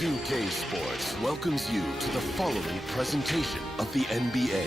2K Sports welcomes you to the following presentation of the NBA.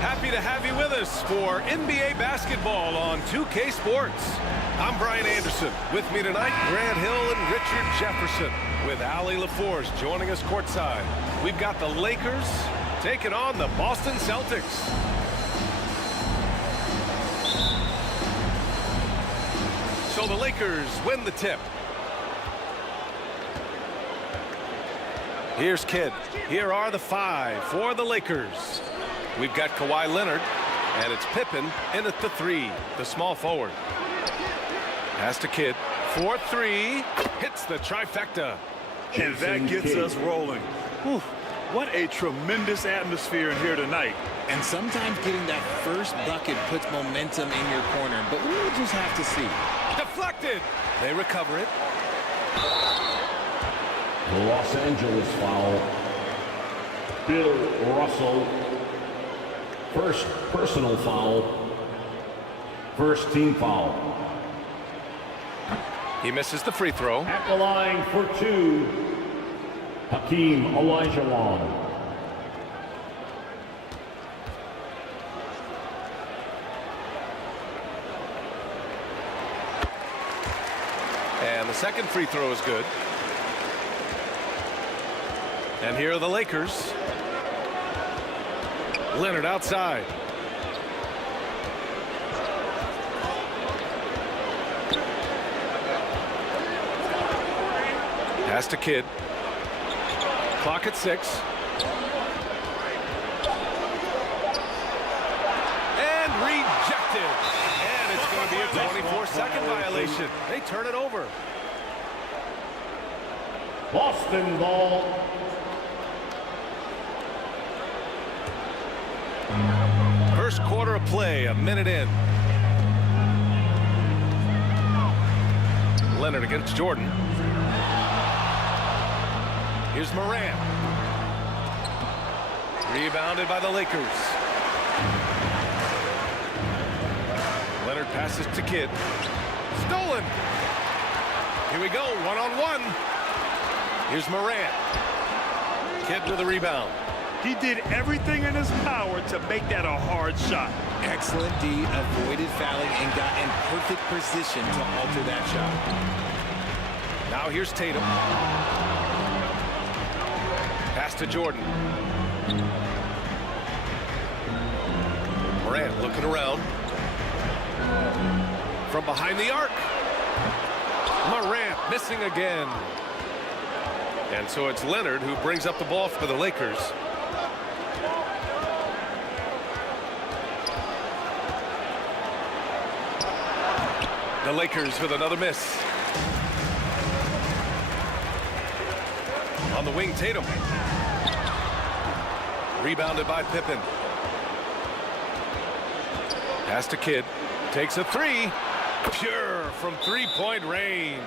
Happy to have you with us for NBA basketball on 2K Sports. I'm Brian Anderson. With me tonight, Grant Hill and Richard Jefferson, with Ali LaForce joining us courtside. We've got the Lakers taking on the Boston Celtics. So the Lakers win the tip. Here's Kidd. Here are the five for the Lakers. We've got Kawhi Leonard, and it's Pippen in at the three, the small forward. Pass to Kidd. 4-3. Hits the trifecta. And that gets us rolling. Whew, what a tremendous atmosphere in here tonight. And sometimes getting that first bucket puts momentum in your corner, but we'll just have to see. Deflected. They recover it. The Los Angeles foul. Bill Russell. First personal foul. First team foul. He misses the free throw. At the line for two, Hakeem Olajuwon. And the second free throw is good. And here are the Lakers. Leonard outside. Pass to Kidd. Clock at 6. And rejected. And it's going to be a 24-second violation. They turn it over. Boston ball. First quarter of play, a minute in. Leonard against Jordan. Here's Morant. Rebounded by the Lakers. Leonard passes to Kidd. Stolen. Here we go, one-on-one. Here's Morant. Kidd with a rebound. He did everything in his power to make that a hard shot. Excellent D, avoided fouling and got in perfect position to alter that shot. Now here's Tatum. Pass to Jordan. Morant looking around. From behind the arc. Morant missing again. And so it's Leonard who brings up the ball for the Lakers. The Lakers with another miss. On the wing, Tatum. Rebounded by Pippen. Pass to Kidd. Takes a three. Pure from three-point range.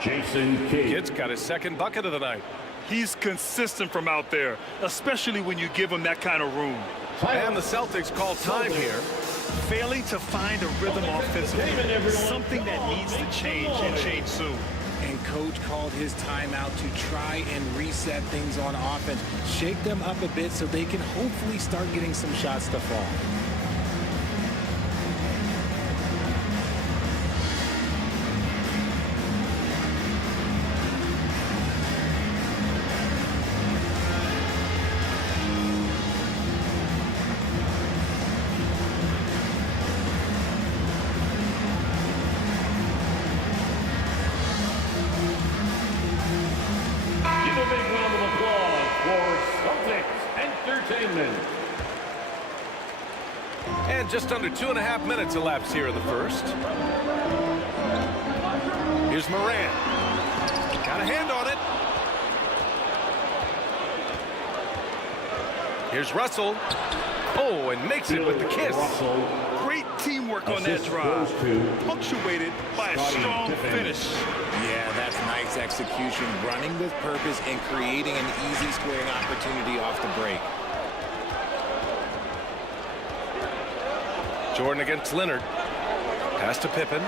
Jason Kidd. Kidd's got his second bucket of the night. He's consistent from out there, especially when you give him that kind of room. And the Celtics call time here. Failing to find a rhythm offensively, something that needs to change and change soon. And coach called his timeout to try and reset things on offense, shake them up a bit so they can hopefully start getting some shots to fall. And just under 2.5 minutes elapsed here in the first. Here's Moran. Got a hand on it. Here's Russell. Oh, and makes it with the kiss. Great teamwork on that drive, punctuated by a strong finish. Yeah, that's nice execution, running with purpose and creating an easy scoring opportunity off the break. Jordan against Leonard. Pass to Pippen.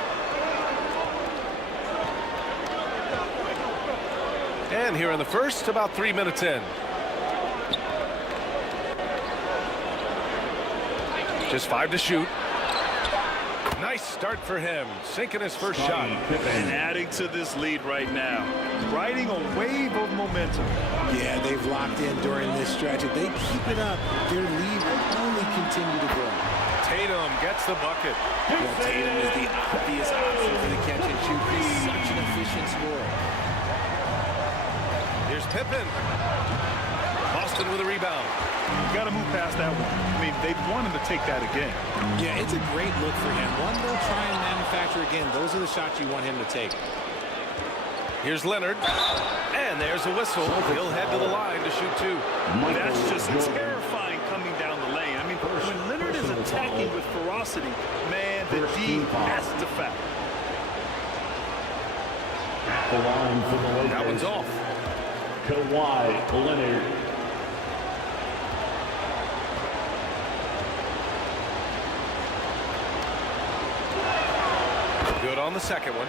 And here in the first, about 3 minutes in. Just 5 to shoot. Nice start for him, sinking his first shot. And adding to this lead right now, riding a wave of momentum. Yeah, they've locked in during this stretch. If they keep it up, their lead will only continue to grow. Tatum gets the bucket. Well, Tatum is the obvious option for the catch and shoot. He's such an efficient scorer. Here's Pippen. Boston with a rebound. You got to move past that one. I mean, they'd want him to take that again. Yeah, it's a great look for him. One they'll try and manufacture again. Those are the shots you want him to take. Here's Leonard. And there's a whistle. He'll head to the line to shoot 2. That's just terrifying coming down the lane. I mean, when Leonard is attacking with ferocity, man, the D has to foul. The line for the Lakers. That one's off. Kawhi Leonard. Good on the second one.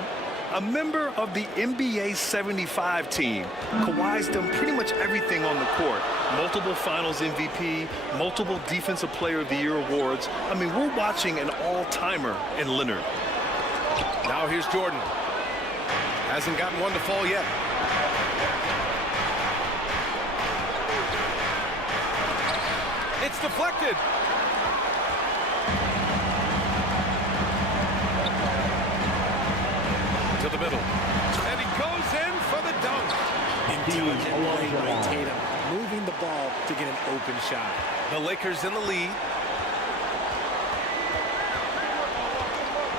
A member of the NBA 75 team, Kawhi's done pretty much everything on the court. Multiple Finals MVP, multiple Defensive Player of the Year awards. I mean, we're watching an all-timer in Leonard. Now here's Jordan. Hasn't gotten one to fall yet. It's deflected. To the middle. And he goes in for the dunk. Intelligent play by Tatum, moving the ball to get an open shot. The Lakers in the lead.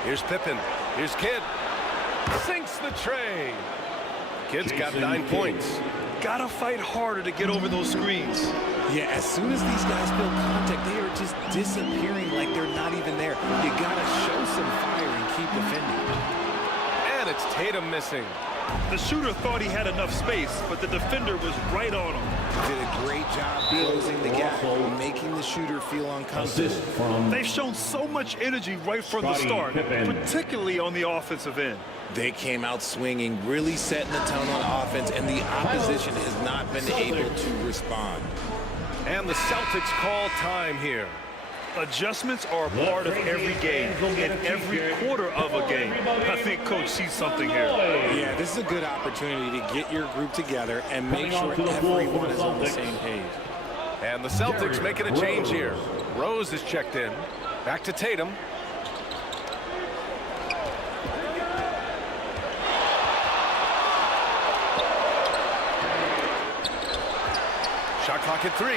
Here's Pippen. Here's Kidd. Sinks the tray. Kidd's got 9 points. Gotta fight harder to get over those screens. Yeah, as soon as these guys feel contact, they are just disappearing like they're not even there. You gotta show some fire and keep defending. And it's Tatum missing. The shooter thought he had enough space, but the defender was right on him. Did a great job closing the gap, making the shooter feel uncomfortable. They've shown so much energy right from the start, particularly on the offensive end. They came out swinging, really setting the tone on offense, and the opposition has not been able to respond. And the Celtics call time here. Adjustments are a part of every game and every quarter of a game. I think Coach sees something here. Yeah, this is a good opportunity to get your group together and make sure everyone is on the same page. And the Celtics making a change here. Rose is checked in. Back to Tatum. Shot clock at 3.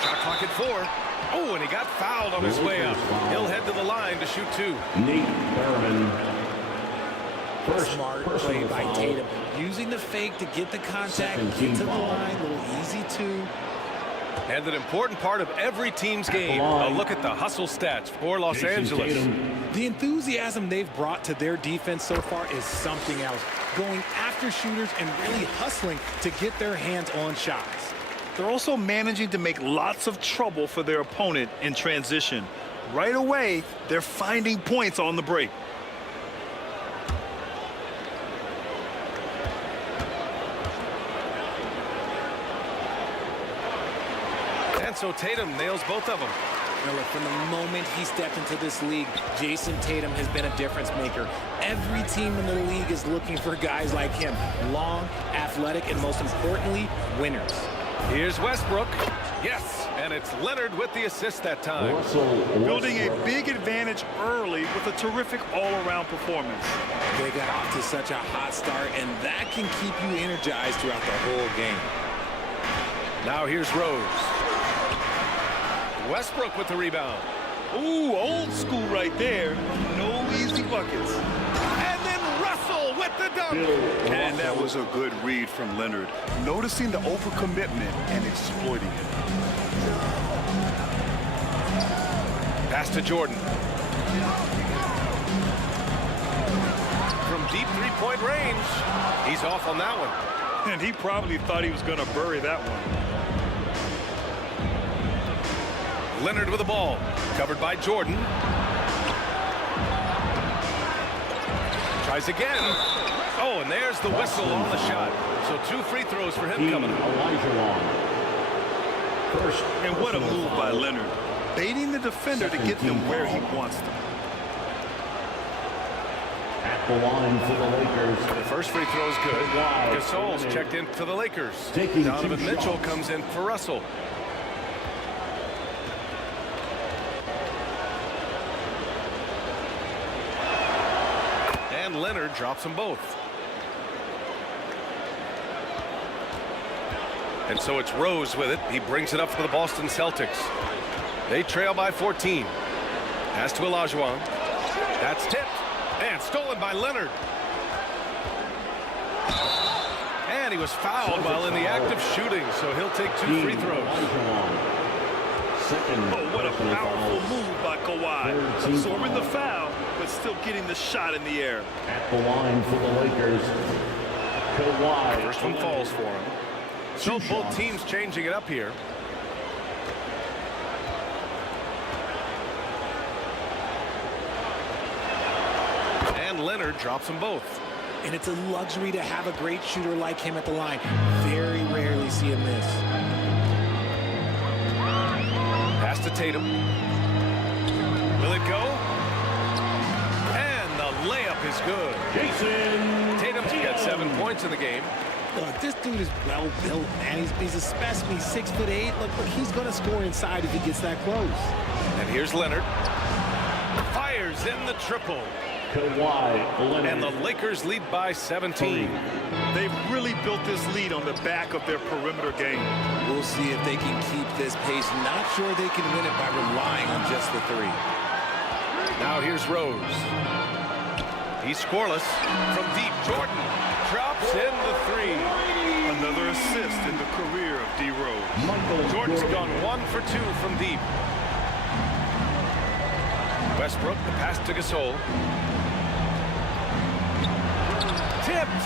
Shot clock at 4. Oh, and he got fouled on his way up. He'll head to the line to shoot 2. Nate Berman. Smart play by Tatum. Using the fake to get the contact, get to the line, a little easy 2. And an important part of every team's game. A look at the hustle stats for Los Angeles. The enthusiasm they've brought to their defense so far is something else. going after shooters and really hustling to get their hands on shots. They're also managing to make lots of trouble for their opponent in transition. Right away, they're finding points on the break. And so Tatum nails both of them. Now look, from the moment he stepped into this league, Jason Tatum has been a difference maker. Every team in the league is looking for guys like him. Long, athletic, and most importantly, winners. Here's Westbrook. Yes, and it's Leonard with the assist that time. Building a big advantage early with a terrific all-around performance. They got off to such a hot start, and that can keep you energized throughout the whole game. Now here's Rose. Westbrook with the rebound. Ooh, old school right there. No easy buckets. And then Russell with the dunk. And that was a good read from Leonard, noticing the overcommitment and exploiting it. Pass to Jordan. From deep three-point range, he's off on that one. And he probably thought he was going to bury that one. Leonard with the ball, covered by Jordan. Tries again. Oh, and there's the whistle on the shot. So 2 free throws for him coming. First, and what a move by Leonard, baiting the defender to get them where he wants them. At the line for the Lakers. The first free throw is good. Gasol's checked in for the Lakers. Donovan Mitchell comes in for Russell. And Leonard drops them both. And so it's Rose with it. He brings it up for the Boston Celtics. They trail by 14. Pass to Olajuwon. That's tipped. And stolen by Leonard. And he was fouled while in the act of shooting, so he'll take 2 free throws. Oh, what a powerful move by Kawhi. Absorbing the foul, but still getting the shot in the air. At the line for the Lakers, Kawhi. First one falls for him. So both teams changing it up here. And Leonard drops them both. And it's a luxury to have a great shooter like him at the line. Very rarely see him miss. Pass to Tatum. Will it go? And the layup is good. Jason Tatum's got 7 points in the game. Look, this dude is well built, man. He's a specimen. He's 6'8". Look, he's going to score inside if he gets that close. And here's Leonard. Fires in the triple. Kawhi Leonard. And the Lakers lead by 17. They've really built this lead on the back of their perimeter game. We'll see if they can keep this pace. Not sure they can win it by relying on just the 3. Now here's Rose. He's scoreless. From deep, Jordan drops in the 3. Another assist in the career of D. Rose. Jordan's gone 1 for 2 from deep. Westbrook, the pass to Gasol. Tipped.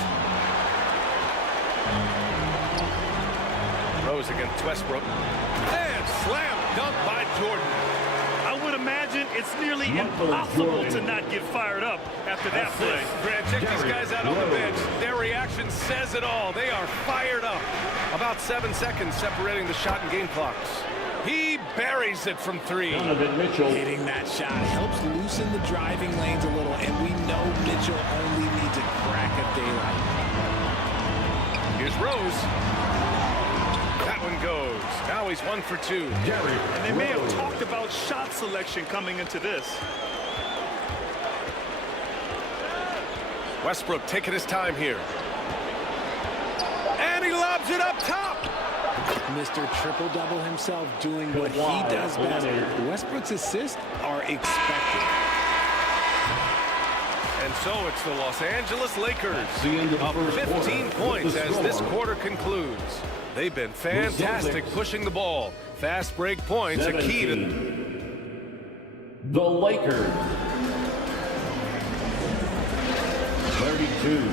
Rose against Westbrook. And slam dunk by Jordan. I would imagine it's nearly impossible to not get fired up after that play. Grant, check these guys out on the bench. Their reaction says it all. They are fired up. About 7 seconds separating the shot and game clocks. He buries it from 3. Donovan Mitchell. Hitting that shot helps loosen the driving lanes a little, and we know Mitchell only needs a crack of daylight. Here's Rose. That one goes. Now he's 1 for 2. And they may have talked about shot selection coming into this. Westbrook taking his time here. And he lobs it up top. Mr. Triple-Double himself doing what he does best. Westbrook's assists are expected. And so it's the Los Angeles Lakers up 15 points as this quarter concludes. They've been fantastic pushing the ball. Fast break points, a key to the Lakers. 32.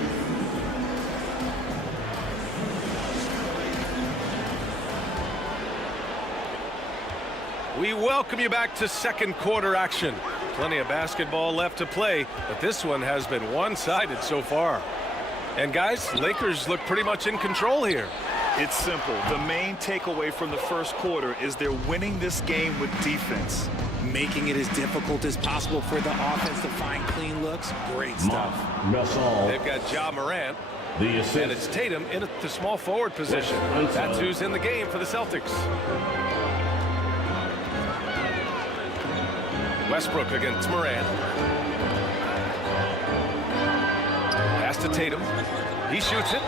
We welcome you back to second quarter action. Plenty of basketball left to play, but this one has been one-sided so far. And guys, Lakers look pretty much in control here. It's simple. The main takeaway from the first quarter is they're winning this game with defense. Making it as difficult as possible for the offense to find clean looks. Great stuff. They've got Ja Morant. The assist. And it's Tatum in at the small forward position. That's who's in the game for the Celtics. Westbrook against Morant. Pass to Tatum. He shoots it.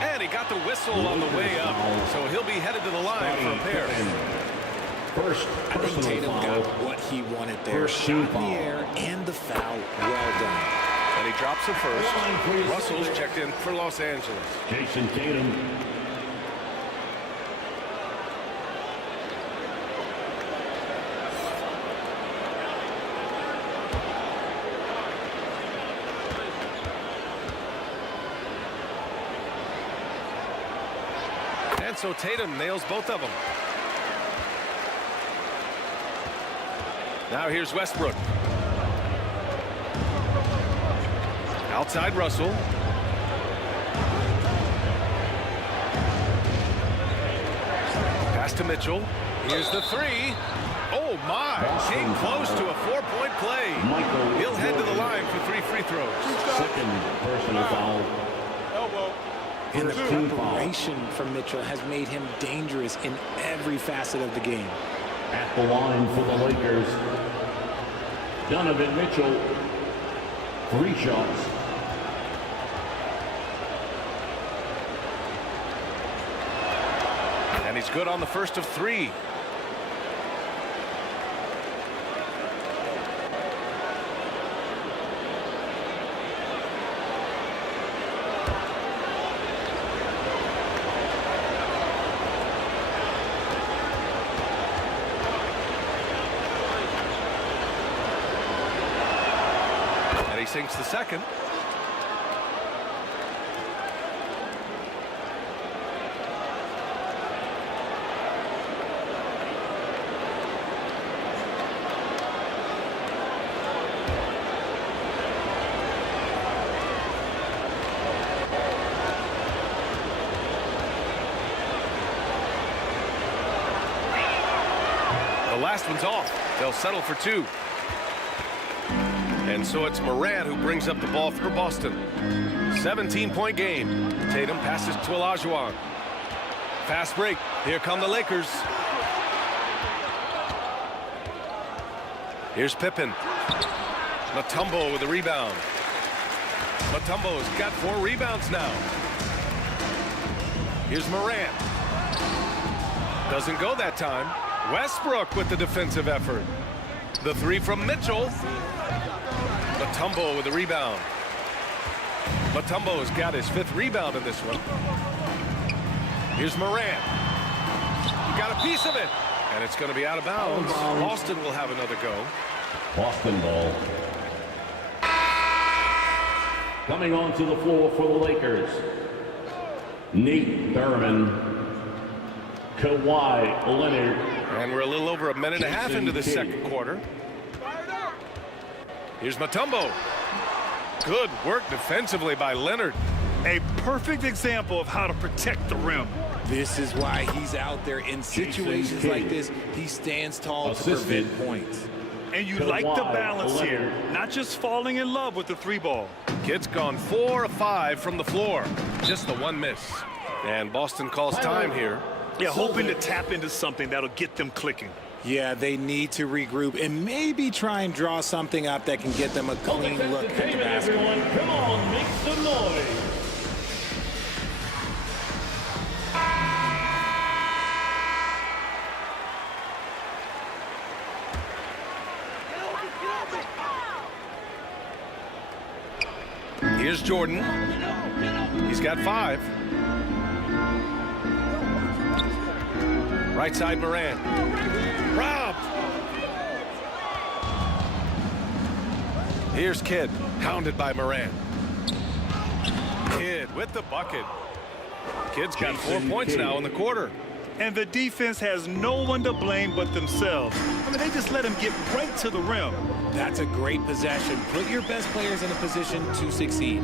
And he got the whistle on the way up. So he'll be headed to the line for a pair. First I think personal Tatum foul. got what he wanted there. First Shot team in the foul. air and the foul. Well done. And he drops the first. Russell's checked in for Los Angeles. Jason Tatum. And so Tatum nails both of them. Now here's Westbrook. Outside Russell. Pass to Mitchell. Here's the three. Oh my, came close to a 4-point play. He'll head to the line for 3 free throws. Second personal foul. And the preparation from Mitchell has made him dangerous in every facet of the game. At the line for the Lakers, Donovan Mitchell, 3 shots. And he's good on the first of 3. And he sinks the second. The last one's off. They'll settle for 2. And so it's Morant who brings up the ball for Boston. 17-point game. Tatum passes to Olajuwon. Fast break. Here come the Lakers. Here's Pippen. Mutombo with a rebound. Mutombo's got 4 rebounds now. Here's Morant. Doesn't go that time. Westbrook with the defensive effort. The 3 from Mitchell. Mutombo with the rebound. Mutombo's got his 5th rebound in this one. Here's Morant. He got a piece of it. And it's going to be out of bounds. Boston will have another go. Boston ball. Coming onto the floor for the Lakers, Nate Thurman, Kawhi Leonard. And we're a little over a minute and a half into the second quarter. Here's Mutombo. Good work defensively by Leonard. A perfect example of how to protect the rim. This is why he's out there in situations like this. He stands tall to prevent points. And you like the balance here, not just falling in love with the 3-ball. Kid's gone 4 of 5 from the floor. Just the 1 miss. And Boston calls time here. Yeah, hoping to tap into something that'll get them clicking. Yeah, they need to regroup and maybe try and draw something up that can get them a clean look at the basket. Everyone, come on, make some noise. Here's Jordan. He's got 5. Right side Morant. Robbed. Here's Kidd, hounded by Morant. Kidd with the bucket. Kidd's got 4 points now in the quarter. And the defense has no one to blame but themselves. I mean, they just let him get right to the rim. That's a great possession. Put your best players in a position to succeed.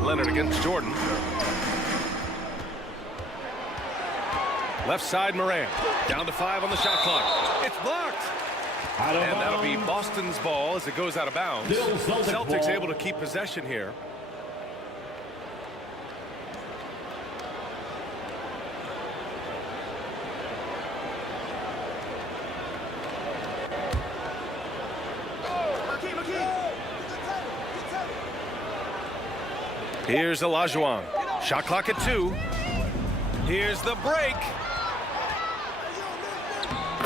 Leonard against Jordan. Left side, Morant. Down to 5 on the shot clock. It's blocked. And that'll be Boston's ball as it goes out of bounds. Celtics able to keep possession here. Here's Olajuwon. Shot clock at 2. Here's the break.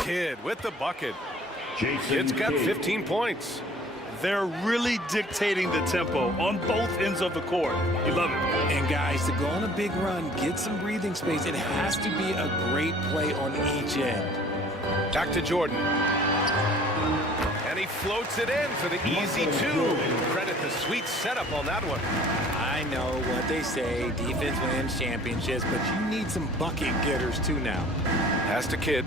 Kidd with the bucket. Kid's got 15 points. They're really dictating the tempo on both ends of the court. You love it. And guys, to go on a big run, get some breathing space, it has to be a great play on each end. Back to Jordan. And he floats it in for the easy 2. Credit the sweet setup on that one. I know what they say, defense wins championships, but you need some bucket getters too now. Pass to Kidd.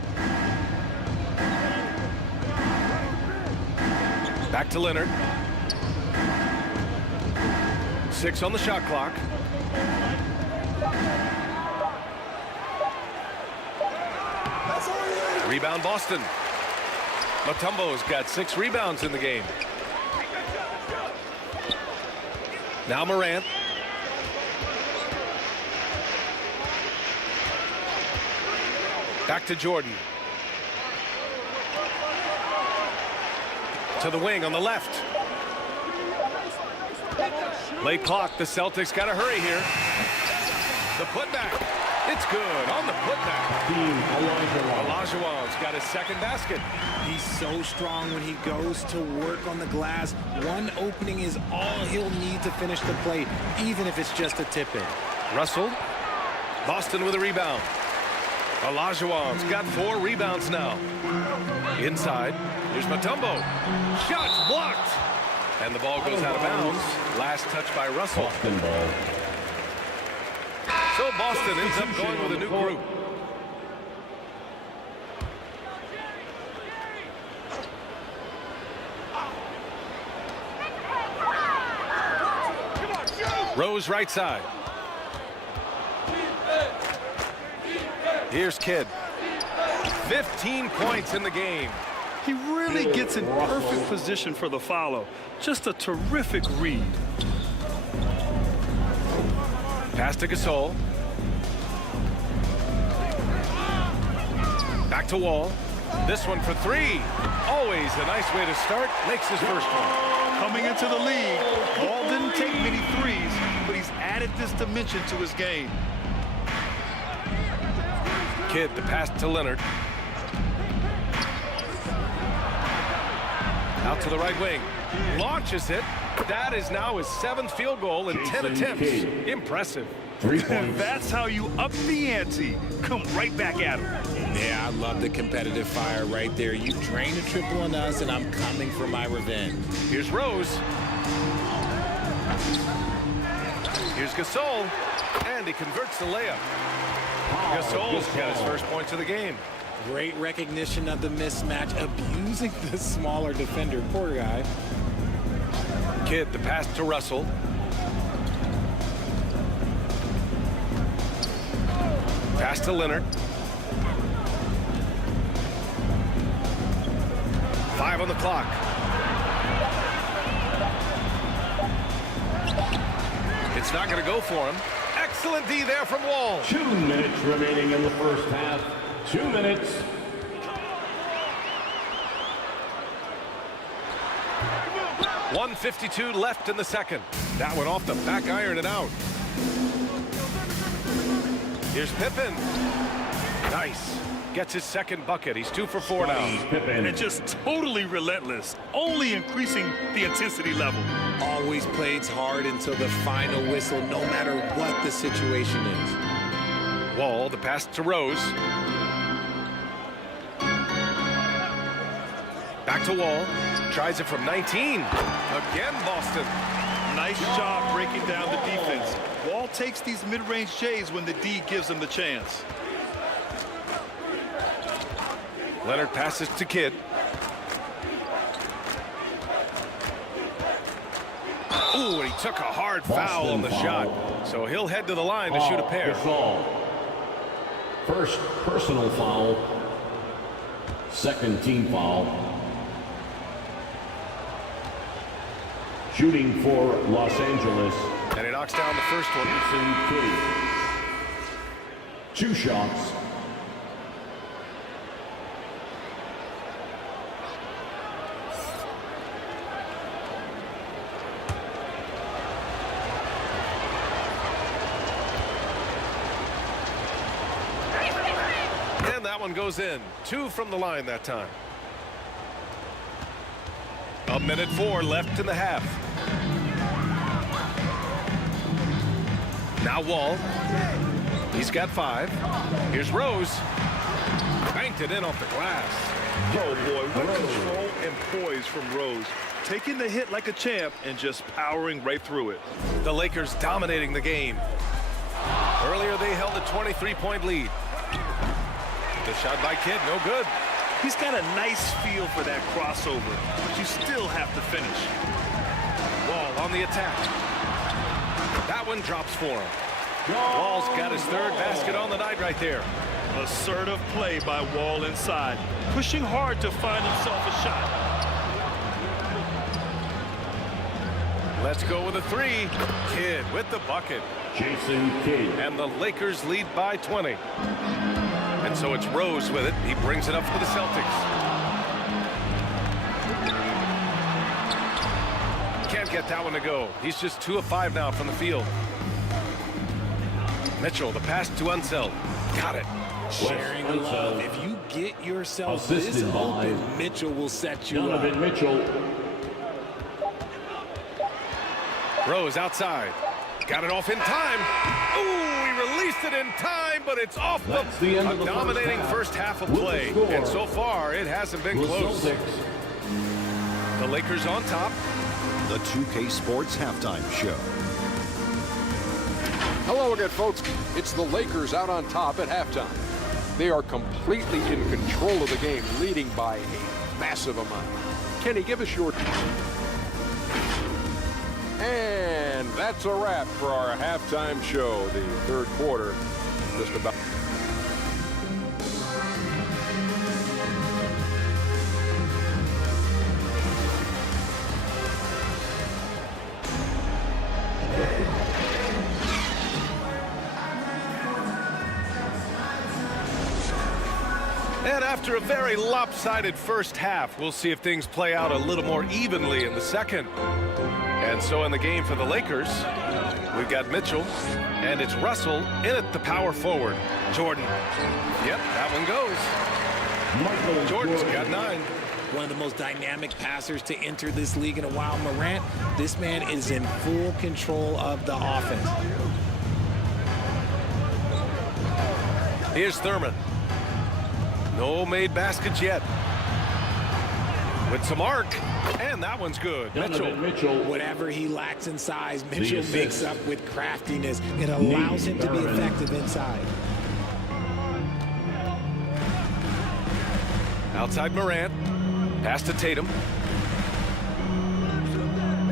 Back to Leonard. 6 on the shot clock. Rebound Boston. Mutombo's got 6 rebounds in the game. Now Morant. Back to Jordan. To the wing on the left. Late clock. The Celtics got to hurry here. The putback. It's good on the putback. Olajuwon's got his second basket. He's so strong when he goes to work on the glass. One opening is all he'll need to finish the play, even if it's just a tip-in. Russell. Boston with a rebound. Olajuwon's got 4 rebounds now. Inside. Here's Mutombo. Shots blocked. And the ball goes out of bounds. Last touch by Russell. Boston ball. So Boston ends up going with a new group. Rose right side. Here's Kidd. 15 points in the game. He really gets in perfect position for the follow. Just a terrific read. Pass to Gasol. Back to Wall. This one for 3. Always a nice way to start. Makes his first one. Coming into the league, Wall didn't take many threes, but he's added this dimension to his game. Kidd, the pass to Leonard. Out to the right wing. Launches it. That is now his 7th field goal in 10 attempts. Impressive. 3 points. That's how you up the ante. Come right back at him. Yeah, I love the competitive fire right there. You drained a triple on us, and I'm coming for my revenge. Here's Rose. Here's Gasol. And he converts the layup. Gasol's got his first points of the game. Great recognition of the mismatch, abusing the smaller defender. Poor guy. Kidd, the pass to Russell. Pass to Leonard. 5 on the clock. It's not going to go for him. Excellent D there from Wall. 2 minutes remaining in the first half. 2 minutes. .152 left in the second. That went off the back iron and out. Here's Pippen. Nice. Gets his second bucket. He's 2 for 4 now. And just totally relentless, only increasing the intensity level. Always plays hard until the final whistle, no matter what the situation is. Wall, the pass to Rose. Back to Wall. Tries it from 19. Again, Boston. Nice job breaking down the defense. Wall takes these mid-range J's when the D gives him the chance. Leonard passes to Kidd. Ooh, and he took a hard foul on the shot. So he'll head to the line to shoot a pair. First personal foul. Second team foul. Shooting for Los Angeles. And he knocks down the first one. Kitty. 2 shots. And that one goes in. 2 from the line that time. 1:04 left in the half. Now Wall. He's got 5. Here's Rose. Banked it in off the glass. Oh, boy, what control and poise from Rose. Taking the hit like a champ and just powering right through it. The Lakers dominating the game. Earlier, they held a 23-point lead. The shot by Kidd, no good. He's got a nice feel for that crossover, but you still have to finish. Wall on the attack. That one drops for him. Wall's got his 3rd basket on the night right there. Assertive play by Wall inside, pushing hard to find himself a shot. Let's go with a 3. Kidd with the bucket. Jason Kidd. And the Lakers lead by 20. And so it's Rose with it. He brings it up for the Celtics. Can't get that one to go. He's just 2 of 5 now from the field. Mitchell, the pass to Unseld. Got it. Sharing the love. If you get yourself this open, Mitchell will set you up. Donovan Mitchell. Rose outside. Got it off in time. Ooh, he released it in time, but it's off the end of the dominating first half of play. And so far, it hasn't been close. The Lakers on top. The 2K Sports Halftime Show. Hello again, folks. It's the Lakers out on top at halftime. They are completely in control of the game, leading by a massive amount. Kenny, give us your... And that's a wrap for our halftime show. The 3rd quarter just about... And after a very lopsided first half, we'll see if things play out a little more evenly in the second. And so in the game for the Lakers, we've got Mitchell, and it's Russell in at the power forward. Jordan. Yep, that one goes. Jordan's got 9. One of the most dynamic passers to enter this league in a while. Morant, this man is in full control of the offense. Here's Thurman. No made baskets yet. With some arc, and that one's good. Mitchell. Whatever he lacks in size, Mitchell makes up with craftiness. It allows him to be effective inside. Outside Morant. Pass to Tatum.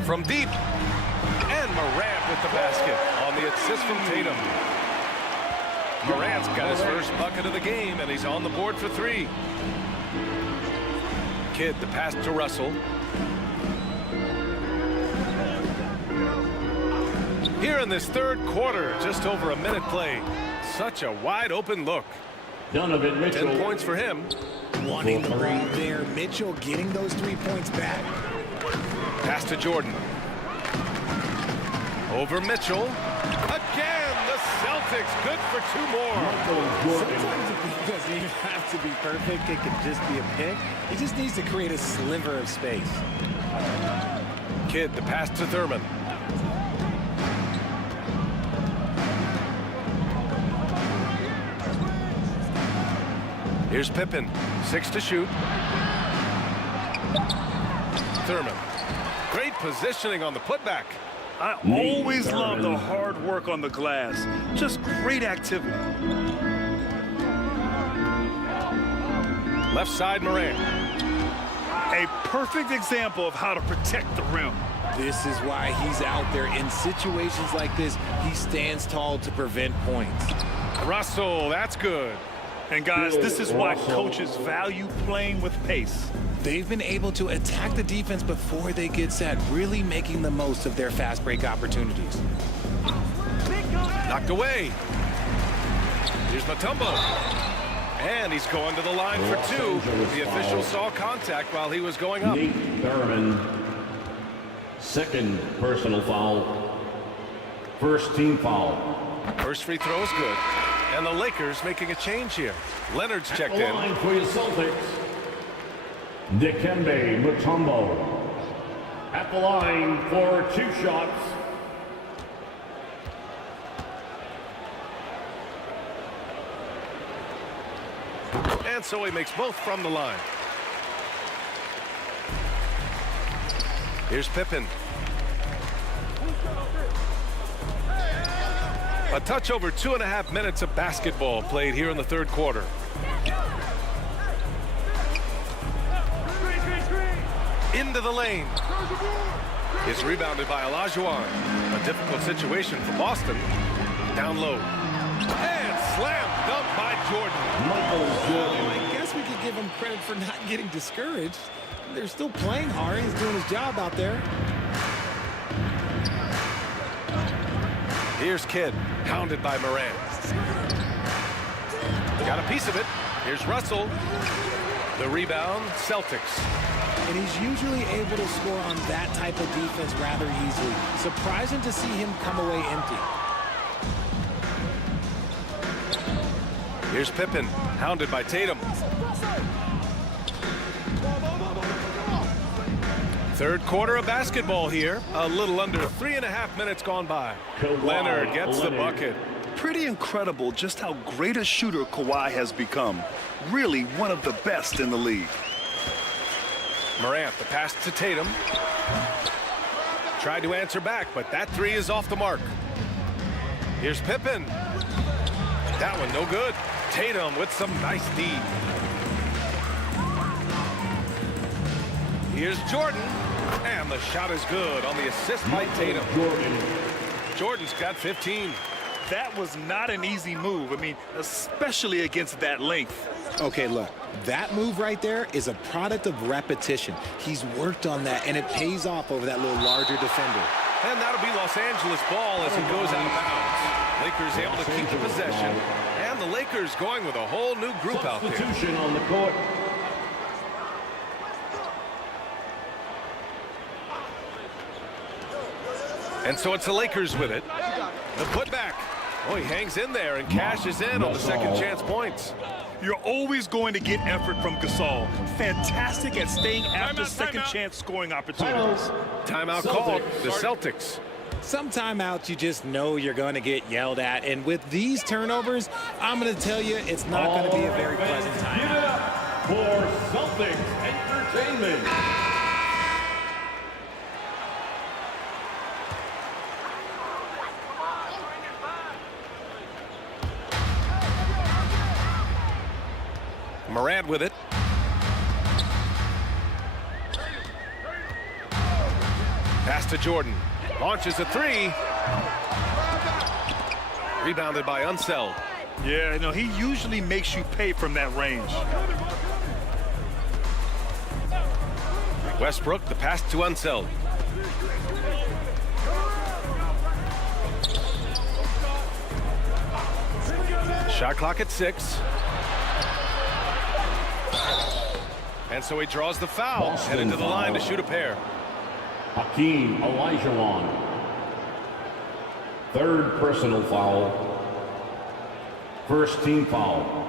From deep. And Morant with the basket on the assist from Tatum. Morant's got his first bucket of the game, and he's on the board for 3. Kidd, the pass to Russell. Here in this 3rd quarter, just over a minute play. Such a wide open look. Donovan Mitchell. 10 points for him. Wanting the ball there. Mitchell getting those 3 points back. Pass to Jordan. Over Mitchell. Again, the Celtics good for 2 more. Sometimes it doesn't even have to be perfect. It can just be a pick. He just needs to create a sliver of space. Kidd, the pass to Thurman. Here's Pippen. 6 to shoot. Thurman. Great positioning on the putback. I always love the hard work on the glass. Just great activity. Left side, Morant. A perfect example of how to protect the rim. This is why he's out there. In situations like this, he stands tall to prevent points. Russell, that's good. And guys, this is why coaches value playing with pace. They've been able to attack the defense before they get set, really making the most of their fast break opportunities. Knocked away. Here's Mutombo. And he's going to the line for two. The official saw contact while he was going up. DEVIN, second personal foul. First team foul. First free throw is good. And the Lakers making a change here. Leonard's checked in. Line for your Celtics. Dikembe Mutombo at the line for 2 shots. And so he makes both from the line. Here's Pippen. A touch over 2.5 minutes of basketball played here in the third quarter. Into the lane. It's rebounded by Olajuwon. A difficult situation for Boston. Down low. And slam dunk by Jordan. I guess we could give him credit for not getting discouraged. They're still playing hard. He's doing his job out there. Here's Kidd, hounded by Morant. Got a piece of it. Here's Russell. The rebound, Celtics. And he's usually able to score on that type of defense rather easily. Surprising to see him come away empty. Here's Pippen, hounded by Tatum. Third quarter of basketball here. A little under 3.5 minutes gone by. Leonard gets the bucket. Pretty incredible just how great a shooter Kawhi has become. Really one of the best in the league. Morant, the pass to Tatum. Tried to answer back, but that three is off the mark. Here's Pippen. That one no good. Tatum with some nice D. Here's Jordan. And the shot is good on the assist by Tatum. Jordan's got 15. That was not an easy move. I mean, especially against that length. Okay, look, that move right there is a product of repetition. He's worked on that, and it pays off over that little larger defender. And that'll be Los Angeles ball as he goes out of bounds. Lakers able to keep the possession. And the Lakers going with a whole new group out there. Substitution on the court. And so it's the Lakers with it. The putback. Oh, he hangs in there and cashes in on the second chance points. You're always going to get effort from Gasol. Fantastic at staying after second chance scoring opportunities. Timeout called. The Celtics. Some timeouts you just know you're going to get yelled at. And with these turnovers, I'm going to tell you it's not going to be a very pleasant timeout. For Celtics Entertainment. Morant with it. Pass to Jordan. Launches a three. Rebounded by Unseld. Yeah, no, he usually makes you pay from that range. Westbrook, the pass to Unseld. Shot clock at 6. And so he draws the foul. Boston Headed to the line foul. to shoot a pair. Hakeem Olajuwon. Third personal foul. First team foul.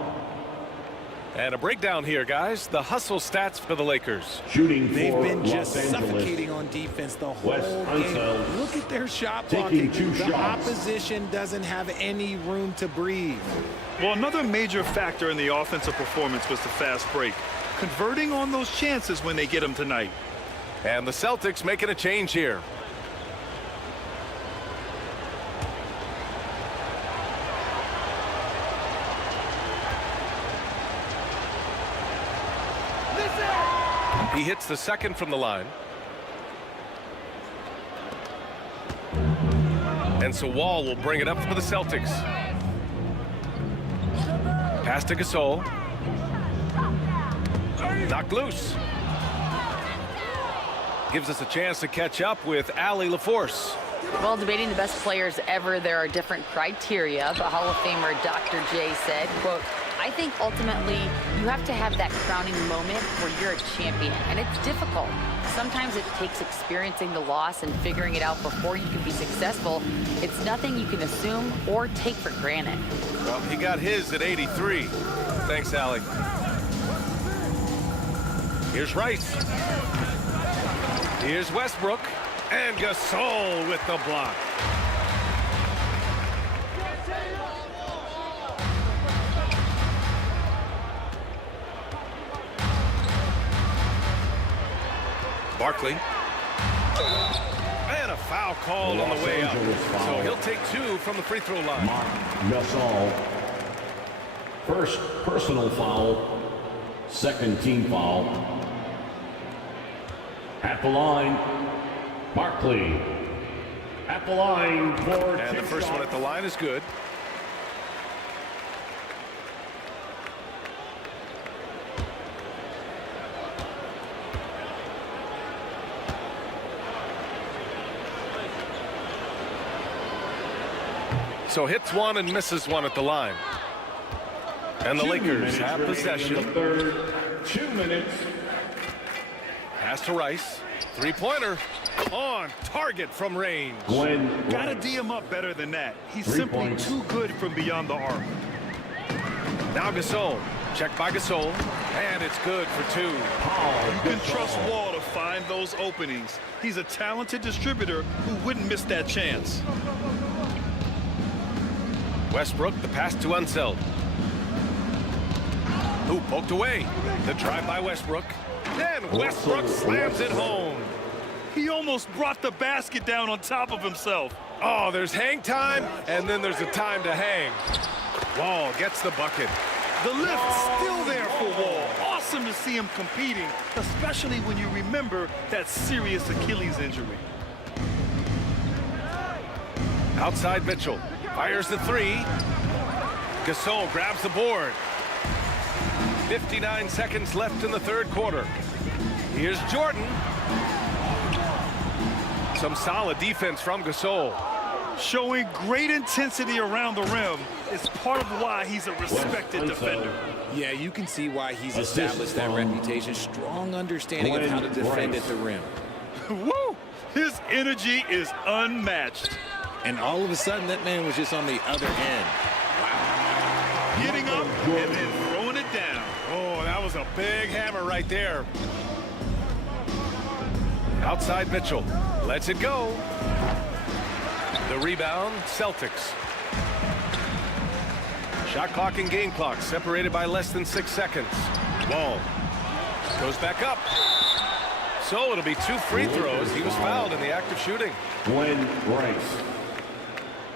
And a breakdown here, guys. The hustle stats for the Lakers. Shooting They've for been just Los Angeles. suffocating on defense the whole Wes game. Unseld Look at their shot taking blocking. 2 The shots. opposition doesn't have any room to breathe. Well, another major factor in the offensive performance was the fast break. Converting on those chances when they get them tonight. And the Celtics making a change here. He hits the second from the line. And so Wall will bring it up for the Celtics. Pass to Gasol. Knocked loose. Gives us a chance to catch up with Allie LaForce. Well, debating the best players ever, there are different criteria, but Hall of Famer Dr. J said, quote, I think ultimately you have to have that crowning moment where you're a champion, and it's difficult. Sometimes it takes experiencing the loss and figuring it out before you can be successful. It's nothing you can assume or take for granted. Well, he got his at 83. Thanks, Allie. Here's Rice. Here's Westbrook. And Gasol with the block. Barkley. And a foul called on the way up. So he'll take 2 from the free throw line. Gasol. First personal foul. Second team foul. At the line, Barkley. At the line for and the first one at the line is good. So hits one and misses one at the line. And the Lakers have possession. 2 minutes. Pass to Rice. Three-pointer on target from range. Gotta D him up better than that. He's simply too good from beyond the arc. Now Gasol. Checked by Gasol. And it's good for 2. You can trust Wall to find those openings. He's a talented distributor who wouldn't miss that chance. Westbrook, the pass to Unseld. Who poked away. The drive by Westbrook. Then Westbrook slams it home. He almost brought the basket down on top of himself. Oh, there's hang time, and then there's a time to hang. Wall gets the bucket. The lift's still there for Wall. Awesome to see him competing, especially when you remember that serious Achilles injury. Outside Mitchell. Fires the 3. Gasol grabs the board. 59 seconds left in the third quarter. Here's Jordan. Some solid defense from Gasol. Showing great intensity around the rim is part of why he's a respected defender. Yeah, you can see why he's established that reputation. Strong understanding of how to defend at the rim. Woo! His energy is unmatched. And all of a sudden, that man was just on the other end. Wow. Getting up and then throwing it down. Oh, that was a big hammer right there. Outside Mitchell. Lets it go. The rebound, Celtics. Shot clock and game clock separated by less than 6 seconds. Wall goes back up. So it'll be 2 free throws. He was fouled in the act of shooting. Rice.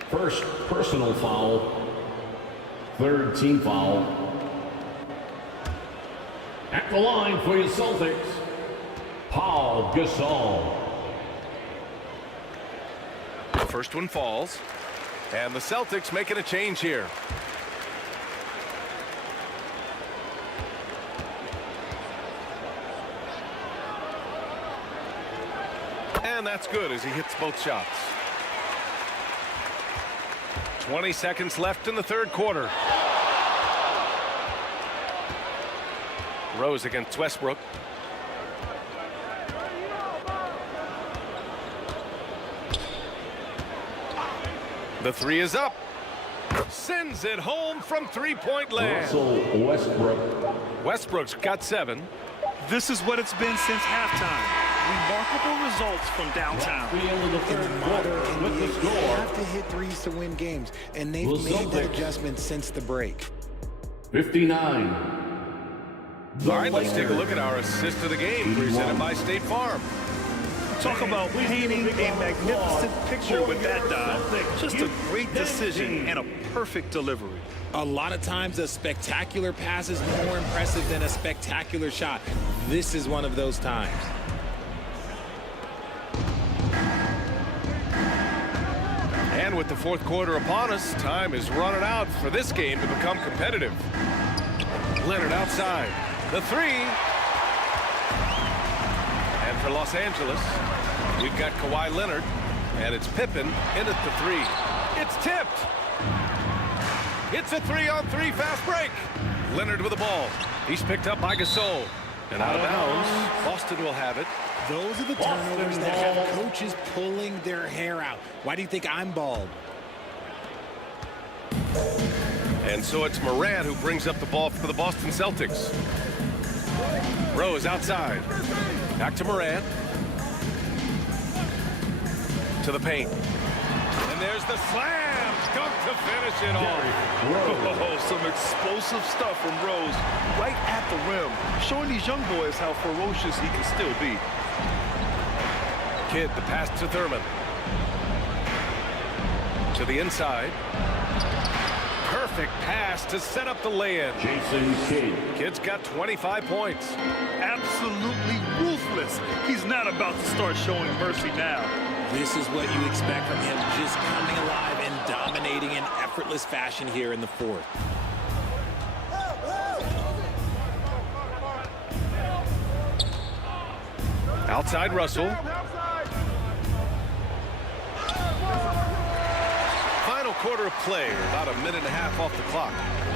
First personal foul. Third team foul. At the line for your Celtics, Paul Gasol. The first one falls. And the Celtics making a change here. And that's good as he hits both shots. 20 seconds left in the third quarter. Rose against Westbrook. The 3 is up. Sends it home from three-point land. Russell Westbrook. Westbrook's got 7. This is what it's been since halftime. Remarkable results from downtown. The end of the third quarter with the You score. have to hit threes to win games, and they've made that adjustment since the break. 59. All right, let's take a look at our assist of the game presented by State Farm. Talk about painting a magnificent picture with that dive. Just a great decision and a perfect delivery. A lot of times a spectacular pass is more impressive than a spectacular shot. This is one of those times. And with the fourth quarter upon us, time is running out for this game to become competitive. Leonard outside. The three. And for Los Angeles, we've got Kawhi Leonard, and it's Pippen in at the three. It's tipped. It's a 3-on-3 fast break. Leonard with the ball. He's picked up by Gasol. And out of bounds, Boston will have it. Those are the turnovers that have coaches pulling their hair out. Why do you think I'm bald? And so it's Morant who brings up the ball for the Boston Celtics. Rose outside. Back to Morant. To the paint. And there's the slam. Dunk to finish it off. Oh, some explosive stuff from Rose right at the rim, showing these young boys how ferocious he can still be. Kidd, the pass to Thurman. To the inside. Perfect pass to set up the lay-in. Jason Kidd. Kidd's got 25 points. Absolutely ruthless. He's not about to start showing mercy now. This is what you expect from him, just coming alive and dominating in effortless fashion here in the fourth. Outside Russell. Final quarter of play, about a minute and a half off the clock.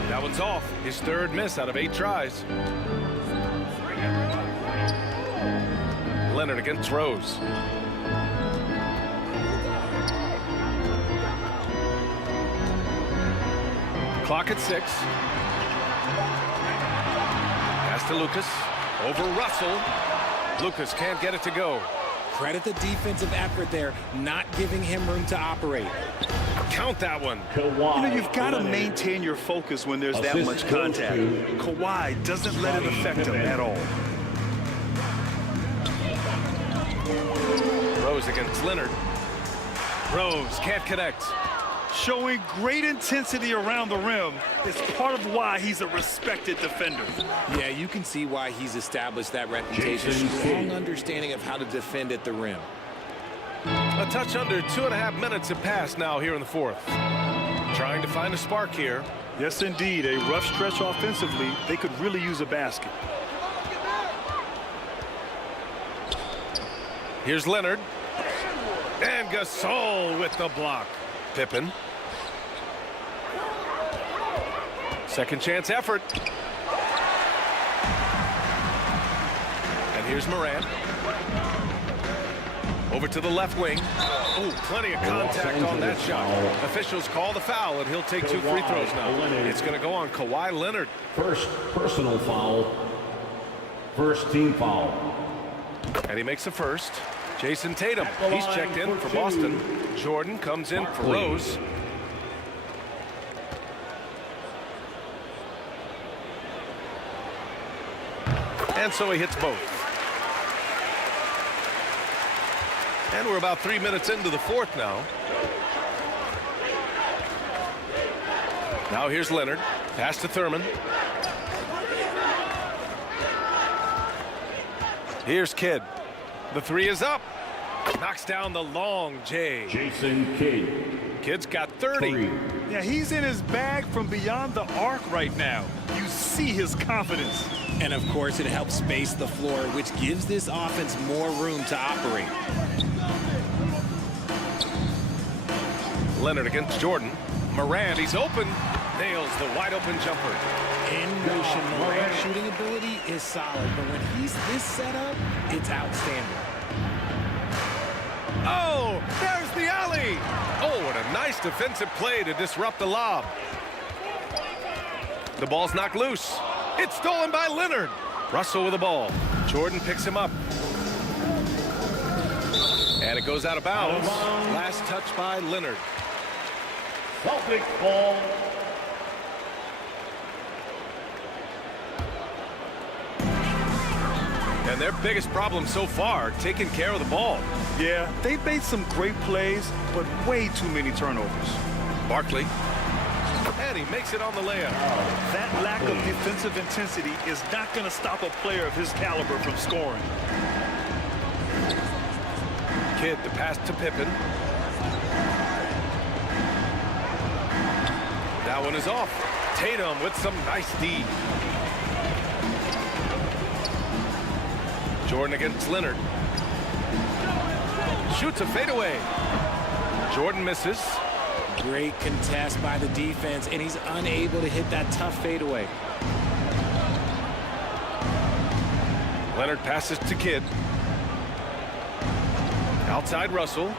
That one's off. His third miss out of 8 tries. Leonard against Rose. Clock at 6. Pass to Lucas. Over Russell. Lucas can't get it to go. Credit the defensive effort there, not giving him room to operate. Count that one. Kawhi, you've got to maintain your focus when there's that much contact. Kawhi doesn't let it affect him at all. Rose against Leonard. Rose can't connect. Showing great intensity around the rim is part of why he's a respected defender. Yeah, you can see why he's established that reputation. Strong understanding of how to defend at the rim. A touch under 2.5 minutes have passed now here in the fourth. Trying to find a spark here. Yes, indeed. A rough stretch offensively. They could really use a basket. Here's Leonard. And Gasol with the block. Pippen. Second chance effort. And here's Morant. Over to the left wing. Oh, plenty of contact on that shot. Officials call the foul, and he'll take 2 free throws now. It's going to go on Kawhi Leonard. First personal foul. First team foul. And he makes the first. Jason Tatum, he's checked in for Boston. Jordan comes in for Rose. And so he hits both. And we're about 3 minutes into the fourth now. Now here's Leonard. Pass to Thurman. Here's Kidd. The three is up. Knocks down the long J. Jason Kidd. Kidd's got 30. Yeah, he's in his bag from beyond the arc right now. You see his confidence. And of course, it helps space the floor, which gives this offense more room to operate. Leonard against Jordan. Morant, he's open. Nails the wide open jumper. In motion, Morant's shooting ability is solid, but when he's this set up, it's outstanding. Oh, there's the alley. Oh, what a nice defensive play to disrupt the lob. The ball's knocked loose. It's stolen by Leonard. Russell with the ball. Jordan picks him up. And it goes out of bounds. Last touch by Leonard. Celtic ball. And their biggest problem so far, taking care of the ball. Yeah, they made some great plays, but way too many turnovers. Barkley. And he makes it on the layup. That lack of defensive intensity is not going to stop a player of his caliber from scoring. Kidd, the pass to Pippen. That one is off. Tatum with some nice D. Jordan against Leonard. Shoots a fadeaway. Jordan misses. Great contest by the defense, and he's unable to hit that tough fadeaway. Leonard passes to Kidd. Outside Russell.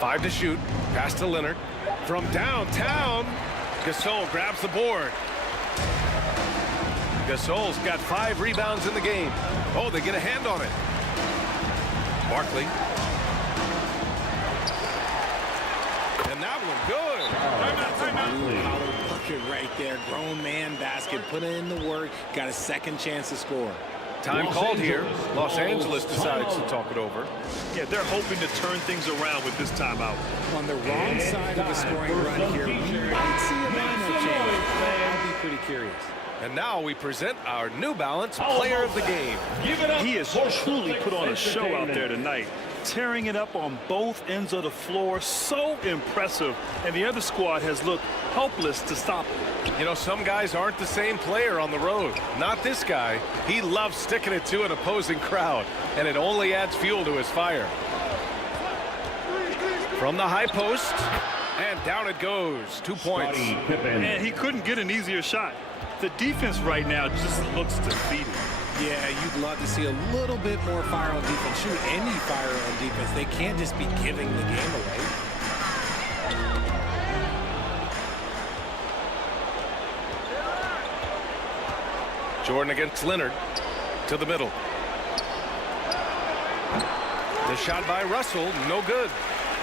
5 to shoot. Pass to Leonard. From downtown, Gasol grabs the board. Gasol's got 5 rebounds in the game. Oh, they get a hand on it. Barkley. And that one good. Blue collar bucket right there. Grown man basket. Put in the work. Got a second chance to score. Time called here. Los Angeles decides to talk it over. Yeah, they're hoping to turn things around with this timeout. On the wrong side of the scoring run here, we might see a lineup change. I'd be pretty curious. And now we present our New Balance player of the game. He has truly put on a show out there tonight, tearing it up on both ends of the floor. So impressive. And the other squad has looked helpless to stop him. You know, some guys aren't the same player on the road. Not this guy. He loves sticking it to an opposing crowd, and it only adds fuel to his fire. From the high post, and down it goes. 2 points. And he couldn't get an easier shot. The defense right now just looks defeated. Yeah, you'd love to see a little bit more fire on defense. Shoot, any fire on defense. They can't just be giving the game away. Jordan against Leonard. To the middle. The shot by Russell, no good.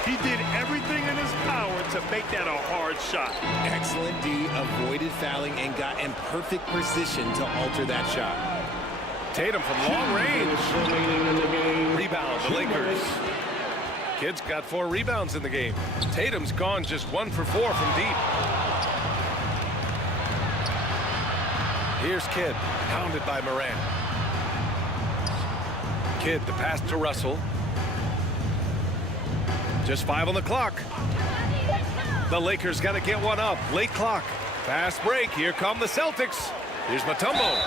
He did everything in his power to make that a hard shot. Excellent D, avoided fouling, and got in perfect position to alter that shot. Tatum from long range. Rebound, the Lakers. Kidd's got 4 rebounds in the game. Tatum's gone just 1 for 4 from deep. Here's Kidd, pounded by Moran. Kidd, the pass to Russell. Just 5 on the clock. The Lakers got to get one up. Late clock. Fast break. Here come the Celtics. Here's Mutombo.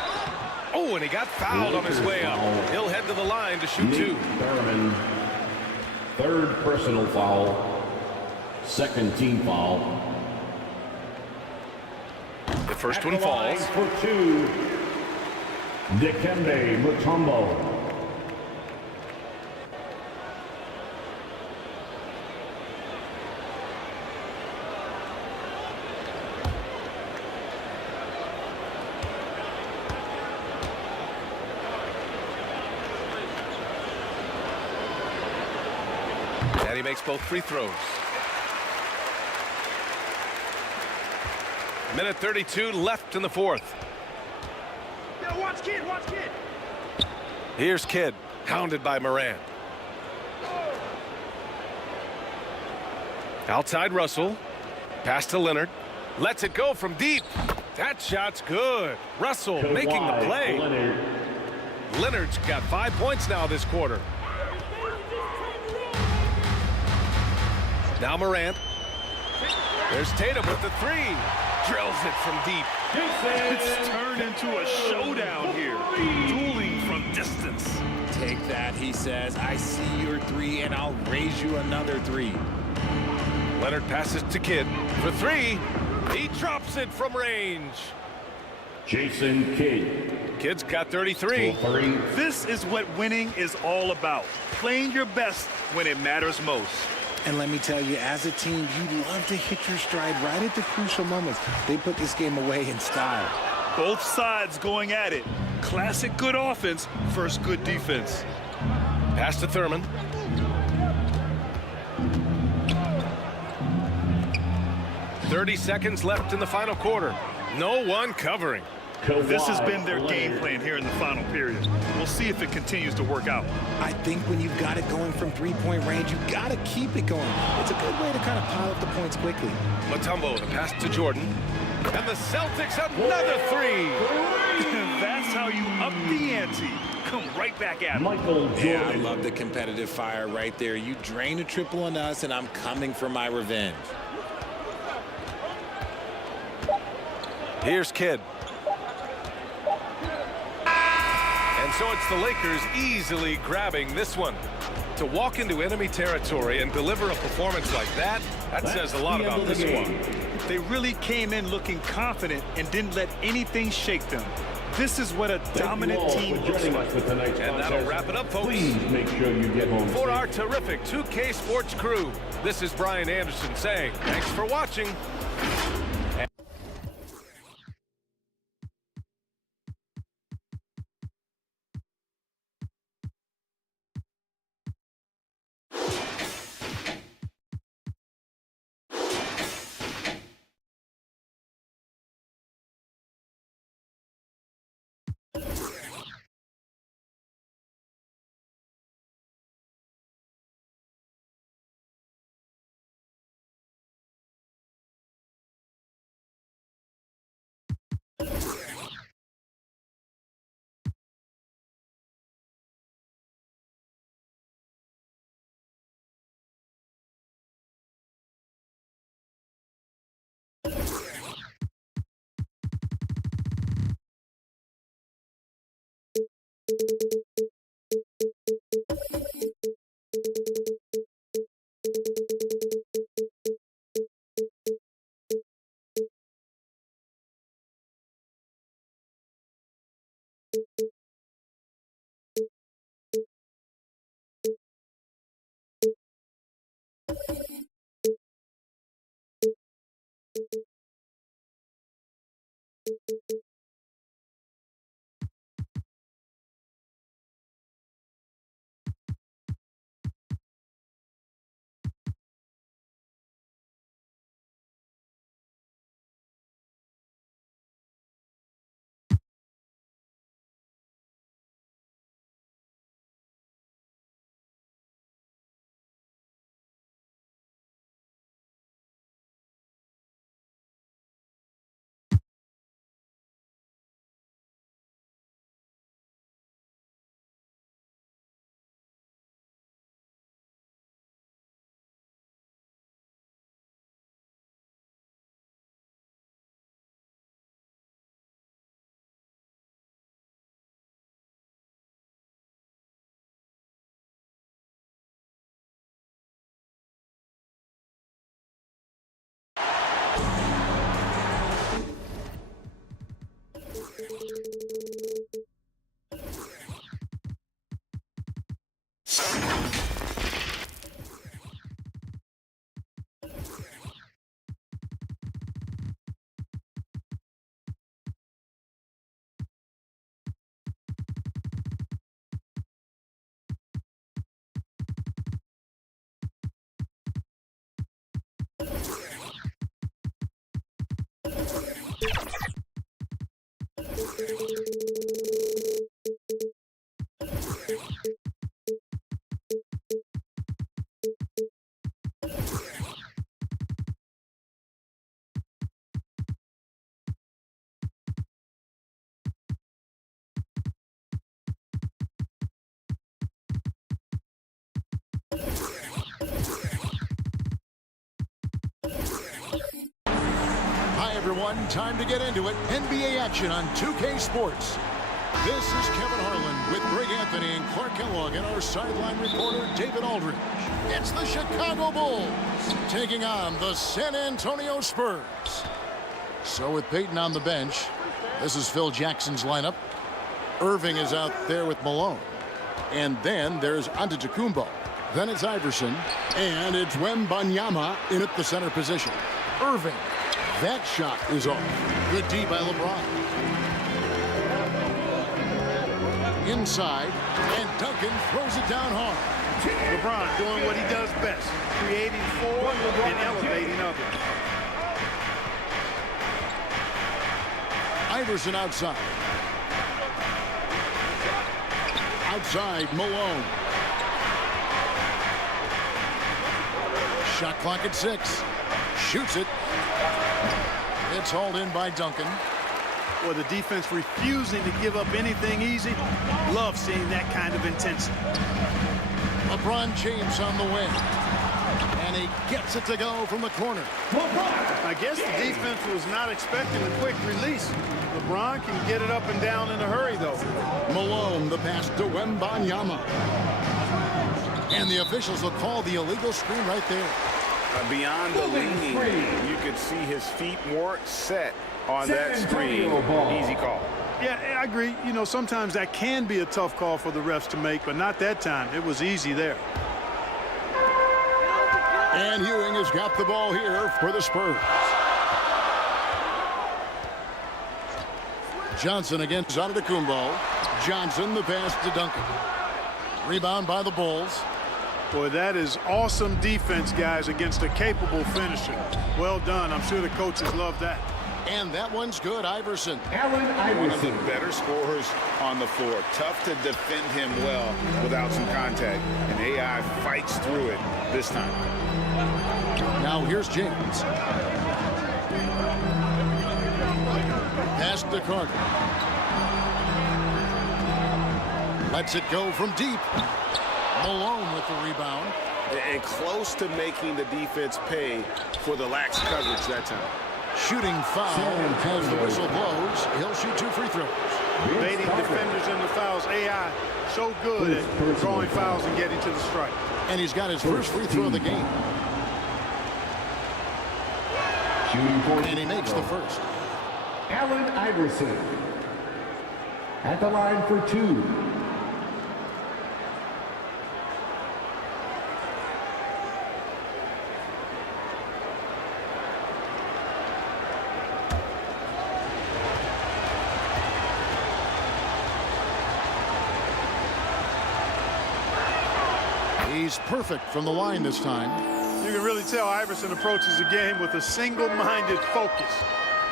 Oh, and he got fouled on his way up. He'll head to the line to shoot 2. Thurman, 3rd personal foul, 2nd team foul. The first one falls. For 2, Dikembe Mutombo. And he makes both free throws. Minute 32 left in the 4th. Yo, watch Kidd, watch Kidd. Here's Kidd, hounded by Moran. Outside Russell. Pass to Leonard. Lets it go from deep. That shot's good. Russell making the play. Leonard's got 5 points now this quarter. Now Morant. There's Tatum with the 3. Drills it from deep. It's turned into a showdown here. Dueling from distance. Take that, he says. I see your 3, and I'll raise you another 3. Leonard passes to Kidd for 3. He drops it from range. Jason Kidd. Kidd's got 33. This is what winning is all about. Playing your best when it matters most. And let me tell you, as a team, you love to hit your stride right at the crucial moments. They put this game away in style. Both sides going at it. Classic good offense versus good defense. Pass to Thurman. .30 seconds left in the final quarter. No one covering. This has been their game plan here in the final period. We'll see if it continues to work out. I think when you've got it going from three-point range, you've got to keep it going. It's a good way to kind of pile up the points quickly. Mutombo, the pass to Jordan. And the Celtics, another three. That's how you up the ante. Come right back at Michael Jordan. Yeah, I love the competitive fire right there. You drain a triple on us, and I'm coming for my revenge. Here's Kidd. And so it's the Lakers easily grabbing this one. To walk into enemy territory and deliver a performance like that, that says a lot about this one. They really came in looking confident and didn't let anything shake them. This is what a dominant team looks like. And that'll wrap it up, folks. Please make sure you get home For safe. our terrific 2K Sports crew, this is Brian Anderson saying thanks for watching. Hi, everyone. Time to get into it. NBA action on 2K Sports. This is Kevin Harlan with Greg Anthony and Clark Kellogg and our sideline reporter, David Aldridge. It's the Chicago Bulls taking on the San Antonio Spurs. So with Peyton on the bench, this is Phil Jackson's lineup. Irving is out there with Malone. And then there's Antetokounmpo. Then it's Iverson. And it's Wembanyama in at the center position. Irving. That shot is off. Good D by LeBron. Inside, and Duncan throws it down hard. LeBron doing what he does best, creating for and elevating others. Iverson outside. Outside, Malone. Shot clock at 6. Shoots it. It's hauled in by Duncan. Well, the defense refusing to give up anything easy. Love seeing that kind of intensity. LeBron James on the wing. And he gets it to go from the corner. I guess the defense was not expecting a quick release. LeBron can get it up and down in a hurry, though. Malone, the pass to Wembanyama. And the officials will call the illegal screen right there. Beyond the leaning, you could see his feet more set on that screen. Easy call. Yeah, I agree. You know, sometimes that can be a tough call for the refs to make, but not that time. It was easy there. And Ewing has got the ball here for the Spurs. Johnson against Antetokounmpo. Johnson, the pass to Duncan. Rebound by the Bulls. Boy, that is awesome defense, guys, against a capable finisher. Well done. I'm sure the coaches love that. And that one's good, Iverson. One of the better scorers on the floor. Tough to defend him well without some contact. And AI fights through it this time. Now here's James. Pass to Carter. Lets it go from deep. Malone with the rebound. And close to making the defense pay for the lax coverage that time. Shooting foul as the whistle blows. He'll shoot 2 free throws. Baiting defenders into fouls. AI so good at drawing fouls and getting to the strike. And he's got his first free throw of the game. And he makes the first. Allen Iverson at the line for 2. He's perfect from the line this time. You can really tell Iverson approaches the game with a single-minded focus.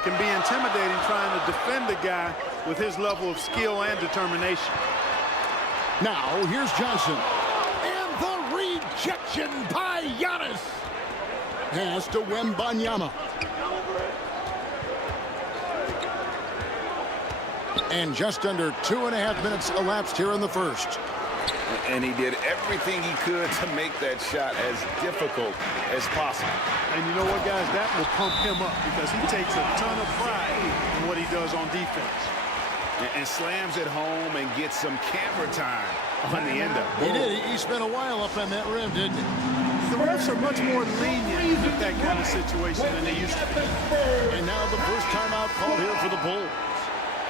Can be intimidating trying to defend a guy with his level of skill and determination. Now, here's Johnson. And the rejection by Giannis. Pass to Wembanyama. And just under 2.5 minutes elapsed here in the first. And he did everything he could to make that shot as difficult as possible. And you know what, guys? That will pump him up because he takes a ton of pride in what he does on defense. And slams it home and gets some camera time on the end of it. He did. He spent a while up on that rim, didn't he? The refs are much more lenient with that kind of situation than they used to be. And now the first timeout called here for the Bulls.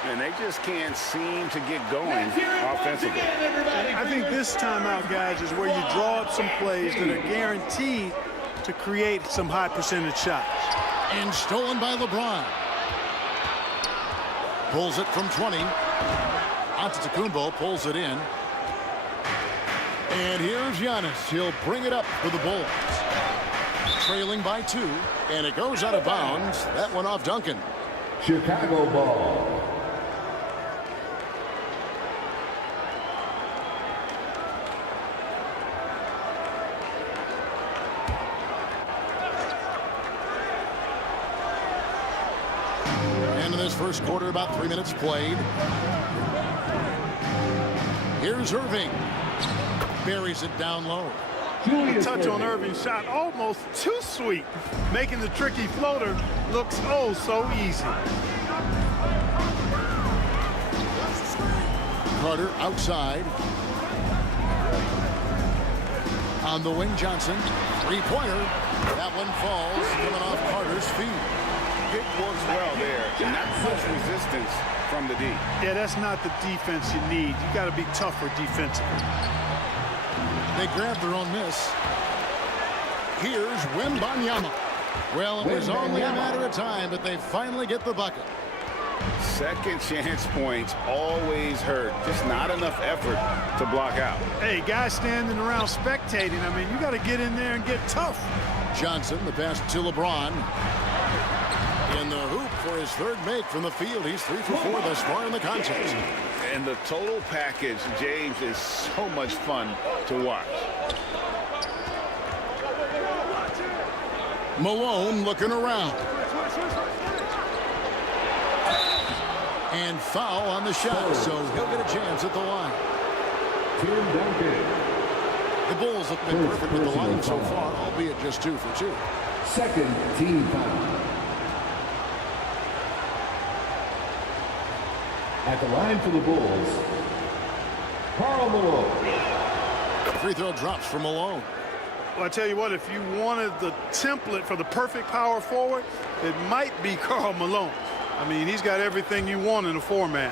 And they just can't seem to get going offensively. I think this timeout, guys, is where you draw up some plays that are guaranteed to create some high percentage shots. And stolen by LeBron. Pulls it from 20. Antetokounmpo pulls it in. And here's Giannis. He'll bring it up for the Bulls. Trailing by 2. And it goes out of bounds. That one off Duncan. Chicago ball. First quarter, about 3 minutes played. Here's Irving. Buries it down low. The touch on Irving's shot almost too sweet, making the tricky floater looks oh so easy. Carter outside. On the wing, Johnson. Three-pointer. That one falls, coming off Carter's feet. It works well there, and not much resistance from the D. Yeah, that's not the defense you need. You got to be tougher defensively. They grab their own miss. Here's Wembanyama. Well, it was only a matter of time, but they finally get the bucket. Second chance points always hurt. Just not enough effort to block out. Hey, guys standing around spectating, I mean, you got to get in there and get tough. Johnson, the pass to LeBron. In the hoop for his third make from the field. He's 3 for 4 thus far in the contest. And the total package, James, is so much fun to watch. Malone looking around. And foul on the shot, so he'll get a chance at the line. Tim Duncan. The Bulls have been perfect with the line so far, albeit just 2 for 2. Second team foul. At the line for the Bulls, Karl Malone. Free throw drops for Malone. Well, I tell you what, if you wanted the template for the perfect power forward, it might be Karl Malone. I mean, he's got everything you want in a four-man.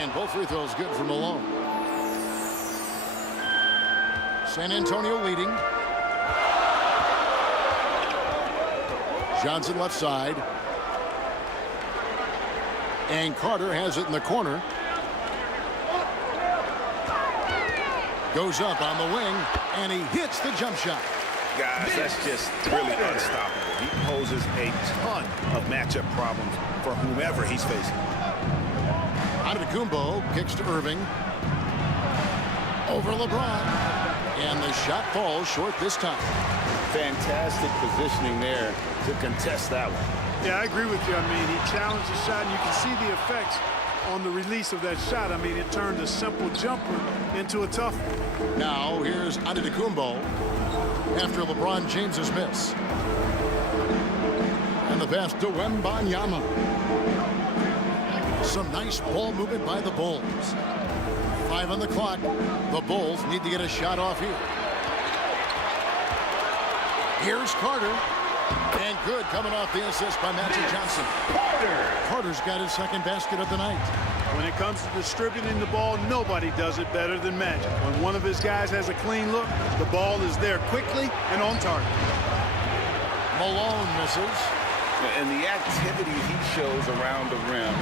And both free throws good for Malone. San Antonio leading. Johnson left side. And Carter has it in the corner. Goes up on the wing, and he hits the jump shot. Guys, that's just really unstoppable. He poses a ton of matchup problems for whomever he's facing. Antetokounmpo kicks to Irving. Over LeBron. And the shot falls short this time. Fantastic positioning there to contest that one. Yeah, I agree with you. I mean, he challenged the shot, and you can see the effects on the release of that shot. I mean, it turned a simple jumper into a tough one. Now, here's Antetokounmpo after LeBron James's miss. And the pass to Wembanyama. Some nice ball movement by the Bulls. 5 on the clock. The Bulls need to get a shot off here. Here's Carter. And good coming off the assist by Magic Johnson. Carter's got his second basket of the night. When it comes to distributing the ball, nobody does it better than Magic. When one of his guys has a clean look, the ball is there quickly and on target. Malone misses. And the activity he shows around the rim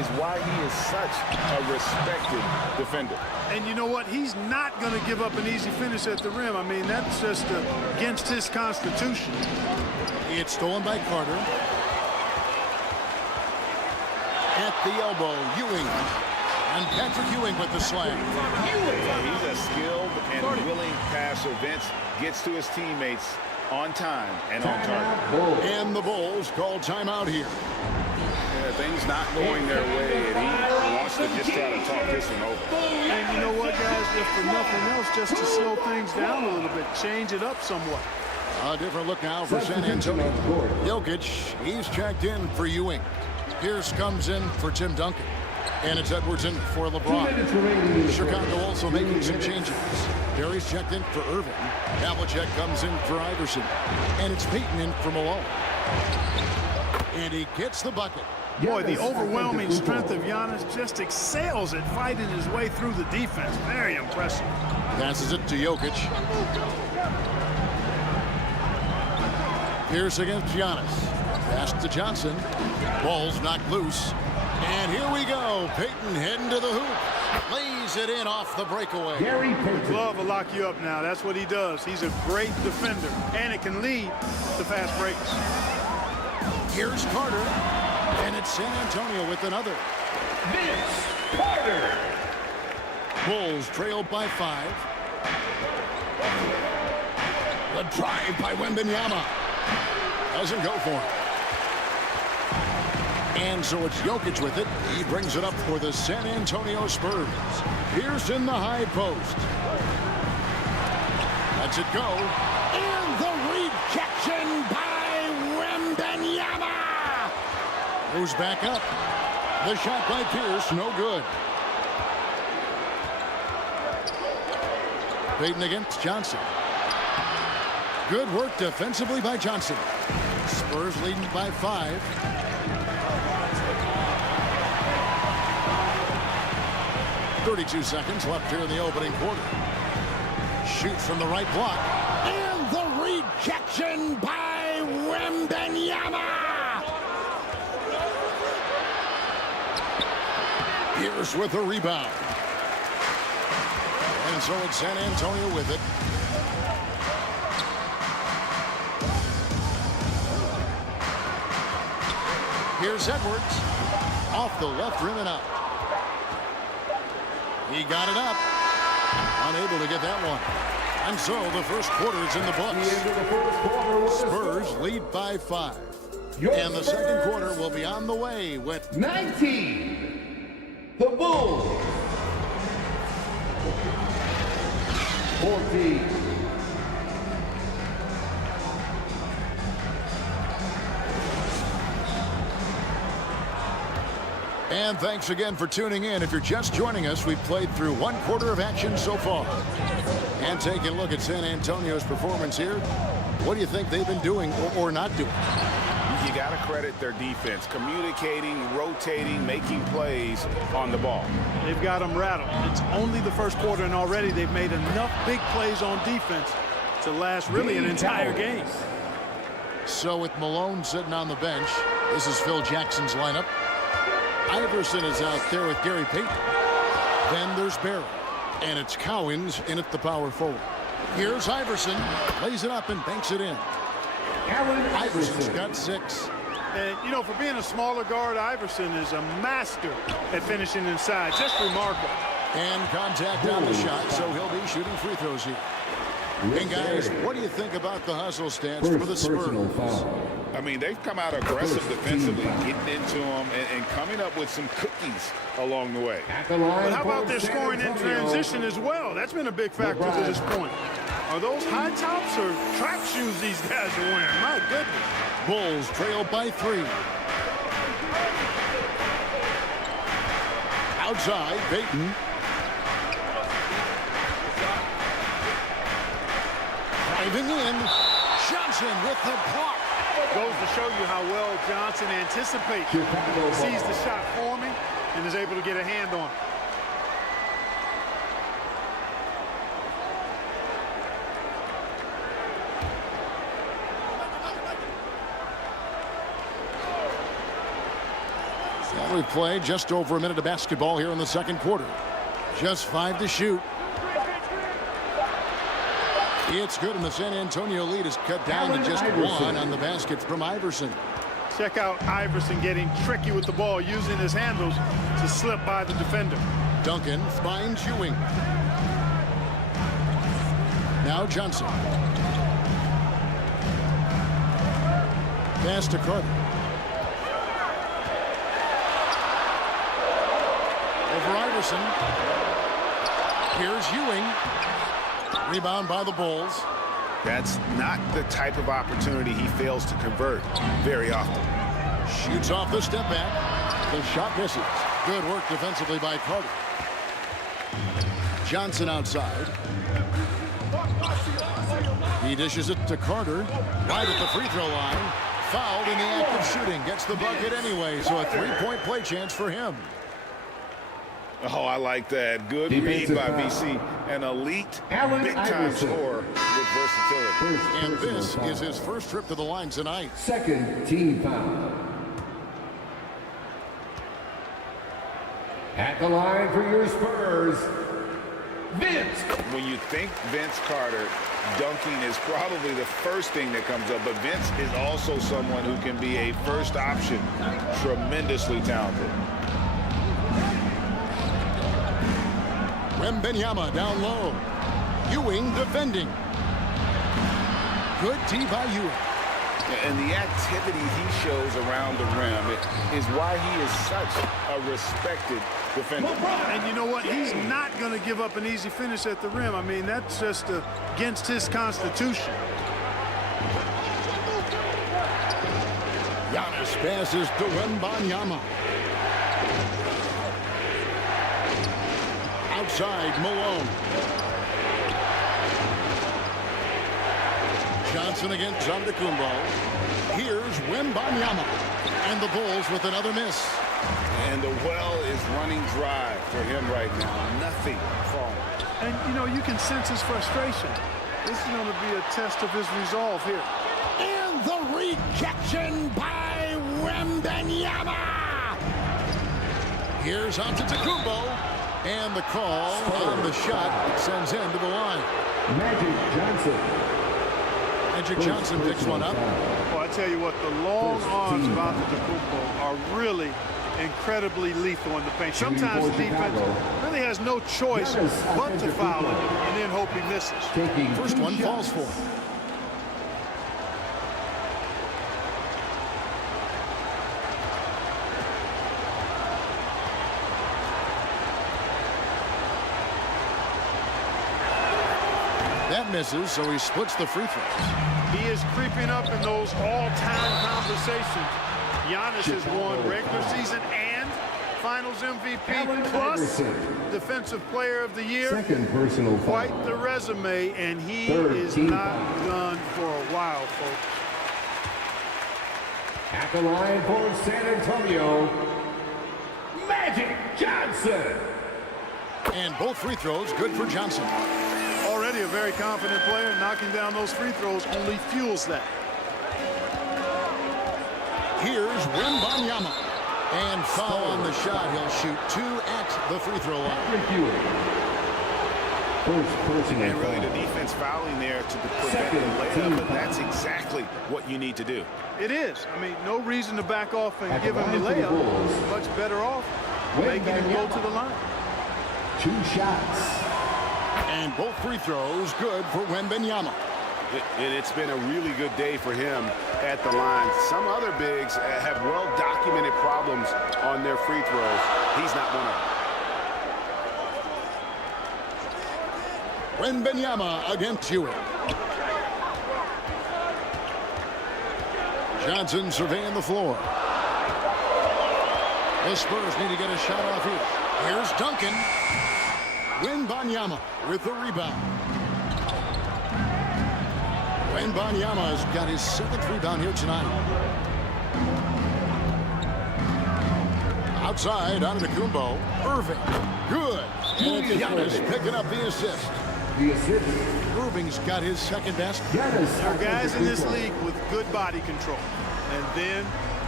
is why he is such a respected defender. And you know what? He's not going to give up an easy finish at the rim. I mean, that's just against his constitution. It's stolen by Carter. At the elbow, Ewing. And Patrick Ewing with the slam. He's a skilled and willing passer. Vince gets to his teammates on time and on target. And the Bulls call timeout here. Yeah, things not going their way, and he wants to just try to talk this one over. And you know what, guys? If for nothing else, just to slow things down a little bit, change it up somewhat. A different look now for San Antonio. Jokic, he's checked in for Ewing. Pierce comes in for Tim Duncan. And it's Edwards in for LeBron. Chicago also making some changes. Gary's checked in for Irving. Havlicek comes in for Iverson. And it's Payton in for Malone. And he gets the bucket. Boy, the overwhelming strength of Giannis just excels at fighting his way through the defense. Very impressive. Passes it to Jokic. Pierce against Giannis. Pass to Johnson. Ball's knocked loose. And here we go. Payton heading to the hoop. Lays it in off the breakaway. The glove will lock you up now. That's what he does. He's a great defender, and it can lead to fast breaks. Here's Carter. And it's San Antonio with another. Vince Carter. Bulls trailed by 5. The drive by Wembanyama. Doesn't go for him. And so it's Jokic with it. He brings it up for the San Antonio Spurs. Here's in the high post. Lets it go. And the rejection by Wembanyama. Goes back up. The shot by Pierce, no good. Payton against Johnson. Good work defensively by Johnson. Spurs leading by 5. 32 seconds left here in the opening quarter. Shoots from the right block. And the rejection by Wembanyama. Here's Spurs with the rebound. And so it's San Antonio with it. Here's Edwards. Off the left rim and out. He got it up. Unable to get that one. And so the first quarter is in the books. Spurs lead by 5. And the second quarter will be on the way with 19. The Bulls. 14. And thanks again for tuning in. If you're just joining us, we've played through one quarter of action so far. And taking a look at San Antonio's performance here, what do you think they've been doing or not doing? You got to credit their defense, communicating, rotating, making plays on the ball. They've got them rattled. It's only the first quarter, and already they've made enough big plays on defense to last really an entire game. So with Malone sitting on the bench, this is Phil Jackson's lineup. Iverson is out there with Gary Payton. Then there's Barry. And it's Cowens in at the power forward. Here's Iverson. Lays it up and banks it in. Iverson's got 6. And, you know, for being a smaller guard, Iverson is a master at finishing inside. Just remarkable. And contact on the shot, so he'll be shooting free throws here. And guys, what do you think about the hustle stance for the Spurs? I mean, they've come out aggressive defensively, getting into them and coming up with some cookies along the way. But how about their scoring in transition as well? That's been a big factor to this point. Are those high tops or track shoes these guys are wearing? My goodness. Bulls trail by 3. Outside, Payton. Driving in. Johnson with the block. Goes to show you how well Johnson anticipates. Sees the shot forming and is able to get a hand on it. Well, we've played just over a minute of basketball here in the second quarter. Just 5 to shoot. It's good, and the San Antonio lead is cut down to just 1 on the basket from Iverson. Check out Iverson getting tricky with the ball, using his handles to slip by the defender. Duncan finds Ewing. Now Johnson. Pass to Carter. Over Iverson. Here's Ewing. Rebound by the Bulls. That's not the type of opportunity he fails to convert very often. Shoots off the step back. The shot misses. Good work defensively by Carter. Johnson outside. He dishes it to Carter. Right at the free throw line. Fouled in the act of shooting. Gets the bucket anyway, so a 3-point play chance for him. Oh, I like that. Good read by BC. An elite, big-time scorer with versatility. And this is his first trip to the line tonight. Second team foul. At the line for your Spurs, Vince. When you think Vince Carter, dunking is probably the first thing that comes up, but Vince is also someone who can be a first option. Tremendously talented. Wembanyama down low. Ewing defending. Good D by Ewing. And the activity he shows around the rim is why he is such a respected defender. And you know what? He's not going to give up an easy finish at the rim. I mean, that's just against his constitution. Giannis passes to Wembanyama. Outside, Malone. Johnson against Antetokounmpo. Here's Wembanyama. And the Bulls with another miss. And the well is running dry for him right now. Nothing falling. And, you know, you can sense his frustration. This is going to be a test of his resolve here. And the rejection by Wembanyama. Here's Antetokounmpo. And the call on the shot sends him to the line. Magic Johnson picks one up. Well, I tell you what, the long arms of Antetokounmpo are really incredibly lethal in the paint. Sometimes the defense really has no choice but to foul him and then hope he misses. First one falls for him. That misses, so he splits the free throws. He is creeping up in those all-time conversations. Giannis has won regular season and Finals MVP plus Defensive Player of the Year. Second personal foul. Quite the resume, and he is not done for a while, folks. At the line for San Antonio, Magic Johnson. And both free throws good for Johnson. Already a very confident player. Knocking down those free throws only fuels that. Here's Wembanyama. And foul on the shot. He'll shoot 2 at the free throw line. And really the defense fouling there to prevent the layup, but that's exactly what you need to do. It is. I mean, no reason to back off and give him the layup. Much better off making him go to the line. 2 shots. And both free throws good for Wembanyama. And it's been a really good day for him at the line. Some other bigs have well-documented problems on their free throws. He's not one of them. Wembanyama against Ewing. Johnson surveying the floor. The Spurs need to get a shot off here. Here's Duncan. Wembanyama with the rebound. Wembanyama's got his 7th rebound here tonight. Outside, Antetokounmpo. Irving. Good. And it's Giannis picking up the assist. Irving's got his 2nd best. There are guys in this league with good body control. And then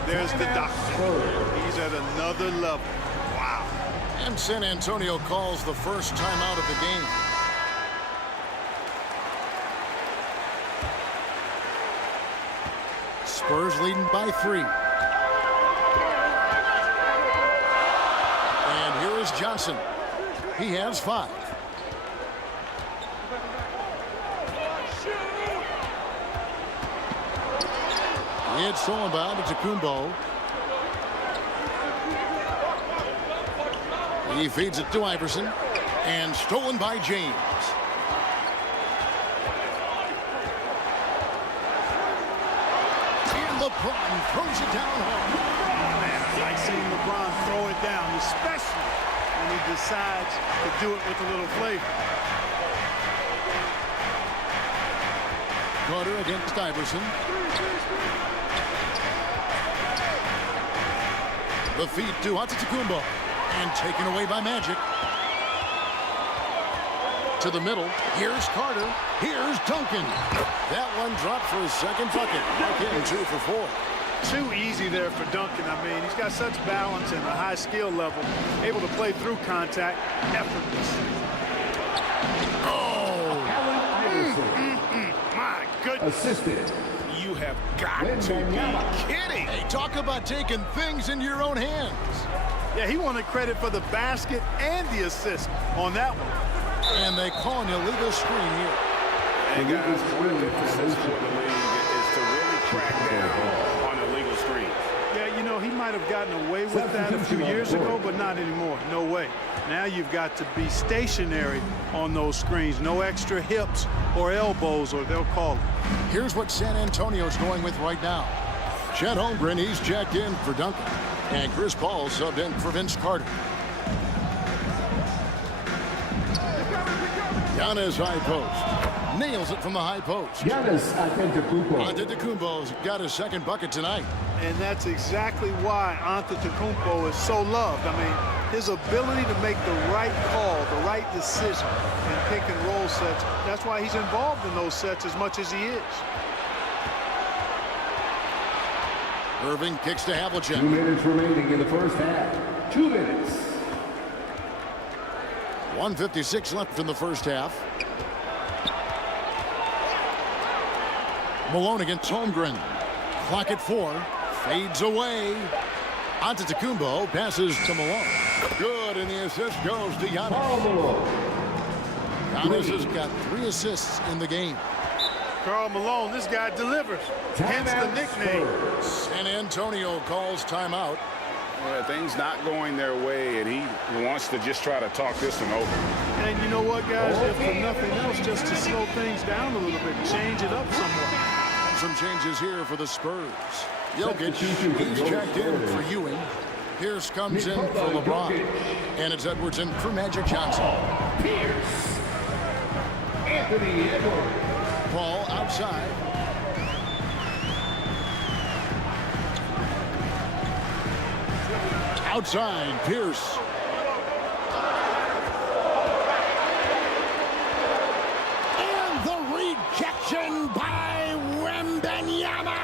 there's the doctor. He's at another level. Wow. And San Antonio calls the first timeout of the game. Spurs leading by 3. And here is Johnson. He has 5. It's stolen by Antetokounmpo. He feeds it to Iverson. And stolen by James. And LeBron throws it down home. Man, I like seeing LeBron throw it down, especially when he decides to do it with a little flavor. Carter against Iverson. The feed to Antetokounmpo. And taken away by Magic. To the middle. Here's Carter. Here's Duncan. That one dropped for his 2nd bucket. Again, 2 for 4. Too easy there for Duncan. I mean, he's got such balance and a high skill level. Able to play through contact effortlessly. Oh! My goodness. Assisted. You have got to be kidding. Hey, talk about taking things into your own hands. Yeah, he wanted credit for the basket and the assist on that one. And they call an illegal screen here. And guys, one of the emphasis for the league is to really crack down on illegal screens. Yeah, you know, he might have gotten away with that a few years ago, but not anymore. No way. Now you've got to be stationary on those screens. No extra hips or elbows, or they'll call it. Here's what San Antonio's going with right now. CHET Holmgren, he's jacked in for Duncan. And Chris Paul subbed in for Vince Carter. Giannis high post. Nails it from the high post. Antetokounmpo's got his 2nd bucket tonight. And that's exactly why Antetokounmpo is so loved. I mean, his ability to make the right call, the right decision in pick and roll sets, that's why he's involved in those sets as much as he is. Irving kicks to Havlicek. 2 minutes remaining in the first half. 2 minutes. 1:56 left in the first half. Malone against Holmgren. Clock at 4. Fades away. Antetokounmpo passes to Malone. Good, and the assist goes to Giannis. Giannis has got 3 assists in the game. Karl Malone, this guy delivers. Hence the nickname. San Antonio calls timeout. Yeah, things not going their way, and he wants to just try to talk this one over. And you know what, guys? If for nothing else, just to slow things down a little bit, change it up somewhat. Some changes here for the Spurs. Jokic, he's checked in for Ewing. Pierce comes in for LeBron. And it's Edwards in for Magic Johnson. Pierce. Anthony Edwards. Ball outside. Outside, Pierce. And the rejection by Wembanyama.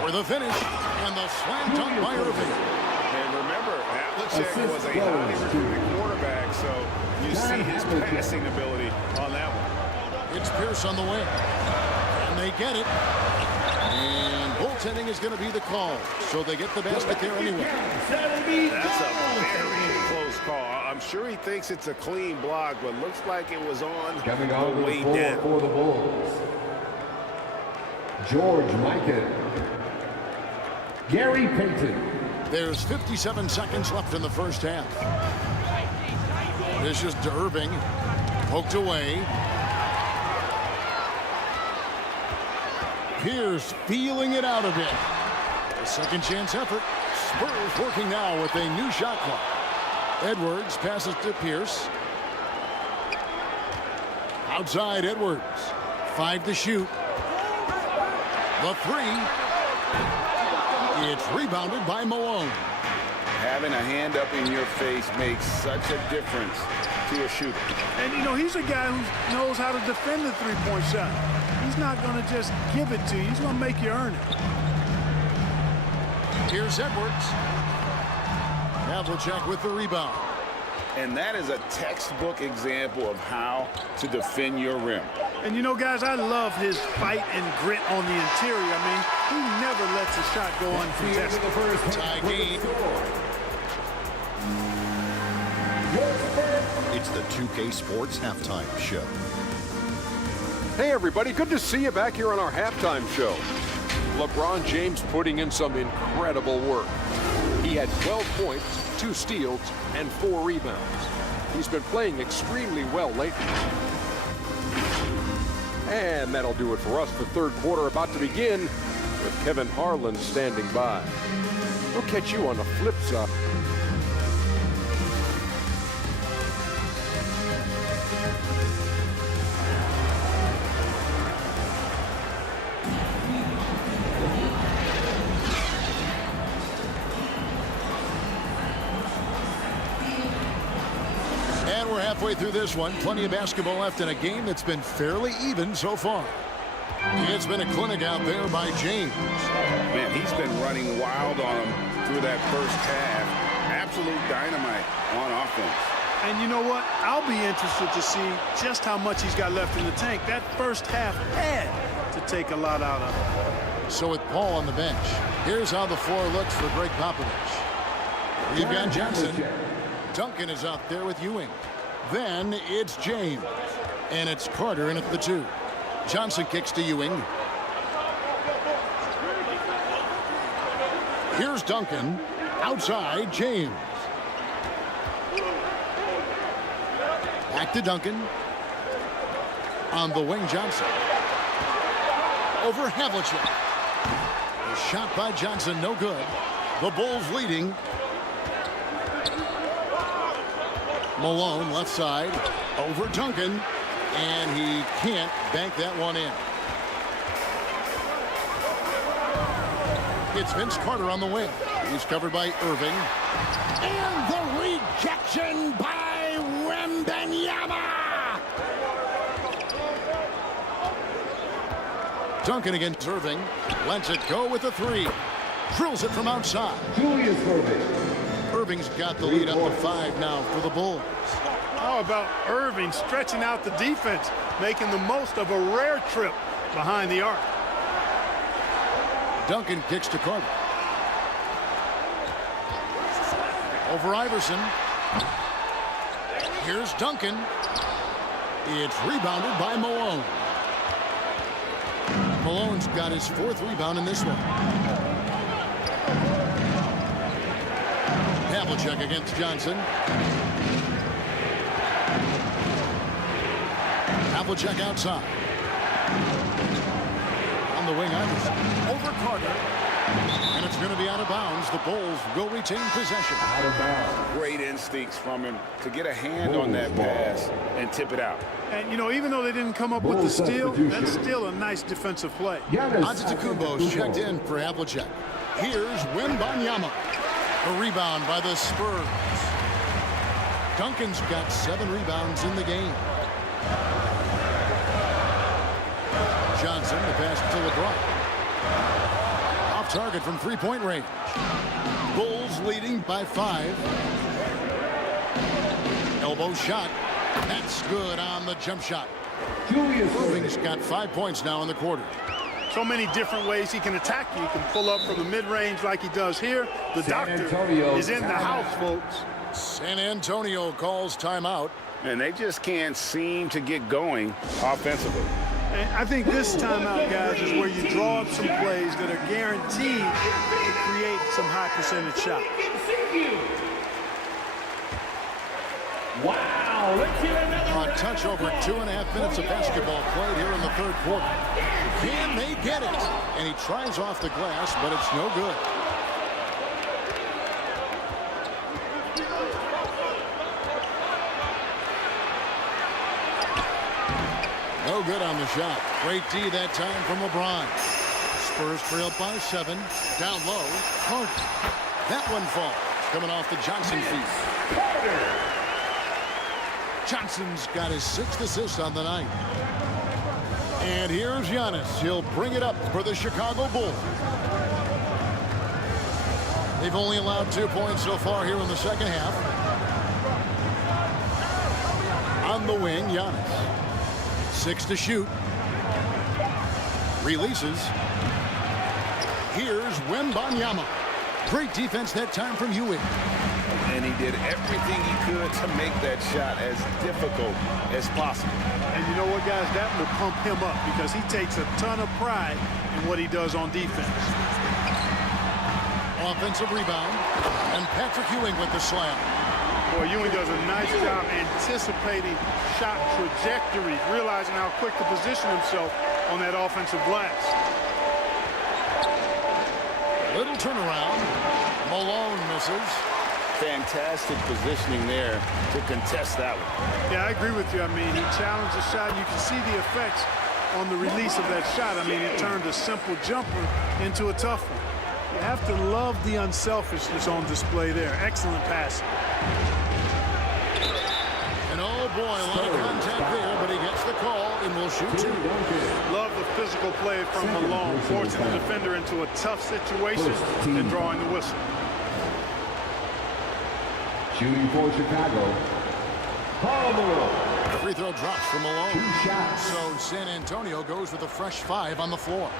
For the finish, and the slam dunk by Irving. And remember, Havlicek was a highly recruited quarterback, so you see his passing ability on that one. It's Pierce on the wing. And they get it. And goaltending is going to be the call. So they get the basket there anyway. That's a very close call. I'm sure he thinks it's a clean block, but looks like it was on the way down. For the Bulls. George Mikan. Gary Payton. There's 57 seconds left in the first half. This is to Irving. Poked away. Pierce feeling it out a bit. A second chance effort. Spurs working now with a new shot clock. Edwards passes to Pierce. Outside Edwards. 5 to shoot. The 3. It's rebounded by Malone. Having a hand up in your face makes such a difference to a shooter. And, you know, he's a guy who knows how to defend the three-point shot. He's not going to just give it to you. He's going to make you earn it. Here's Edwards. Havlicek with the rebound. And that is a textbook example of how to defend your rim. And, you know, guys, I love his fight and grit on the interior. I mean, he never lets a shot go uncontested. Tie game. It's the 2K Sports Halftime Show. Hey, everybody. Good to see you back here on our halftime show. LeBron James putting in some incredible work. He had 12 points, 2 steals, and 4 rebounds. He's been playing extremely well lately. And that'll do it for us. The third quarter about to begin with Kevin Harlan standing by. We'll catch you on the flip side. Halfway through this one, plenty of basketball left in a game that's been fairly even so far. It's been a clinic out there by James. Man, he's been running wild on him through that first half. Absolute dynamite on offense. And you know what? I'll be interested to see just how much he's got left in the tank. That first half had to take a lot out of him. So with Paul on the bench, here's how the floor looks for Greg Popovich. We've got Johnson. Duncan is out there with Ewing. Then it's James. And it's Carter in at the 2. Johnson kicks to Ewing. Here's Duncan. Outside, James. Back to Duncan. On the wing, Johnson. Over Havlicek. A shot by Johnson, no good. The Bulls leading. Malone, left side, over Duncan, and he can't bank that one in. It's Vince Carter on the wing. He's covered by Irving. And the rejection by Wembanyama! Duncan against Irving. Lets it go with the 3. Drills it from outside. Julius Irving. Irving's got the lead up to 5 now for the Bulls. How about Irving stretching out the defense, making the most of a rare trip behind the arc? Duncan kicks to Carter. Over Iverson. Here's Duncan. It's rebounded by Malone. Malone's got his 4th rebound in this one. Havlicek against Johnson. Havlicek outside. On the wing, Iverson. Over Carter. And it's going to be out of bounds. The Bulls will retain possession. Out of bounds. Great instincts from him to get a hand on that pass and tip it out. And, you know, even though they didn't come up with the steal, that's still a nice defensive play. Antetokounmpo's checked in for Havlicek. Here's Wembanyama. A rebound by the Spurs. Duncan's got 7 rebounds in the game. Johnson, the pass to LeBron. Off target from 3-point range. Bulls leading by 5. Elbow shot. That's good on the jump shot. Irving's got 5 points now in the quarter. So many different ways he can attack you. He can pull up from the mid-range like he does here. The doctor is in the house, folks. San Antonio calls timeout. And they just can't seem to get going offensively. And I think this timeout, guys, is where you draw up some plays that are guaranteed to create some high percentage shots. Wow, let's hear another. A touch over 2.5 minutes of basketball played here in the 3rd quarter. Can they get it? And he tries off the glass, but it's no good. No good on the shot. Great D that time from LeBron. Spurs trailed by 7. Down low. Carter. That one falls. Coming off the Johnson feet. Johnson's got his 6th assist on the night. And here's Giannis. He'll bring it up for the Chicago Bulls. They've only allowed 2 points so far here in the 2nd half. On the wing, Giannis. 6 to shoot. Releases. Here's Wembanyama. Great defense that time from Ewing. And he did everything he could to make that shot as difficult as possible. And you know what, guys? That will pump him up because he takes a ton of pride in what he does on defense. Offensive rebound. And Patrick Ewing with the slam. Boy, Ewing does a nice job anticipating shot trajectories, realizing how quick to position himself on that offensive glass. Little turnaround. Malone misses. Fantastic positioning there to contest that one. Yeah, I agree with you. I mean, he challenged the shot. You can see the effects on the release of that shot. I mean, it turned a simple jumper into a tough one. You have to love the unselfishness on display there. Excellent passing. And oh boy, a lot of contact there, but he gets the call and will shoot 2. Love the physical play from Malone, forcing the defender into a tough situation and drawing the whistle. Shooting for Chicago. KALBO. Free throw drops from Malone. 2 shots. So San Antonio goes with a fresh 5 on the floor.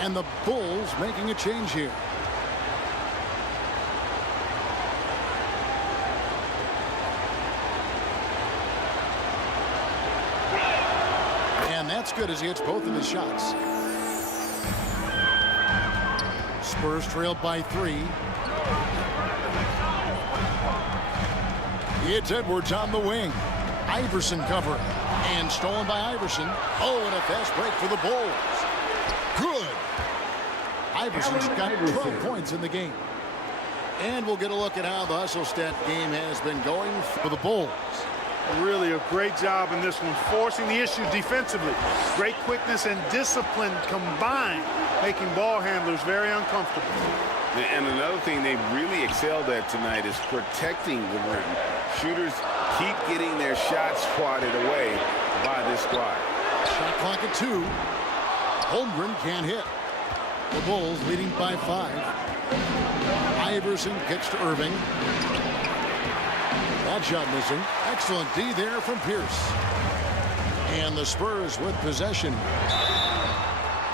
And the Bulls making a change here. And that's good as he hits both of his shots. Spurs trailed by 3. It's Edwards on the wing. Iverson covering. And stolen by Iverson. Oh, and a fast break for the Bulls. Good. Iverson's got 12 points in the game. And we'll get a look at how the hustle stat game has been going for the Bulls. Really a great job in this one, forcing the issue defensively. Great quickness and discipline combined, making ball handlers very uncomfortable. And another thing they really excelled at tonight is protecting the rim. Shooters keep getting their shots swatted away by this squad. Shot clock at 2. Holmgren can't hit. The Bulls leading by 5. Iverson kicks to Irving. That shot missing. Excellent D there from Pierce. And the Spurs with possession.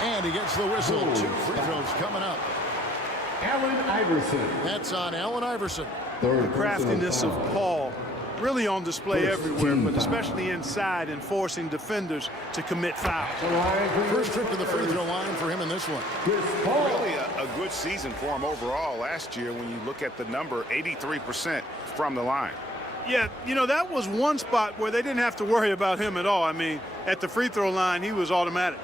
And he gets the whistle. 2 free throws coming up. Allen Iverson. That's on Allen Iverson. The craftiness of Paul really on display everywhere, but especially inside and forcing defenders to commit fouls. First trip to the free throw line for him in this one. Really a good season for him overall last year when you look at the number, 83% from the line. Yeah, you know, that was one spot where they didn't have to worry about him at all. I mean, at the free throw line, he was automatic.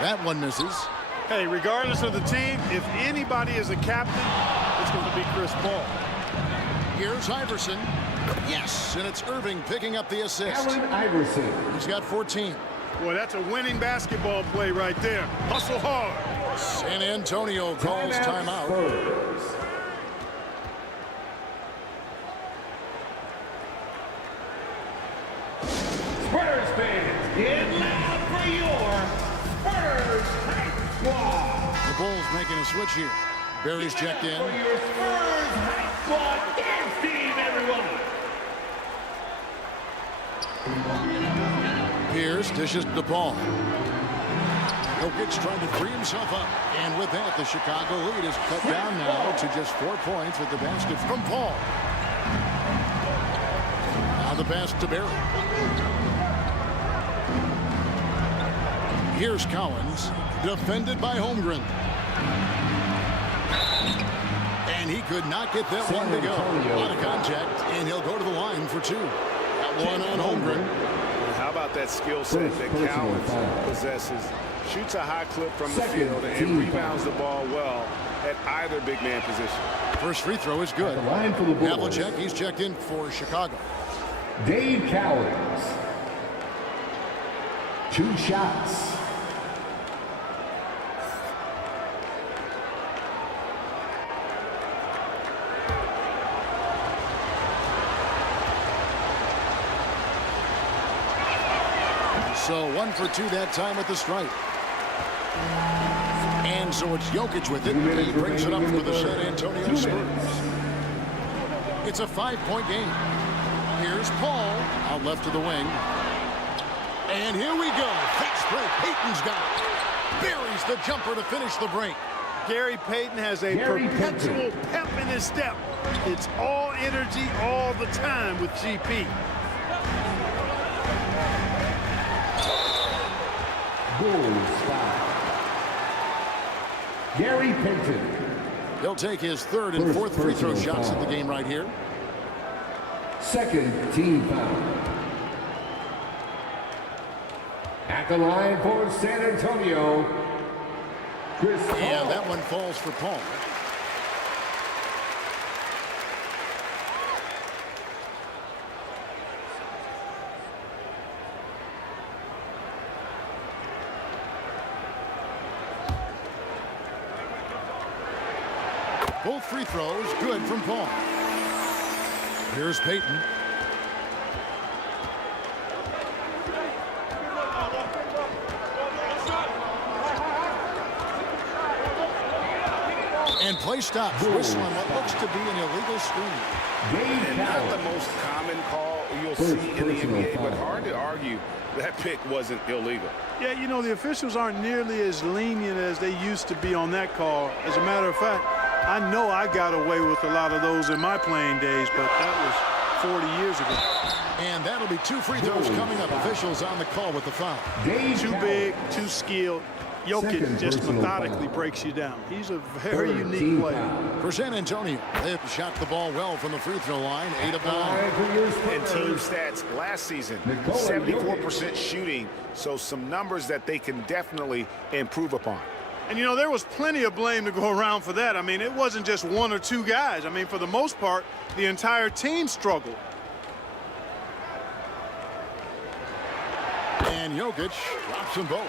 That one misses. Hey, regardless of the team, if anybody is a captain, it's going to be Chris Paul. Here's Iverson. Yes, and it's Irving picking up the assist. Allen Iverson. He's got 14. Boy, that's a winning basketball play right there. Hustle hard. San Antonio calls timeout. Spurs fans, get loud for your Spurs Hype Squad. The Bulls making a switch here. Barry's checked in. For your Spurs Hype Squad dance team, everyone. Pierce dishes to Paul. Jokic trying to free himself up. And with that, the Chicago lead is cut down now to just 4 points with the basket from Paul. Now the pass to Barry. Here's Collins, defended by Holmgren. And he could not get that one to go. Out of contact, and he'll go to the line for 2. That one on Holmgren. How about that skill set that Collins possesses? Shoots a high clip from the field and rebounds the ball well at either big man position. First free throw is good. Line for the Bulls. Havlicek, he's checked in for Chicago. Dave Cowens. 2 shots. So 1 for 2 that time with the strike. And so it's Jokic with it. He brings it up for the San Antonio Spurs. It's a 5-point game. Here's Paul out left to the wing. And here we go. Fast break. Payton's got it. Buries the jumper to finish the break. Gary Payton has a perpetual pep in his step. It's all energy all the time with GP. Bulls foul. Gary Payton. He'll take his 3rd and 4th free throw shots in the game right here. 2nd team foul. At the line for San Antonio, Chris Paul. And that one falls for Paul. Both free throws good from Paul. Here's Payton. And play stops. Whistling what looks to be an illegal screen. And not the most common call you'll see in the NBA, but hard to argue that pick wasn't illegal. Yeah, you know, the officials aren't nearly as lenient as they used to be on that call. As a matter of fact, I know I got away with a lot of those in my playing days, but that was 40 years ago. And that'll be 2 free throws coming up. Officials on the call with the foul. Too big, too skilled. Jokic just methodically breaks you down. He's a very unique player. For San Antonio, they have shot the ball well from the free throw line, 8 of 9. And team stats last season, 74% shooting, so some numbers that they can definitely improve upon. And, you know, there was plenty of blame to go around for that. I mean, it wasn't just 1 or 2 guys. I mean, for the most part, the entire team struggled. And Jokic drops them both.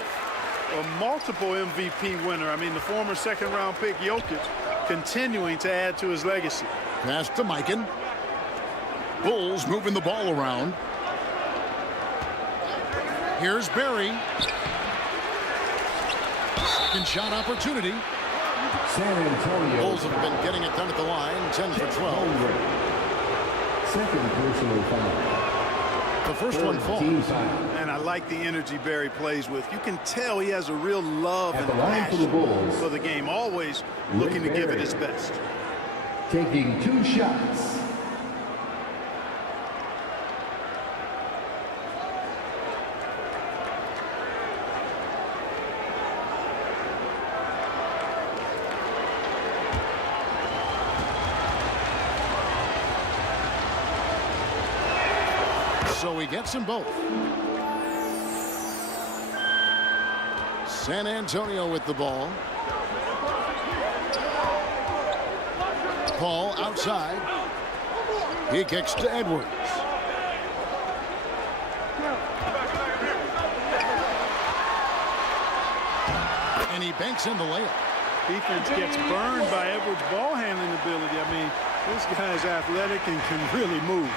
A multiple MVP winner. I mean, the former 2nd-round pick, Jokic, continuing to add to his legacy. Pass to Mikan. Bulls moving the ball around. Here's Barry. Second shot opportunity. San Antonio. Bulls have been getting it done at the line, 10 for 12. Second personal foul. The first one falls. And I like the energy Barry plays with. You can tell he has a real love and At the line for the passion Bulls, for the game, always looking to give it his best. taking 2 shots. So he gets them both. San Antonio with the ball. Paul outside. He kicks to Edwards. And he banks in the layup. Defense gets burned by Edwards' ball handling ability. I mean, this guy's athletic and can really move.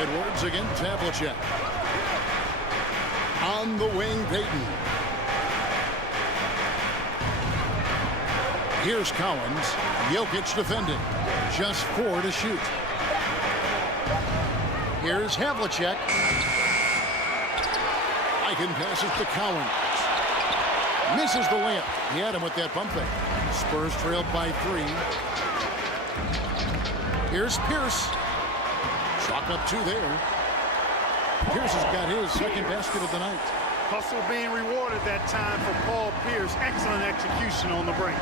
Edwards against Havlicek. On the wing, Payton. Here's Collins. Jokic defending. Just 4 to shoot. Here's Havlicek. I can pass it to Collins. Misses the layup. He had him with that bump fake. Spurs trailed by 3. Here's Pierce. Chalk up 2 there. Pierce has got his second basket of the night. Hustle being rewarded that time for Paul Pierce. Excellent execution on the break.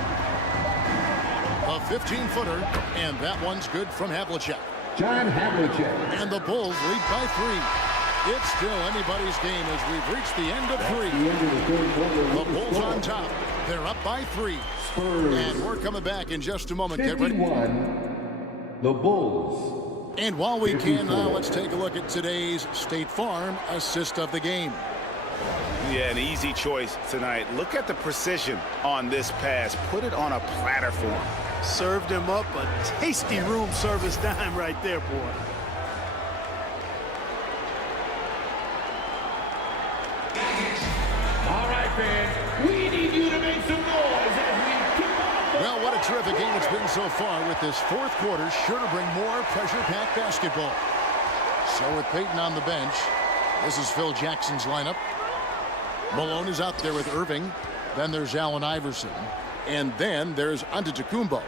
A 15-footer, and that one's good from Havlicek. John Havlicek. And the Bulls lead by 3. It's still anybody's game as we've reached the end of 3. The Bulls on top. They're up by 3. Spurs. And we're coming back in just a moment. Get ready. 51. The Bulls. And while we can now, let's take a look at today's State Farm assist of the game. Yeah, an easy choice tonight. Look at the precision on this pass. Put it on a platter for him. Served him up a tasty room service dime right there, boy. All right, fans, we need you to make some noise as we kick off. Well, what a terrific game it's been so far, with this 4th quarter sure to bring more pressure-packed basketball. So with Payton on the bench, this is Phil Jackson's lineup. Malone is out there with Irving. Then there's Allen Iverson. And then there's Antetokounmpo.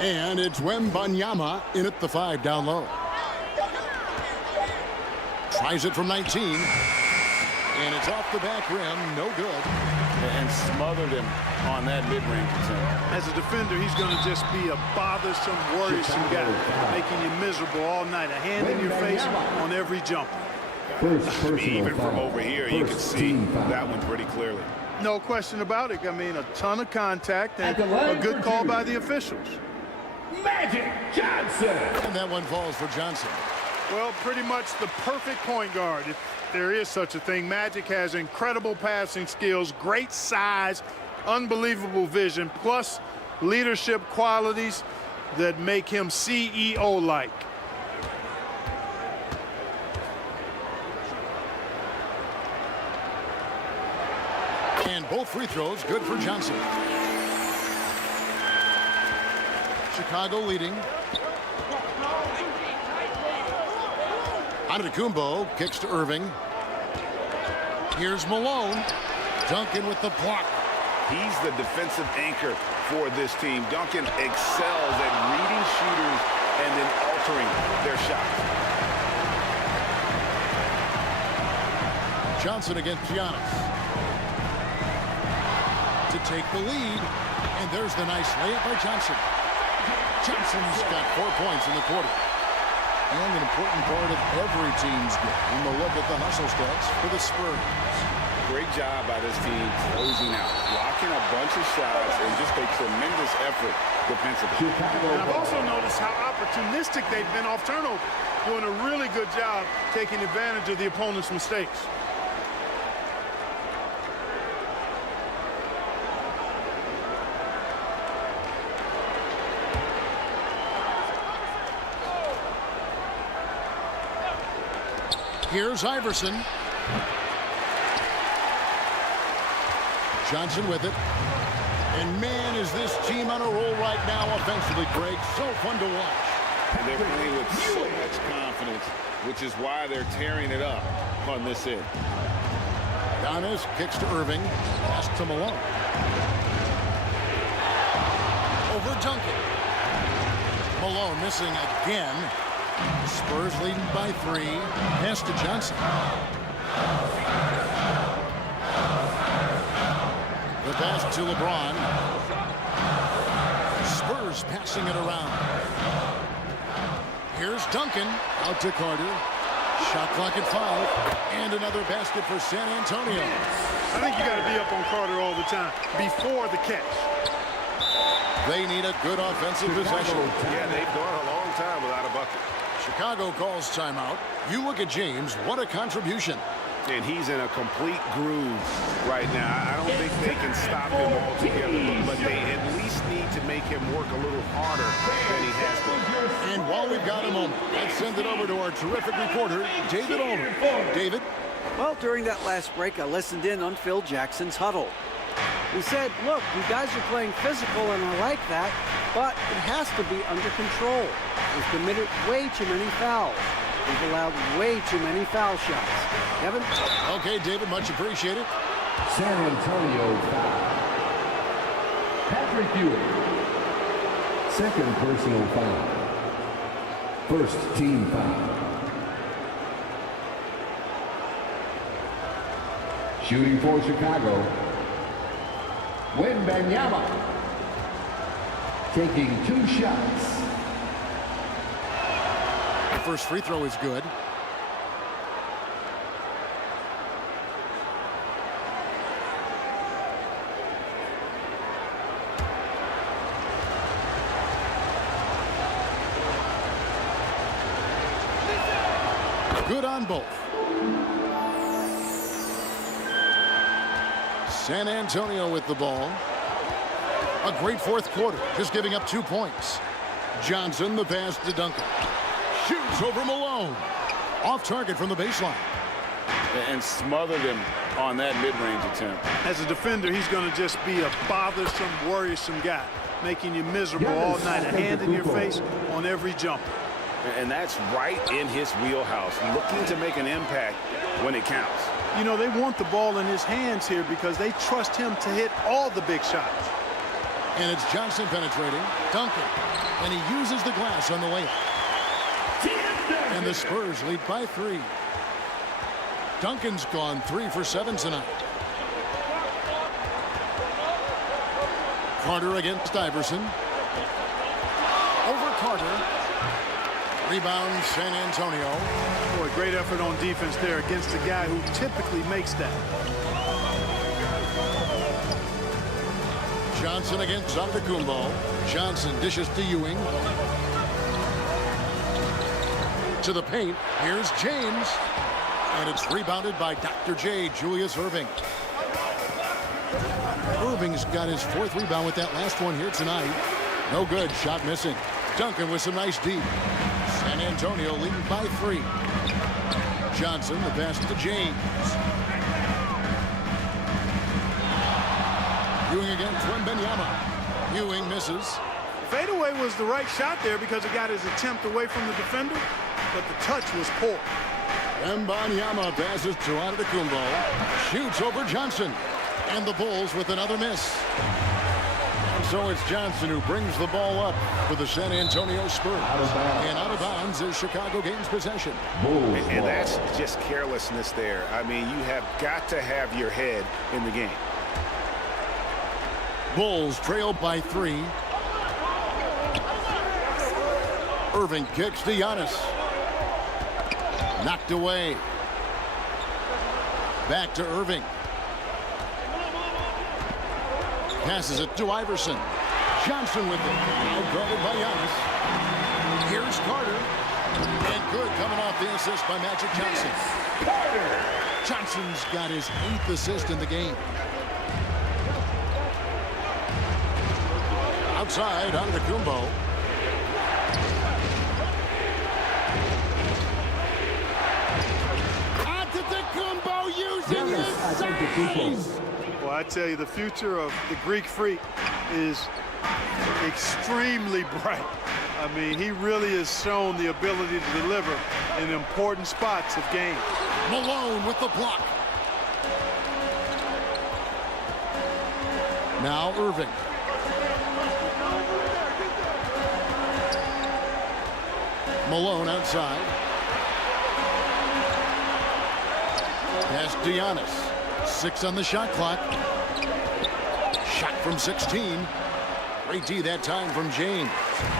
And it's Wembanyama in at the 5 down low. Tries it from 19. And it's off the back rim. No good. And smothered him on that mid-range attempt. As a defender, he's going to just be a bothersome, worrisome guy, making you miserable all night. A hand in your face on every jump. I mean, even from over here, you can see that one pretty clearly. No question about it. I mean, a ton of contact and a good call by the officials. Magic Johnson. And that one falls for Johnson. Well, pretty much the perfect point guard, if there is such a thing. Magic has incredible passing skills, great size, unbelievable vision, plus leadership qualities that make him CEO-like. And both free throws good for Johnson. Chicago leading. Antetokounmpo kicks to Irving. Here's Malone. Duncan with the block. He's the defensive anchor for this team. Duncan excels at reading shooters and then altering their shots. Johnson against Giannis. To take the lead. And there's the nice layup by Johnson. Johnson's got 4 points in the quarter. And an important part of every team's game. A look at the hustle stats for the Spurs. Great job by this team closing out, blocking a bunch of shots, and just a tremendous effort defensively. And I've also noticed how opportunistic they've been off turnover, doing a really good job taking advantage of the opponent's mistakes. Here's Iverson. Johnson with it. And man, is this team on a roll right now offensively, Greg. So fun to watch. And they're playing with so much confidence, which is why they're tearing it up on this end. Giannis kicks to Irving. Pass to Malone. Over Duncan. Malone missing again. Spurs leading by 3. Pass to Johnson. The pass to LeBron. Spurs passing it around. Here's Duncan. Out to Carter. Shot clock at 5. And another basket for San Antonio. I think you got to be up on Carter all the time before the catch. They need a good offensive possession. Yeah, they've gone a long time without a bucket. Chicago calls timeout. You look at James. What a contribution. And he's in a complete groove right now. I don't think they can stop him altogether, but they at least need to make him work a little harder than he has been. And while we've got a moment, let's send it over to our terrific reporter, David Aldridge. David? Well, during that last break, I listened in on Phil Jackson's huddle. He said, look, you guys are playing physical, and I like that, but it has to be under control. We've committed way too many fouls. We've allowed way too many foul shots. Kevin? Okay, David, much appreciated. San Antonio foul. Patrick Ewing. Second personal foul. First team foul. Shooting for Chicago. Wembanyama. Taking 2 shots. The first free throw is good. Good on both. San Antonio with the ball. A great fourth quarter, just giving up 2 points. Johnson, the pass to Duncan. Shoots over Malone. Off target from the baseline. And smothered him on that mid-range attempt. As a defender, he's going to just be a bothersome, worrisome guy, making you miserable all night, a hand in your face on every jumper. And that's right in his wheelhouse, looking to make an impact when it counts. You know, they want the ball in his hands here because they trust him to hit all the big shots. And it's Johnson penetrating. Duncan. And he uses the glass on the layup. And the Spurs lead by 3. Duncan's gone 3 for 7 tonight. Carter against Iverson. Over Carter. Rebound San Antonio. Boy, great effort on defense there against a guy who typically makes that. Johnson against Antetokounmpo. Johnson dishes to Ewing. To the paint. Here's James. And it's rebounded by Dr. J, Julius Irving. Irving's got his 4th rebound with that last one here tonight. No good. Shot missing. Duncan with some nice deep. San Antonio leading by 3. Johnson, the pass to James. Ewing against Wembanyama. Ewing misses. Fadeaway was the right shot there because it got his attempt away from the defender, but the touch was poor. Wembanyama passes to Antetokounmpo. Shoots over Johnson. And the Bulls with another miss. And so it's Johnson who brings the ball up for the San Antonio Spurs. And out of bounds is Chicago gains possession. And that's just carelessness there. I mean, you have got to have your head in the game. Bulls trail by 3. Irving kicks to Giannis. Knocked away. Back to Irving. Passes it to Iverson. Johnson with it. Now guarded by Giannis. Here's Carter. And good coming off the assist by Magic Johnson. Carter. Johnson's got his 8th assist in the game. Outside, Antetokounmpo. Antetokounmpo using his size. Well, I tell you, the future of the Greek Freak is extremely bright. I mean, he really has shown the ability to deliver in important spots of games. Malone with the block. Now Irving. Malone outside. Pass Giannis. 6 on the shot clock. Shot from 16. Great D that time from James.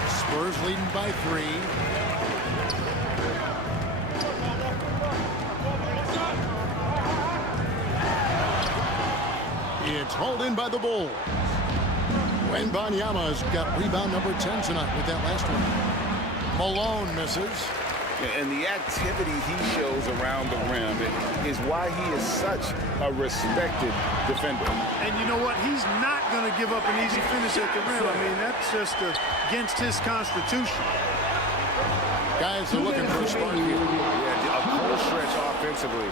Spurs leading by 3. It's hauled in by the Bulls. Wembanyama's got rebound number 10 tonight with that last one. Malone misses. And the activity he shows around the rim is why he is such a respected defender. And you know what? He's not going to give up an easy finish at the rim. I mean, that's just against his constitution. Guys are looking for a spark here. Yeah, a cold stretch offensively,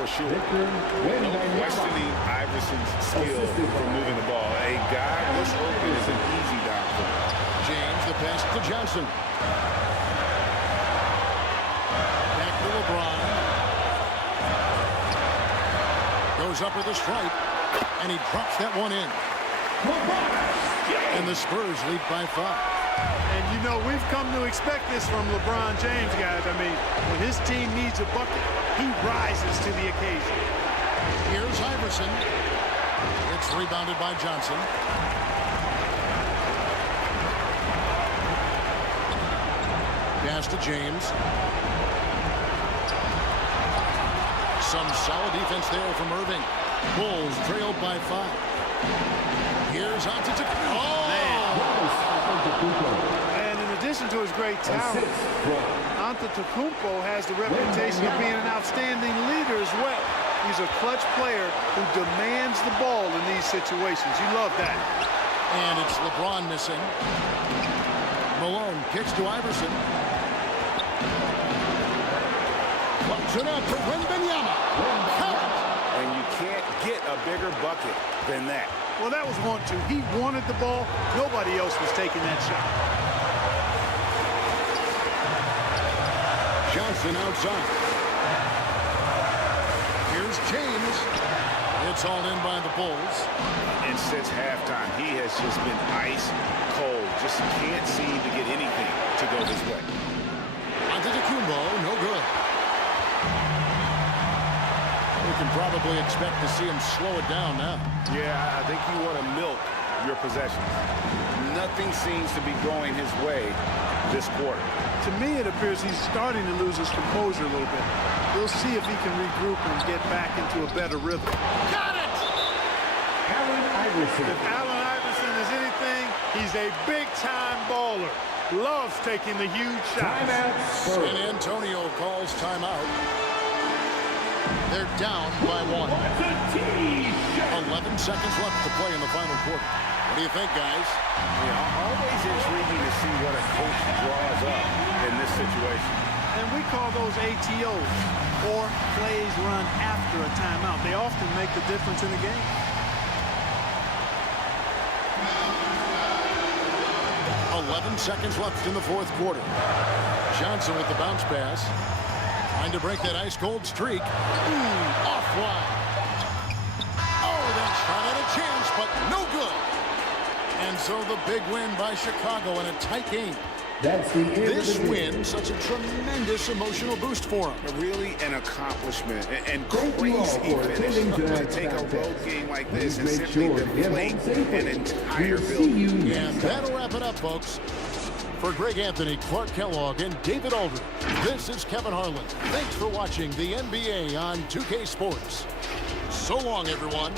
for sure. No questioning Iverson's skill for moving the ball. A guy who's open is an easy down for him. James, the pass to Johnson. Back to LeBron. Goes up with a stripe, and he drops that one in. And the Spurs lead by 5. And you know, we've come to expect this from LeBron James, guys. I mean, when his team needs a bucket, he rises to the occasion. Here's Iverson. It's rebounded by Johnson. Pass to James. Some solid defense there from Irving. Bulls trailed by 5. Here's Antetokounmpo. And in addition to his great talent, Antetokounmpo has the reputation of being an outstanding leader as well. He's a clutch player who demands the ball in these situations. You love that. And it's LeBron missing. Malone kicks to Iverson. Clutch it up for Wembanyama. And you can't get a bigger bucket than that. Well, that was 1-2. He wanted the ball. Nobody else was taking that shot. Johnson outside. Here's James. It's all in by the Bulls. And since halftime, he has just been ice cold. Just can't seem to get anything to go his way. Antetokounmpo, no good. We can probably expect to see him slow it down now. Yeah, I think you want to milk your possessions. Nothing seems to be going his way this quarter. To me, it appears he's starting to lose his composure a little bit. We'll see if he can regroup and get back into a better rhythm. Got it! Allen Iverson. If Allen Iverson is anything, he's a big-time baller. Loves taking the huge shots. San Antonio calls timeout. They're down by 1. 11 seconds left to play in the final quarter. What do you think, guys? Yeah, always intriguing to see what a coach draws up in this situation. And we call those ATOs, or plays run after a timeout. They often make the difference in the game. Seconds left in the fourth quarter. Johnson with the bounce pass. Trying to break that ice-cold streak. Offline. Oh, that shot had a chance, but no good. And so the big win by Chicago in a tight game. That's the end This of the win, such a tremendous emotional boost for him. Really an accomplishment and crazy finish to take a road game like this and simply deflate an entire building. And that'll wrap it up, folks. For Greg Anthony, Clark Kellogg, and David Aldridge, this is Kevin Harlan. Thanks for watching the NBA on 2K Sports. So long, everyone.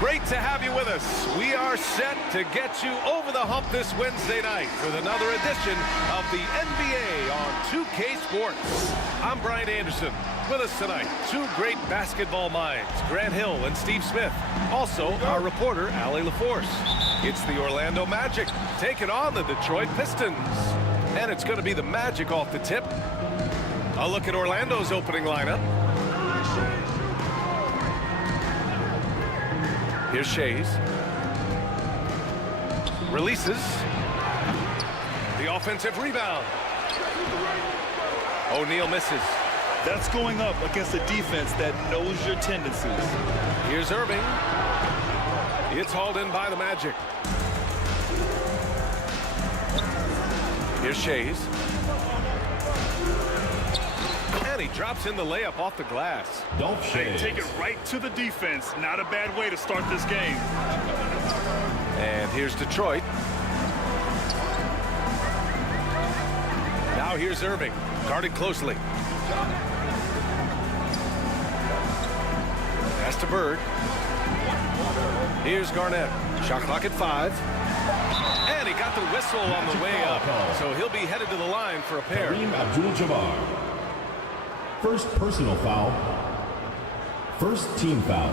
Great to have you with us. We are set to get you over the hump this Wednesday night with another edition of the NBA on 2K Sports. I'm Brian Anderson. With us tonight, two great basketball minds, Grant Hill and Steve Smith. Also, our reporter, Allie LaForce. It's the Orlando Magic taking on the Detroit Pistons. And it's going to be the Magic off the tip. A look at Orlando's opening lineup. Here's SHAI's. Releases. The offensive rebound. O'Neal misses. That's going up against a defense that knows your tendencies. Here's Irving. It's hauled in by the Magic. Here's SHAI's. And he drops in the layup off the glass. Hey, take it right to the defense. Not a bad way to start this game. And here's Detroit. Now here's Irving, guarded closely. Pass to Bird. Here's Garnett. Shot clock at 5. And he got the whistle on the way up. So he'll be headed to the line for a pair. Kareem Abdul-Jabbar. First personal foul. First team foul.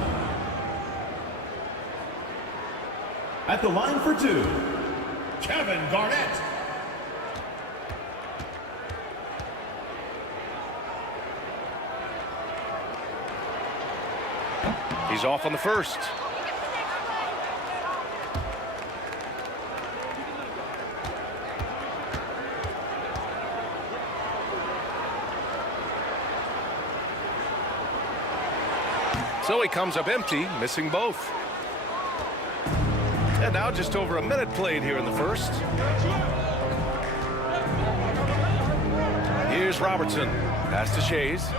At the line for 2, Kevin Garnett. He's off on the first. So he comes up empty, missing both. And now just over a minute played here in the first. Here's Robertson. Pass to SHAI's.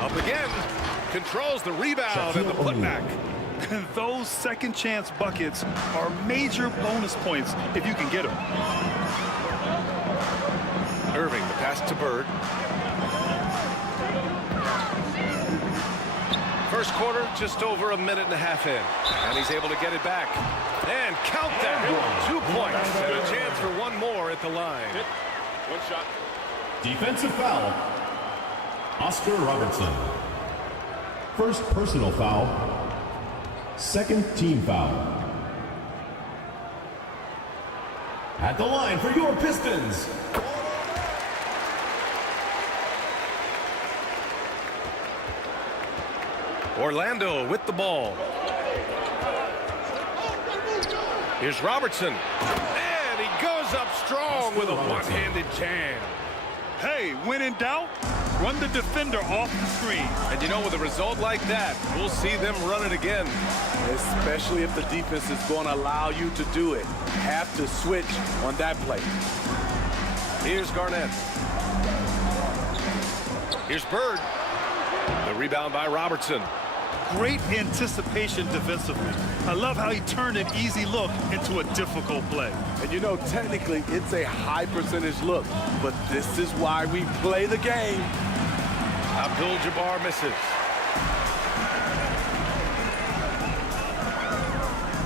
Up again. Controls the rebound and the putback. Those second chance buckets are major bonus points if you can get them. Irving, the pass to Bird. First quarter, just over a minute and a half in. And he's able to get it back. And count that. 2 points and a chance for one more at the line. One shot. Defensive foul. Oscar Robertson. First personal foul. Second team foul. At the line for your Pistons, Orlando with the ball. Here's Robertson. And he goes up strong with a one-handed jam. Hey, when in doubt, run the defender off the screen. And you know, with a result like that, we'll see them run it again. Especially if the defense is going to allow you to do it. Have to switch on that play. Here's Garnett. Here's Bird. The rebound by Robertson. Great anticipation defensively. I love how he turned an easy look into a difficult play. And you know, technically, it's a high percentage look, but this is why we play the game. Abdul-Jabbar misses.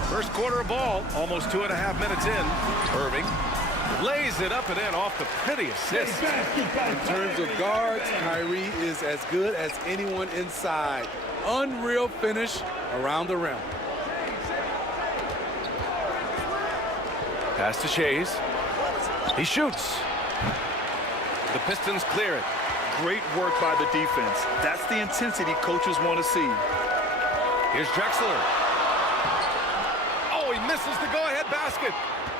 First quarter of ball, almost 2.5 minutes in. Irving lays it up and in off the pretty assist. In terms of guards, Kyrie is as good as anyone inside. Unreal finish around the rim. Pass to Shays. He shoots. The Pistons clear it. Great work by the defense. That's the intensity coaches want to see. Here's Drexler. Oh, he misses the go-ahead basket.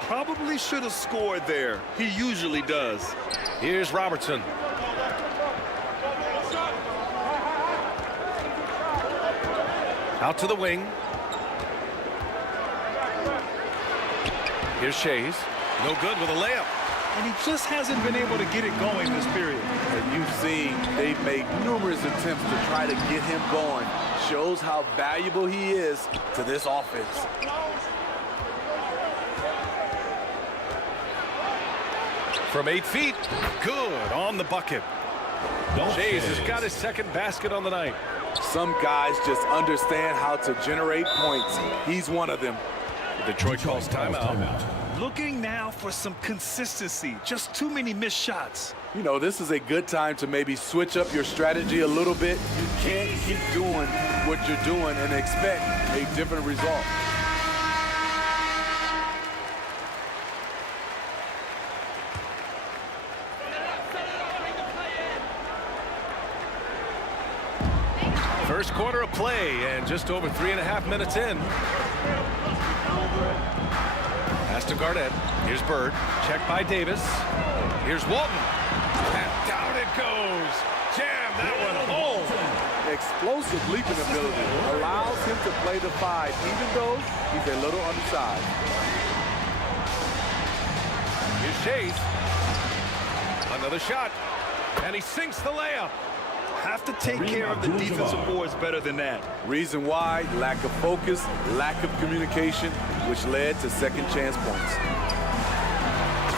Probably should have scored there. He usually does. Here's Robertson. Out to the wing. Here's Shays. No good with a layup. And he just hasn't been able to get it going this period. And you've seen they've made numerous attempts to try to get him going. Shows how valuable he is to this offense. From 8 feet. Good on the bucket. Shays has got his second basket on the night. Some guys just understand how to generate points. He's one of them. Detroit calls timeout. Looking now for some consistency. Just too many missed shots. You know, this is a good time to maybe switch up your strategy a little bit. You can't keep doing what you're doing and expect a different result. First quarter of play and just over 3.5 minutes in. Pass to Garnett. Here's Bird. Check by Davis. Here's Walton. And down it goes. Jam that one home. Explosive leaping ability allows him to play the 5, even though he's a little undersized. Here's Shays. Another shot. And he sinks the layup. Have to take care of the defensive boards better than that. Reason why: lack of focus, lack of communication, which led to second chance points.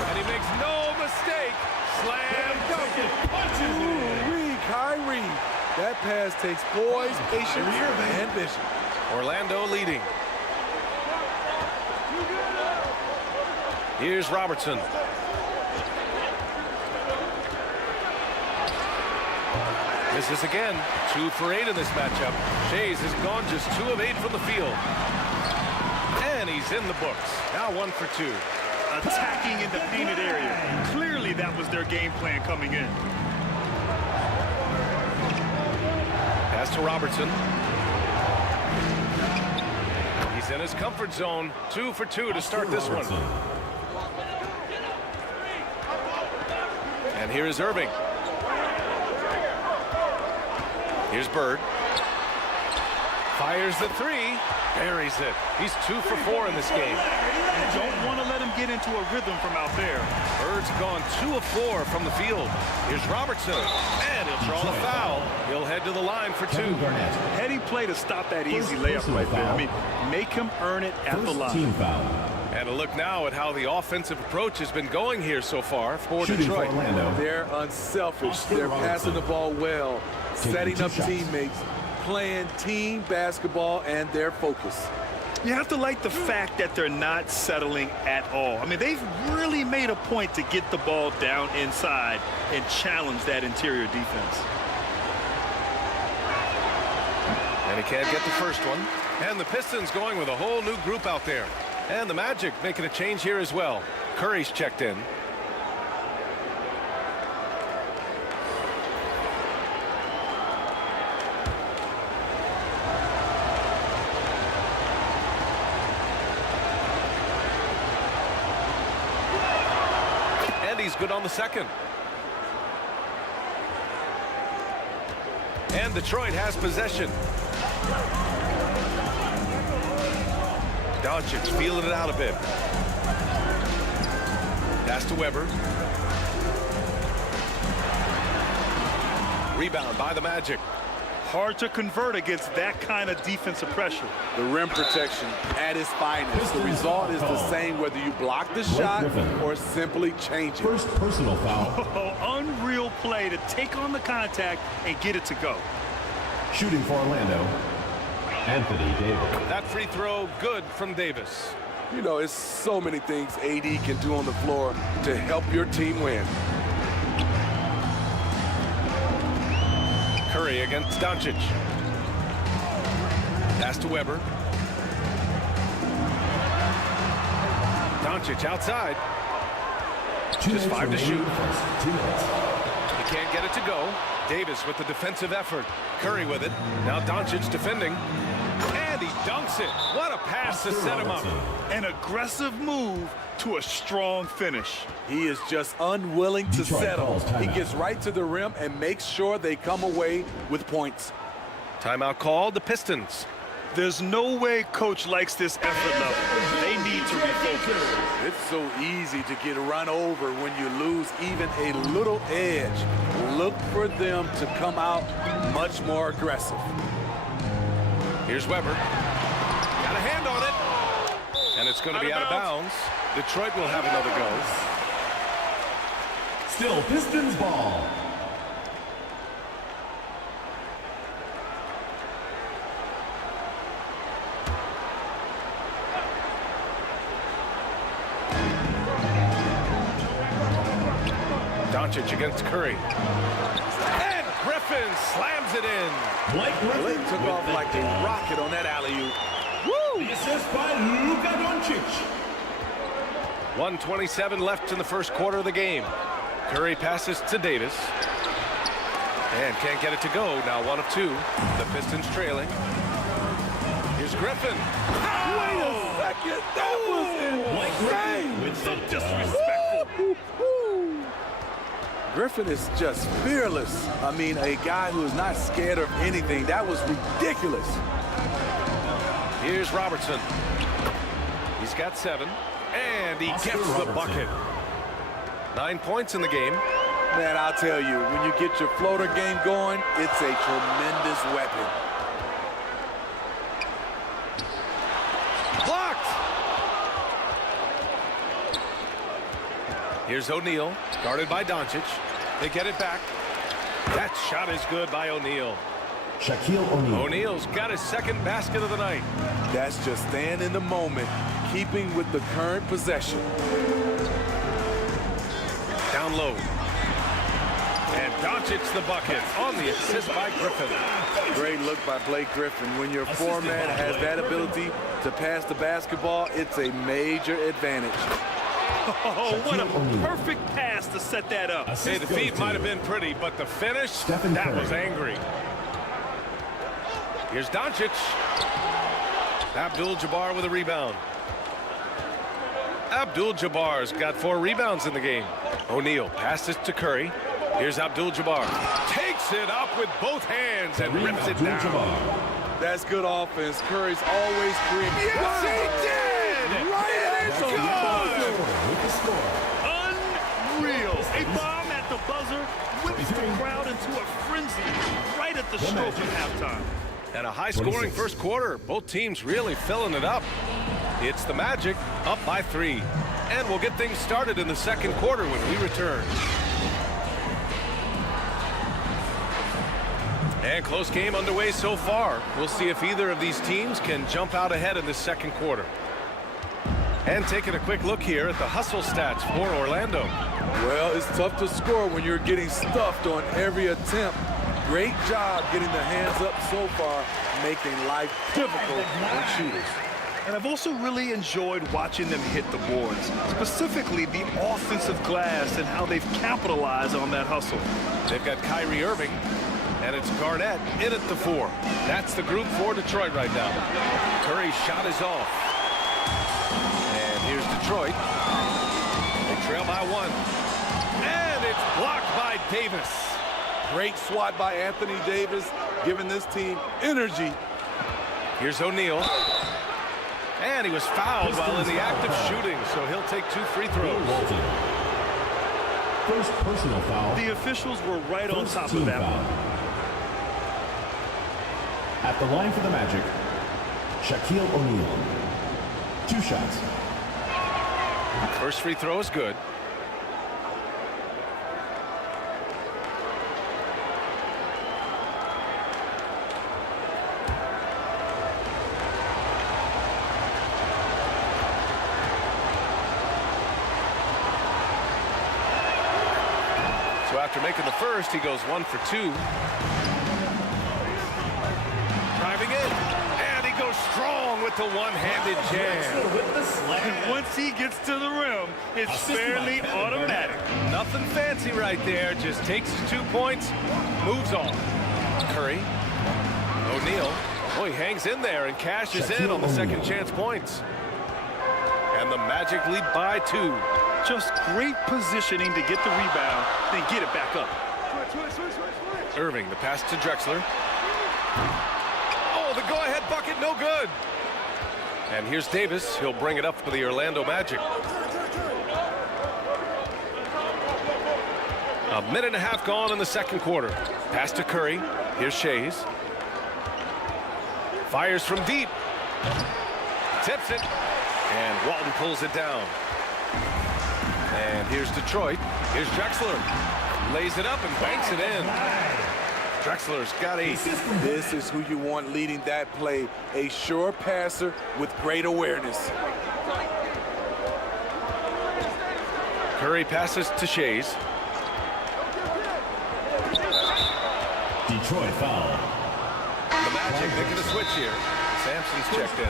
And he makes no mistake. Slam dunk. Ooh-wee, Kyrie. That pass takes poise, patience, and vision. Orlando leading. Here's Robertson. Misses again. 2 for 8 in this matchup. Shays has gone just 2 of 8 from the field. And he's in the books. Now 1 for 2. Attacking in the painted area. Clearly that was their game plan coming in. Pass to Robertson. He's in his comfort zone. 2 for 2 to start this one. And here is Irving. Here's Bird. Fires the 3. Buries it. He's 2 for 4 in this game. You don't want to let him get into a rhythm from out there. Bird's gone 2 of 4 from the field. Here's Robertson. And he'll draw the foul. He'll head to the line for 2. Heady play to stop that easy layup right there. I mean, make him earn it at the line. And a look now at how the offensive approach has been going here so far for Detroit. They're unselfish. They're passing the ball well, setting up teammates, playing team basketball, and their focus. You have to like the fact that they're not settling at all. I mean, they've really made a point to get the ball down inside and challenge that interior defense. And he can't get the first one. And the Pistons going with a whole new group out there. And the Magic making a change here as well. Curry's checked in. And he's good on the second. And Detroit has possession. Doncic feeling it out a bit. Pass to Weber. Rebound by the Magic. Hard to convert against that kind of defensive pressure. The rim protection at its finest. The result is the same whether you block the shot or simply change it. First personal foul. Oh, unreal play to take on the contact and get it to go. Shooting for Orlando, Anthony Davis. That free throw good from Davis. You know, it's so many things AD can do on the floor to help your team win. Curry against Doncic. Pass to Weber. Doncic outside. Just 5 to shoot. He can't get it to go. Davis with the defensive effort. Curry with it. Now Doncic defending. And he dunks it. What a pass to set him up. An aggressive move to a strong finish. He is just unwilling to settle. He gets right to the rim and makes sure they come away with points. Timeout called, the Pistons. There's no way coach likes this effort level. They need to refocus. It's so easy to get run over when you lose even a little edge. Look for them to come out much more aggressive. Here's Weber. Got a hand on it. And it's going to be out of bounds. Detroit will have another go. Still Pistons ball. Doncic against Curry. And Griffin slams it in. Blake took off like a rocket on that alley-oop. Woo! The assist by Luka Doncic. 1:27 left in the first quarter of the game. Curry passes to Davis. And can't get it to go. Now 1 of 2. The Pistons trailing. Here's Griffin. Wait a second. That was insane. So disrespectful. Griffin is just fearless. I mean, a guy who is not scared of anything. That was ridiculous. Here's Robertson. He's got 7. And he gets the bucket. 9 points in the game. Man, I'll tell you, when you get your floater game going, it's a tremendous weapon. Blocked! Here's O'Neal, guarded by Doncic. They get it back. That shot is good by O'Neal. Shaquille O'Neal. O'Neal's got his second basket of the night. That's just staying in the moment, keeping with the current possession. Down low. And Doncic the bucket on the assist by Griffin. Great look by Blake Griffin. When your foreman has that ability to pass the basketball, it's a major advantage. Oh, what a perfect pass to set that up. Hey, the feet might have been pretty, but the finish, that was angry. Here's Doncic. Abdul-Jabbar with a rebound. Abdul-Jabbar's got 4 rebounds in the game. O'Neal passes to Curry. Here's Abdul-Jabbar. Takes it up with both hands and rips it down. That's good offense. Curry's always creating. Yes, he did! Right, it's good! Unreal. A bomb at the buzzer whips the crowd into a frenzy right at the stroke of halftime. And a high-scoring first quarter. Both teams really filling it up. It's the Magic up by 3. And we'll get things started in the second quarter when we return. And close game underway so far. We'll see if either of these teams can jump out ahead in the second quarter. And taking a quick look here at the hustle stats for Orlando. Well, it's tough to score when you're getting stuffed on every attempt. Great job getting the hands up so far, making life difficult on shooters. And I've also really enjoyed watching them hit the boards, specifically the offensive glass and how they've capitalized on that hustle. They've got Kyrie Irving, and it's Garnett in at the 4. That's the group for Detroit right now. Curry's shot is off. And here's Detroit. They trail by 1. And it's blocked by Davis. Great swat by Anthony Davis, giving this team energy. Here's O'Neal. And he was fouled while in the act of shooting, so he'll take 2 free throws. First personal foul. The officials were right on top of that one. At the line for the Magic, Shaquille O'Neal. 2 shots. First free throw is good. So after making the first, he goes 1 for 2. Driving in, and he goes strong with the one-handed jam. And once he gets to the rim, it's fairly automatic. Nothing fancy right there, just takes his 2 points, moves on. Curry, O'Neal, oh, he hangs in there and cashes in on the second chance points. And the Magic lead by 2. Just great positioning to get the rebound, then get it back up. Irving, the pass to Drexler. Oh, the go-ahead bucket, no good. And here's Davis. He'll bring it up for the Orlando Magic. A minute and a half gone in the second quarter. Pass to Curry. Here's Shays. Fires from deep. Tips it. And Walton pulls it down. And here's Detroit. Here's Drexler. Lays it up and banks it in. Drexler's got 8. This is who you want leading that play. A sure passer with great awareness. Curry passes to Shays. Detroit foul. The Magic making a switch here. Sampson's checked in.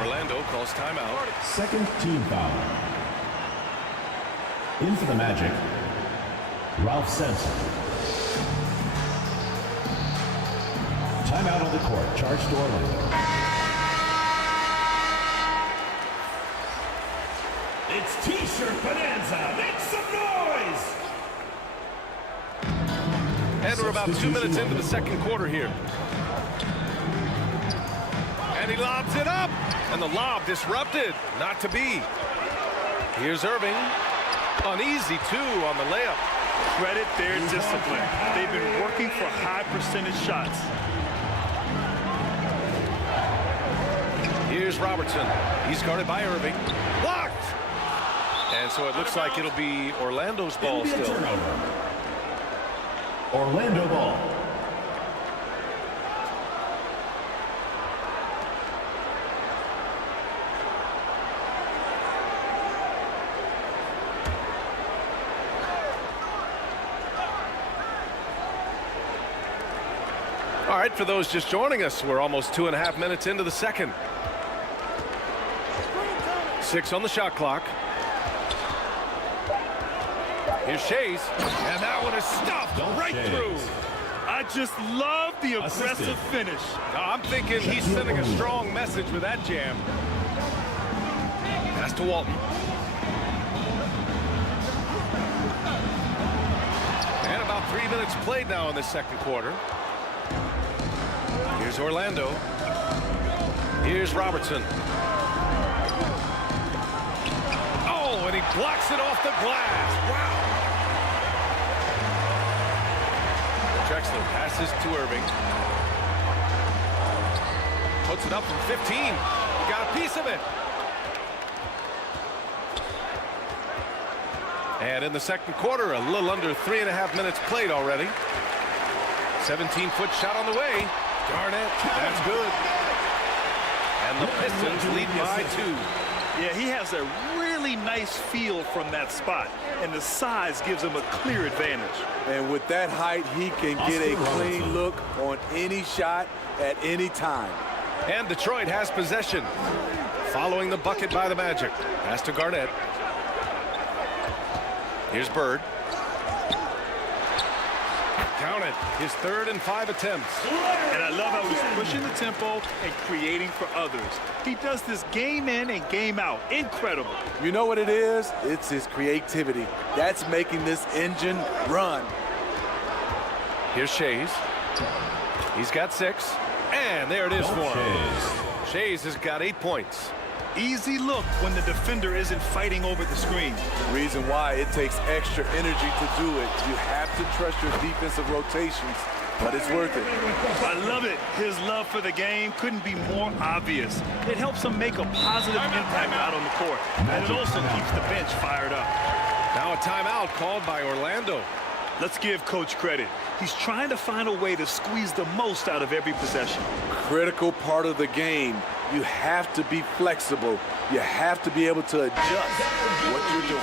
Orlando calls timeout. Second team foul. In for the Magic, Ralph Sampson. Timeout on the court, charge to Orlando. It's T-shirt bonanza. Make some noise! And we're about 2 minutes into the second quarter here. And he lobs it up. And the lob disrupted. Not to be. Here's Irving. Uneasy, 2 on the layup. Credit their discipline. They've been working for high percentage shots. Here's Robertson. He's guarded by Irving. Blocked! And so it looks like it'll be Orlando's ball still. Turnover. Orlando ball. All right, for those just joining us, we're almost 2.5 minutes into the second. 6 on the shot clock. Here's Shays, and that one is stuffed right through. I just love the aggressive finish. I'm thinking he's sending a strong message with that jam. Pass to Walton. And about 3 minutes played now in the second quarter. Here's Orlando. Here's Robertson. Oh, and he blocks it off the glass. Wow. Drexler passes to Irving. Puts it up from 15. Got a piece of it. And in the second quarter, a little under 3.5 minutes played already. 17-foot shot on the way. Garnett, that's good. And the Pistons lead by 2. Yeah, he has a really nice feel from that spot, and the size gives him a clear advantage. And with that height, he can get a clean look on any shot at any time. And Detroit has possession. following the bucket by the Magic. Pass to Garnett. Here's Bird. Count it. His 3rd and 5 attempts. And I love how he's pushing the tempo and creating for others. He does this game in and game out. Incredible. You know what it is? It's his creativity. That's making this engine run. Here's Shays. He's got 6. And there it is for him. Shays has got 8 points. Easy look when the defender isn't fighting over the screen. Reason why it takes extra energy to do it. You have to trust your defensive rotations, but it's worth it. I love it. His love for the game couldn't be more obvious. It helps him make a positive impact out on the court, and it also keeps the bench fired up. Now a timeout called by Orlando. Let's give Coach credit. He's trying to find a way to squeeze the most out of every possession. Critical part of the game. You have to be flexible. You have to be able to adjust what you're doing.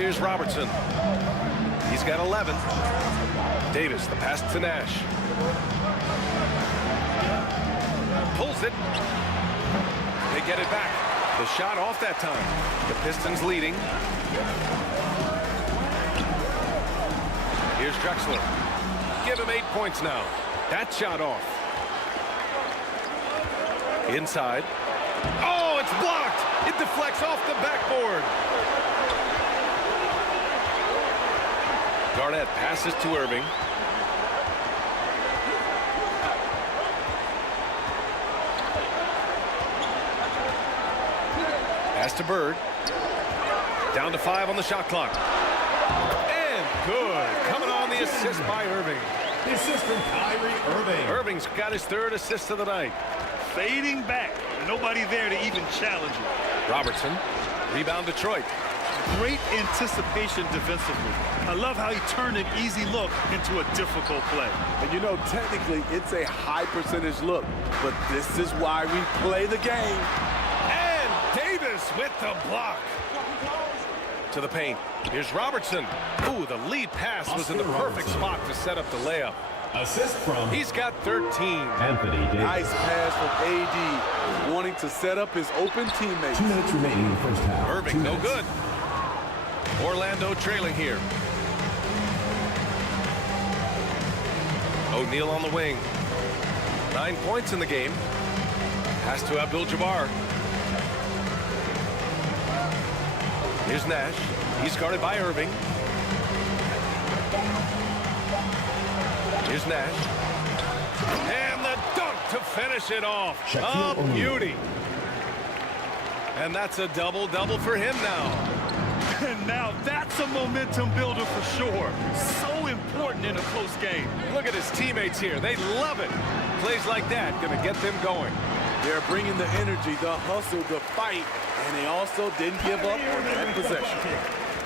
Here's Robertson. He's got 11. Davis, the pass to Nash. Pulls it. They get it back. The shot off that time. The Pistons leading. Here's Drexler. Give him 8 points now. That shot off. Inside. Oh, it's blocked. It deflects off the backboard. Garnett passes to Irving. Pass to Bird. Down to 5 on the shot clock. And good. Coming on the assist by Irving. The assist from Kyrie Irving. Irving's got his 3rd assist of the night. Fading back. Nobody there to even challenge him. Robertson. Rebound Detroit. Great anticipation defensively. I love how he turned an easy look into a difficult play. And you know, technically, it's a high percentage look, but this is why we play the game. And Davis with the block. To the paint. Here's Robertson. Ooh, the lead pass was in the perfect spot to set up the layup. Assist from... He's got 13. Anthony Davis. Nice pass from AD, wanting to set up his open teammates. 2 minutes remaining in the first half. Irving, no good. Orlando trailing here. O'Neal on the wing. 9 points in the game. Pass to Abdul-Jabbar. Here's Nash. He's guarded by Irving. Here's Nash. And the dunk to finish it off. A beauty. And that's a double-double for him now. And now that's a momentum builder for sure. So important in a close game. Look at his teammates here. They love it. Plays like that going to get them going. They're bringing the energy, the hustle, the fight, and they also didn't give up on that possession.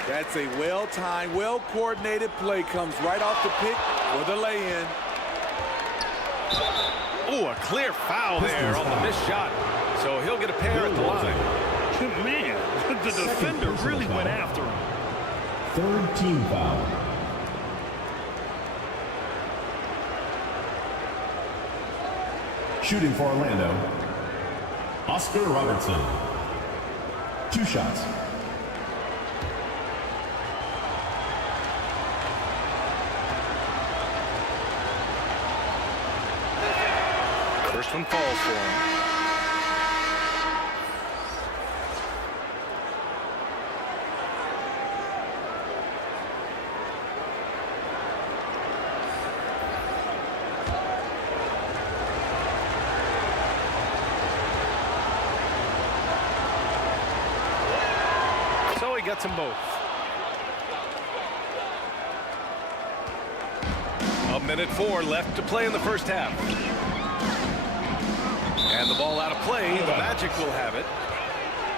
That's a well-timed, well-coordinated play. Comes right off the pick for the lay-in. Ooh, a clear foul there on the missed shot. So he'll get a pair at the line. Man, the defender really went after him. 3rd team foul. Shooting for Orlando, Oscar Robertson. 2 shots. First one falls for him. So he gets them both. A minute 4 left to play in the first half. And the ball out of play. The Magic will have it.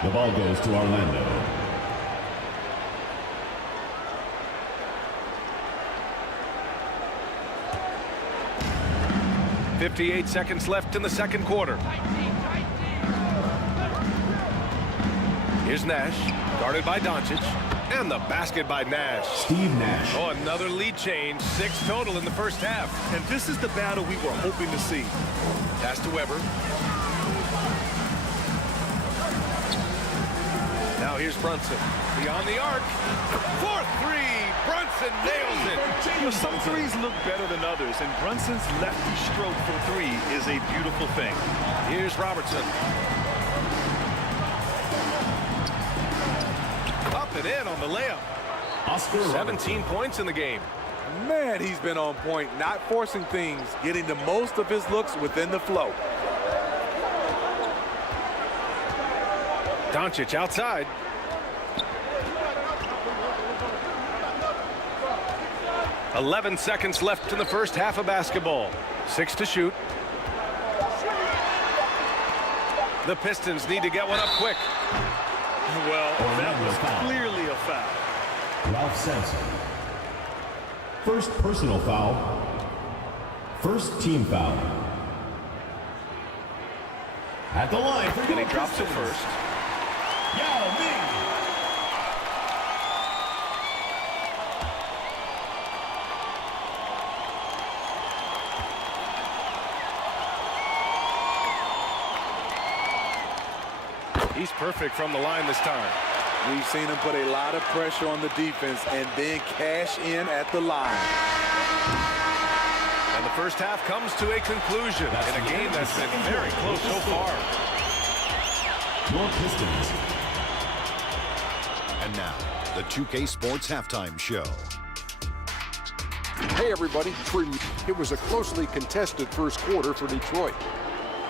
The ball goes to Orlando. .58 seconds left in the second quarter. Here's Nash, guarded by Doncic, and the basket by Nash. Steve Nash. Oh, another lead change, 6 total in the first half. And this is the battle we were hoping to see. Pass to Weber. Now here's Brunson, beyond the arc. 4-3, Brunson nails it. You know, some threes look better than others, and Brunson's lefty stroke for three is a beautiful thing. Here's Robertson. Up and in on the layup. Oscar 17 points in the game. Man, he's been on point, not forcing things, getting the most of his looks within the flow. Doncic outside. "11 seconds left in the first half of basketball. 6 to shoot. The Pistons need to get one up quick. Well, that was clearly a foul. Ralph Sampson. First personal foul. First team foul. At the line. And he drops it first. Yao Ming. He's perfect from the line this time. We've seen him put a lot of pressure on the defense and then cash in at the line. And the first half comes to a conclusion in a game that's been very close so far. Your Pistons. And now, the 2K Sports Halftime Show. Hey, everybody. It was a closely contested first quarter for Detroit.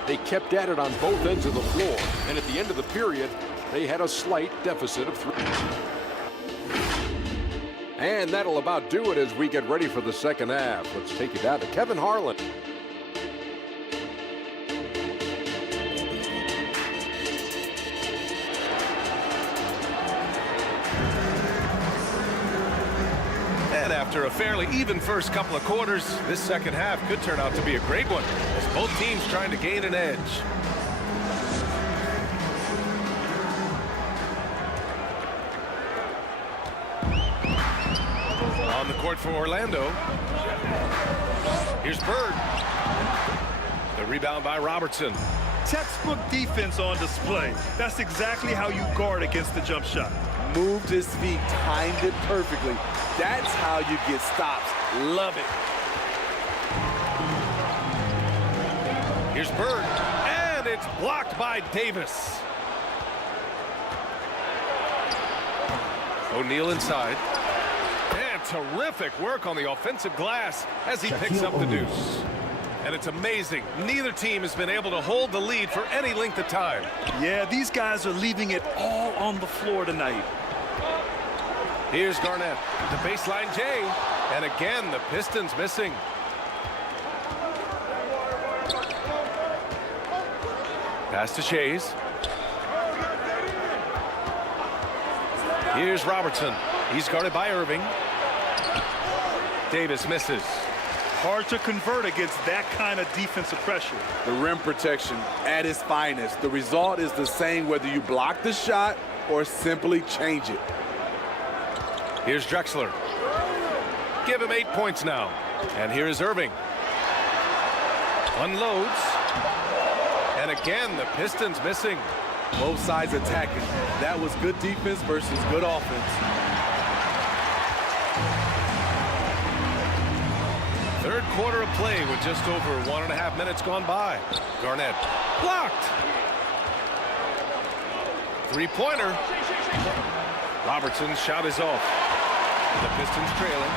They kept at it on both ends of the floor, and at the end of the period, they had a slight deficit of 3. And that'll about do it as we get ready for the second half. Let's take you down to Kevin Harlan. And after a fairly even first couple of quarters, this second half could turn out to be a great one, as both teams trying to gain an edge. On the court for Orlando. Here's Bird. The rebound by Robertson. Textbook defense on display. That's exactly how you guard against the jump shot. Moved his feet, timed it perfectly. That's how you get stops. Love it. Here's Bird, and it's blocked by Davis. O'Neal inside. And terrific work on the offensive glass as he picks up the deuce. And it's amazing. Neither team has been able to hold the lead for any length of time. Yeah, these guys are leaving it all on the floor tonight. Here's Garnett, the baseline J, and again the Pistons missing. Pass to Shays. Here's Robertson. He's guarded by Irving. Davis misses. Hard to convert against that kind of defensive pressure. The rim protection at its finest. The result is the same whether you block the shot or simply change it. Here's Drexler. Give him 8 points now. And here is Irving. Unloads. And again, the Pistons missing. Both sides attacking. That was good defense versus good offense. Third quarter of play with just over 1.5 minutes gone by. Garnett blocked. Three-pointer. Robertson's shot is off. The Pistons trailing.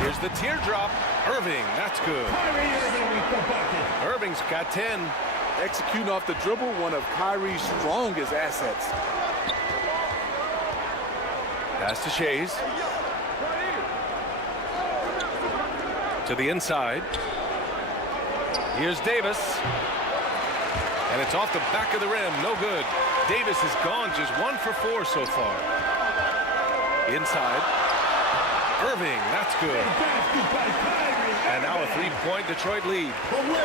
Here's the teardrop. Irving, that's good. Irving's got 10. Executing off the dribble, one of Kyrie's strongest assets. Pass to Shays. To the inside. Here's Davis. And it's off the back of the rim. No good. Davis is gone, just 1 for 4 so far. Inside. Irving, that's good. And now a three-point Detroit lead.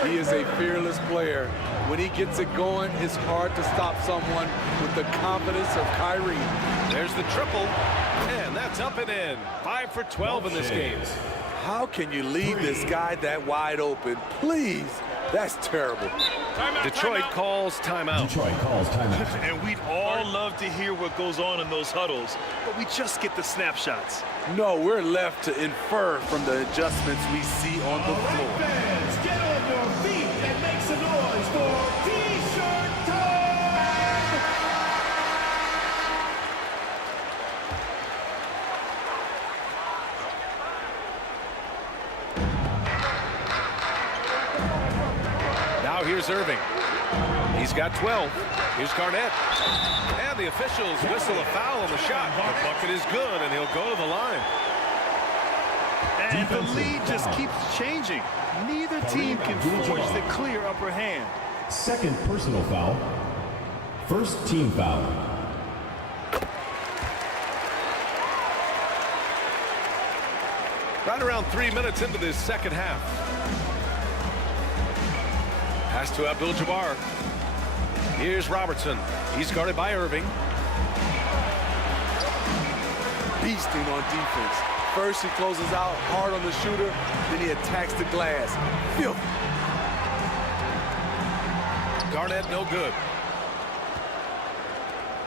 He is a fearless player. When he gets it going, it's hard to stop someone with the confidence of Kyrie. There's the triple, and that's up and in. 5 for 12 in this game. How can you leave this guy that wide open? Please, that's terrible. Detroit calls timeout. And we'd all love to hear what goes on in those huddles, but we just get the snapshots. No, we're left to infer from the adjustments we see on the floor. Fans, get on your feet and make some noise for T-shirt time! Now here's Irving. He's got 12. Here's Garnett. And the officials whistle a foul on the shot. The bucket is good, and he'll go to the line. And the lead just keeps changing. Neither team can forge the clear upper hand. Second personal foul. First team foul. Right around 3 minutes into this second half. Pass to Abdul-Jabbar. Here's Robertson. He's guarded by Irving. Beasting on defense. First he closes out hard on the shooter, then he attacks the glass. Filthy. Garnett no good.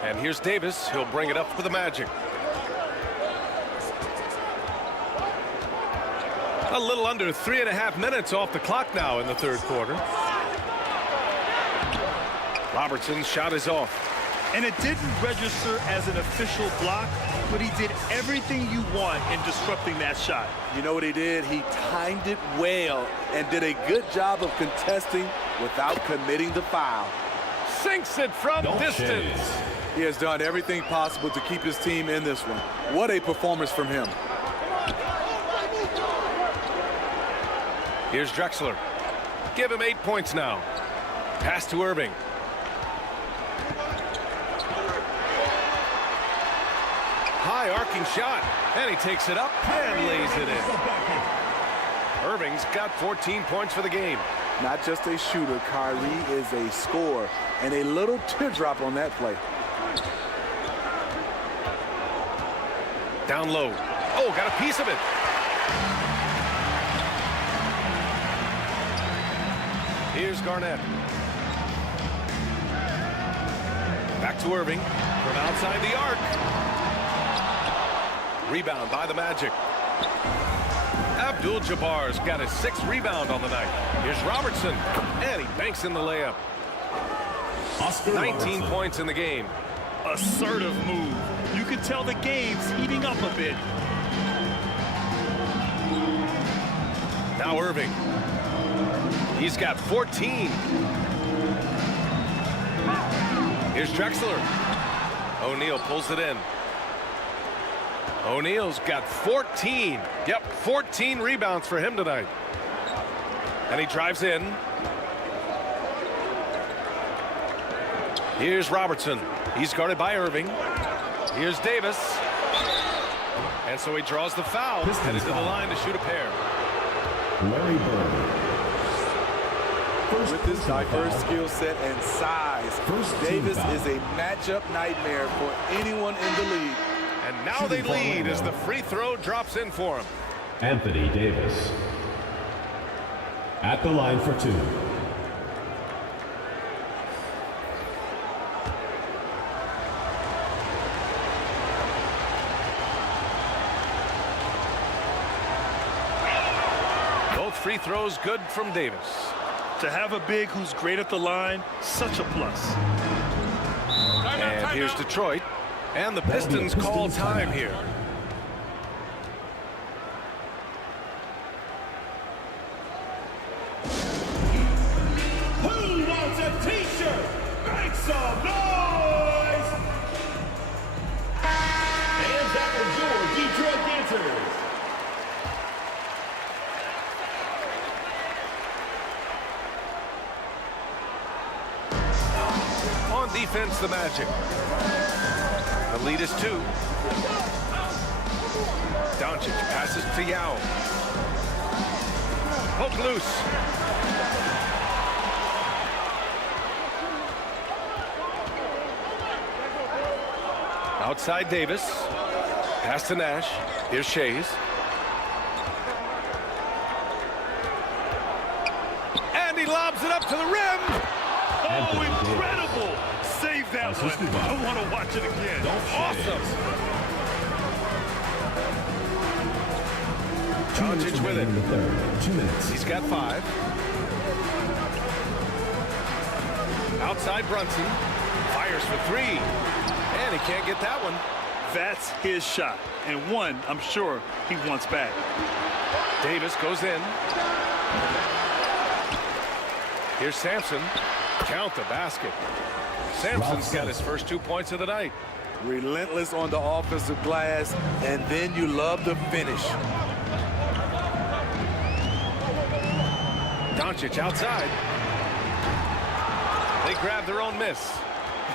And here's Davis. He'll bring it up for the Magic. A little under 3.5 minutes off the clock now in the third quarter. Robertson's shot is off. And it didn't register as an official block, but he did everything you want in disrupting that shot. You know what he did? He timed it well and did a good job of contesting without committing the foul. Sinks it from distance. He has done everything possible to keep his team in this one. What a performance from him. Here's Drexler. Give him 8 points now. Pass to Irving. High arcing shot, and he takes it up and lays it in. Irving's got 14 points for the game. Not just a shooter, Kyrie is a scorer, and a little teardrop on that play. Down low. Oh, got a piece of it. Here's Garnett. Back to Irving from outside the arc. Rebound by the Magic. Abdul-Jabbar's got his 6th rebound on the night. Here's Robertson, and he banks in the layup. 19 points in the game. Assertive move. You can tell the game's heating up a bit. Now Irving. He's got 14. Here's Drexler. O'Neal pulls it in. O'Neal's got 14. Yep, 14 rebounds for him tonight. And he drives in. Here's Robertson. He's guarded by Irving. Here's Davis. And so he draws the foul. Headed to the line to shoot a pair. Larry Bird. With his diverse skill set and size, Davis is a matchup nightmare for anyone in the league. And now they lead as the free throw drops in for him. Anthony Davis. At the line for 2. Both free throws good from Davis. To have a big who's great at the line, such a plus. And here's Detroit. And the Pistons call time here. Who wants a T-shirt? Make some noise! And that was your Detroit dancers. On defense, the Magic. The lead is 2. Doncic passes to Yao. Poke loose. Outside Davis. Pass to Nash. Here's Shays. And he lobs it up to the rim. Oh, incredible. Save that one. I want to watch it again. Awesome. Doncic with it. 2 minutes. He's got 5. Outside Brunson. Fires for 3. And he can't get that one. That's his shot. And one, I'm sure, he wants back. Davis goes in. Here's Sampson. Count the basket. Sampson's got his first 2 points of the night. Relentless on the offensive glass, and then you love the finish. Doncic outside. They grab their own miss.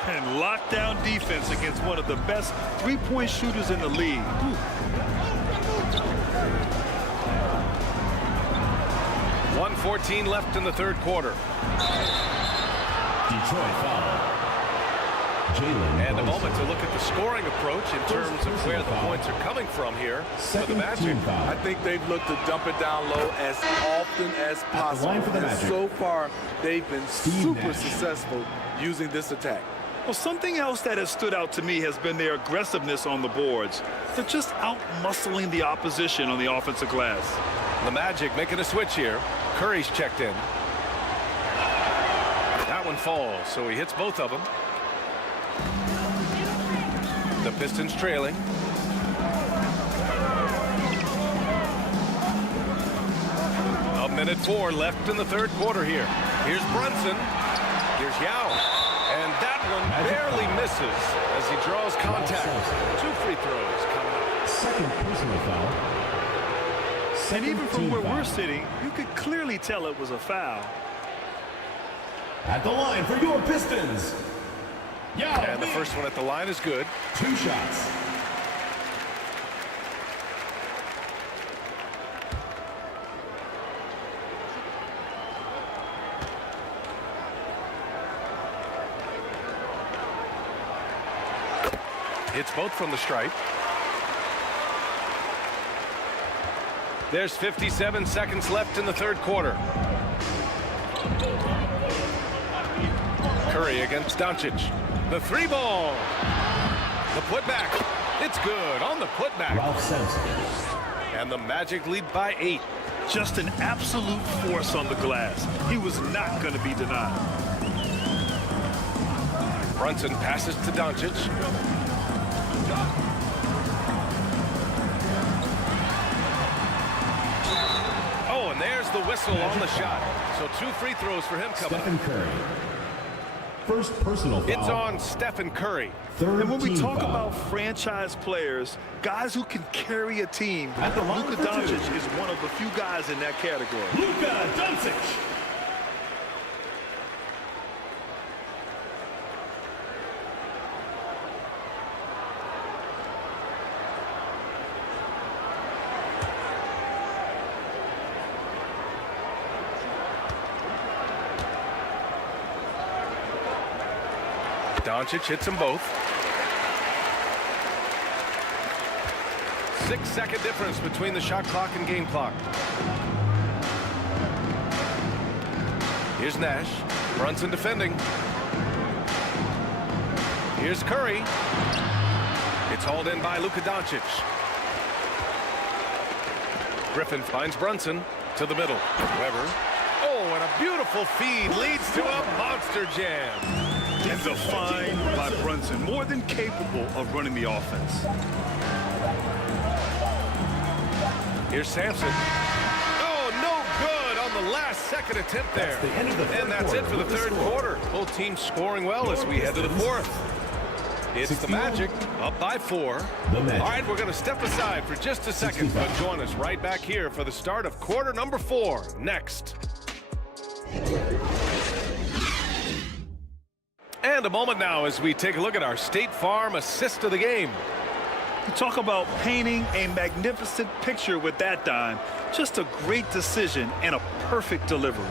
And lockdown defense against one of the best three-point shooters in the league. Ooh. 1:14 left in the third quarter. Detroit foul. And a moment to look at the scoring approach in terms of where the points are coming from here for the Magic. I think they've looked to dump it down low as often as possible. And so far, they've been super successful using this attack. Well, something else that has stood out to me has been their aggressiveness on the boards. They're just out-muscling the opposition on the offensive glass. The Magic making a switch here. Curry's checked in. That one falls, so he hits both of them. The Pistons trailing. A minute 4 left in the third quarter here. Here's Brunson. Here's Yao. And that one barely misses as he draws contact. 2 free throws coming up. Second personal foul. And even from where we're sitting, you could clearly tell it was a foul. At the line for your Pistons. And the first one at the line is good. 2 shots. Hits both from the stripe. There's 57 seconds left in the third quarter. Curry against Doncic. The 3-ball. The putback. It's good on the putback. Ralph Sampson. And the Magic lead by 8. Just an absolute force on the glass. He was not going to be denied. Brunson passes to Doncic. Oh, and there's the whistle on the shot. So 2 free throws for him coming. Stephen Curry. First personal foul. It's on Stephen Curry. And when we talk about franchise players, guys who can carry a team, Luka Doncic is one of the few guys in that category. Luka Doncic. Doncic hits them both. 6-second difference between the shot clock and game clock. Here's Nash. Brunson defending. Here's Curry. It's hauled in by Luka Doncic. Griffin finds Brunson to the middle. Weber. Oh, and a beautiful feed leads to a monster jam. And the find by Brunson, more than capable of running the offense. Here's Sampson. Oh, no good on the last-second attempt there. And that's it for the third quarter. Both teams scoring well as we head to the fourth. It's the Magic up by 4. All right, we're going to step aside for just a second, but join us right back here for the start of quarter number 4 next. And a moment now as we take a look at our State Farm assist of the game. You talk about painting a magnificent picture with that dime. Just a great decision and a perfect delivery.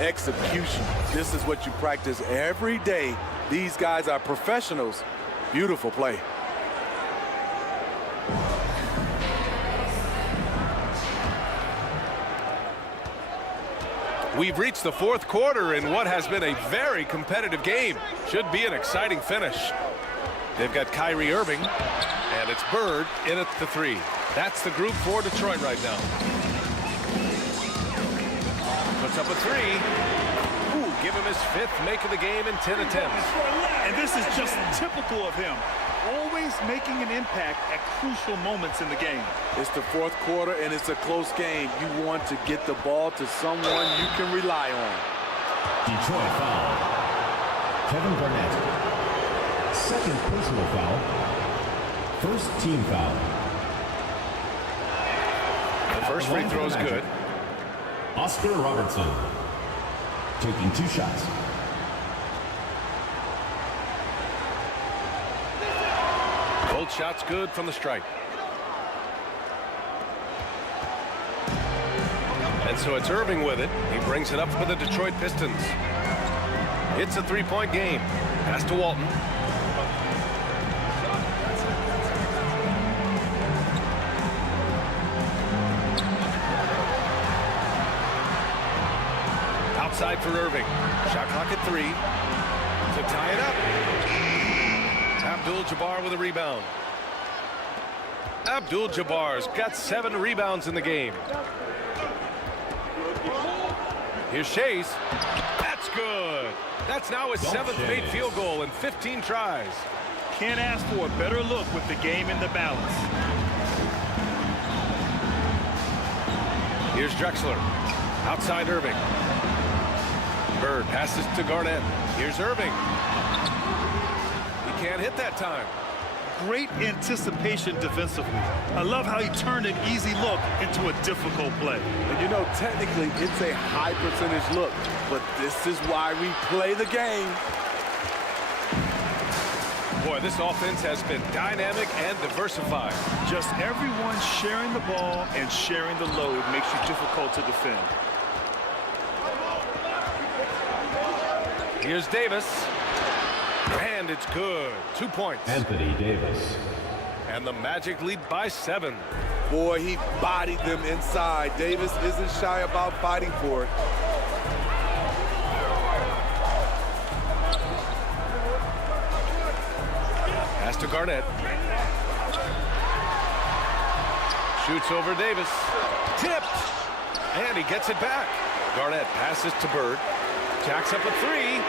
Execution. This is what you practice every day. These guys are professionals. Beautiful play. We've reached the fourth quarter in what has been a very competitive game. Should be an exciting finish. They've got Kyrie Irving, and it's Bird in at the three. That's the group for Detroit right now. Puts up a three. Ooh, give him his fifth make of the game in 10 attempts. And this is just typical of him. Always making an impact at crucial moments in the game. It's the fourth quarter, and it's a close game. You want to get the ball to someone you can rely on. Detroit foul. Kevin Garnett. Second personal foul. First team foul. The first free throw is good. Oscar Robertson taking 2 shots. Both shots good from the stripe. And so it's Irving with it. He brings it up for the Detroit Pistons. It's a three-point game. Pass to Walton. Outside for Irving. Shot clock at 3 to tie it up. Abdul-Jabbar with a rebound. Abdul-Jabbar's got 7 rebounds in the game. Here's Shai's. That's good. That's now his 7th made field goal in 15 tries. Can't ask for a better look with the game in the balance. Here's Drexler. Outside Irving. Bird passes to Garnett. Here's Irving. He can't hit that time. Great anticipation defensively. I love how he turned an easy look into a difficult play. And you know, technically, it's a high percentage look, but this is why we play the game. Boy, this offense has been dynamic and diversified. Just everyone sharing the ball and sharing the load makes you difficult to defend. Here's Davis. And it's good. 2 points. Anthony Davis. And the Magic lead by 7. Boy, he bodied them inside. Davis isn't shy about fighting for it. Pass to Garnett. Shoots over Davis. Tipped. And he gets it back. Garnett passes to Bird. Jacks up a 3.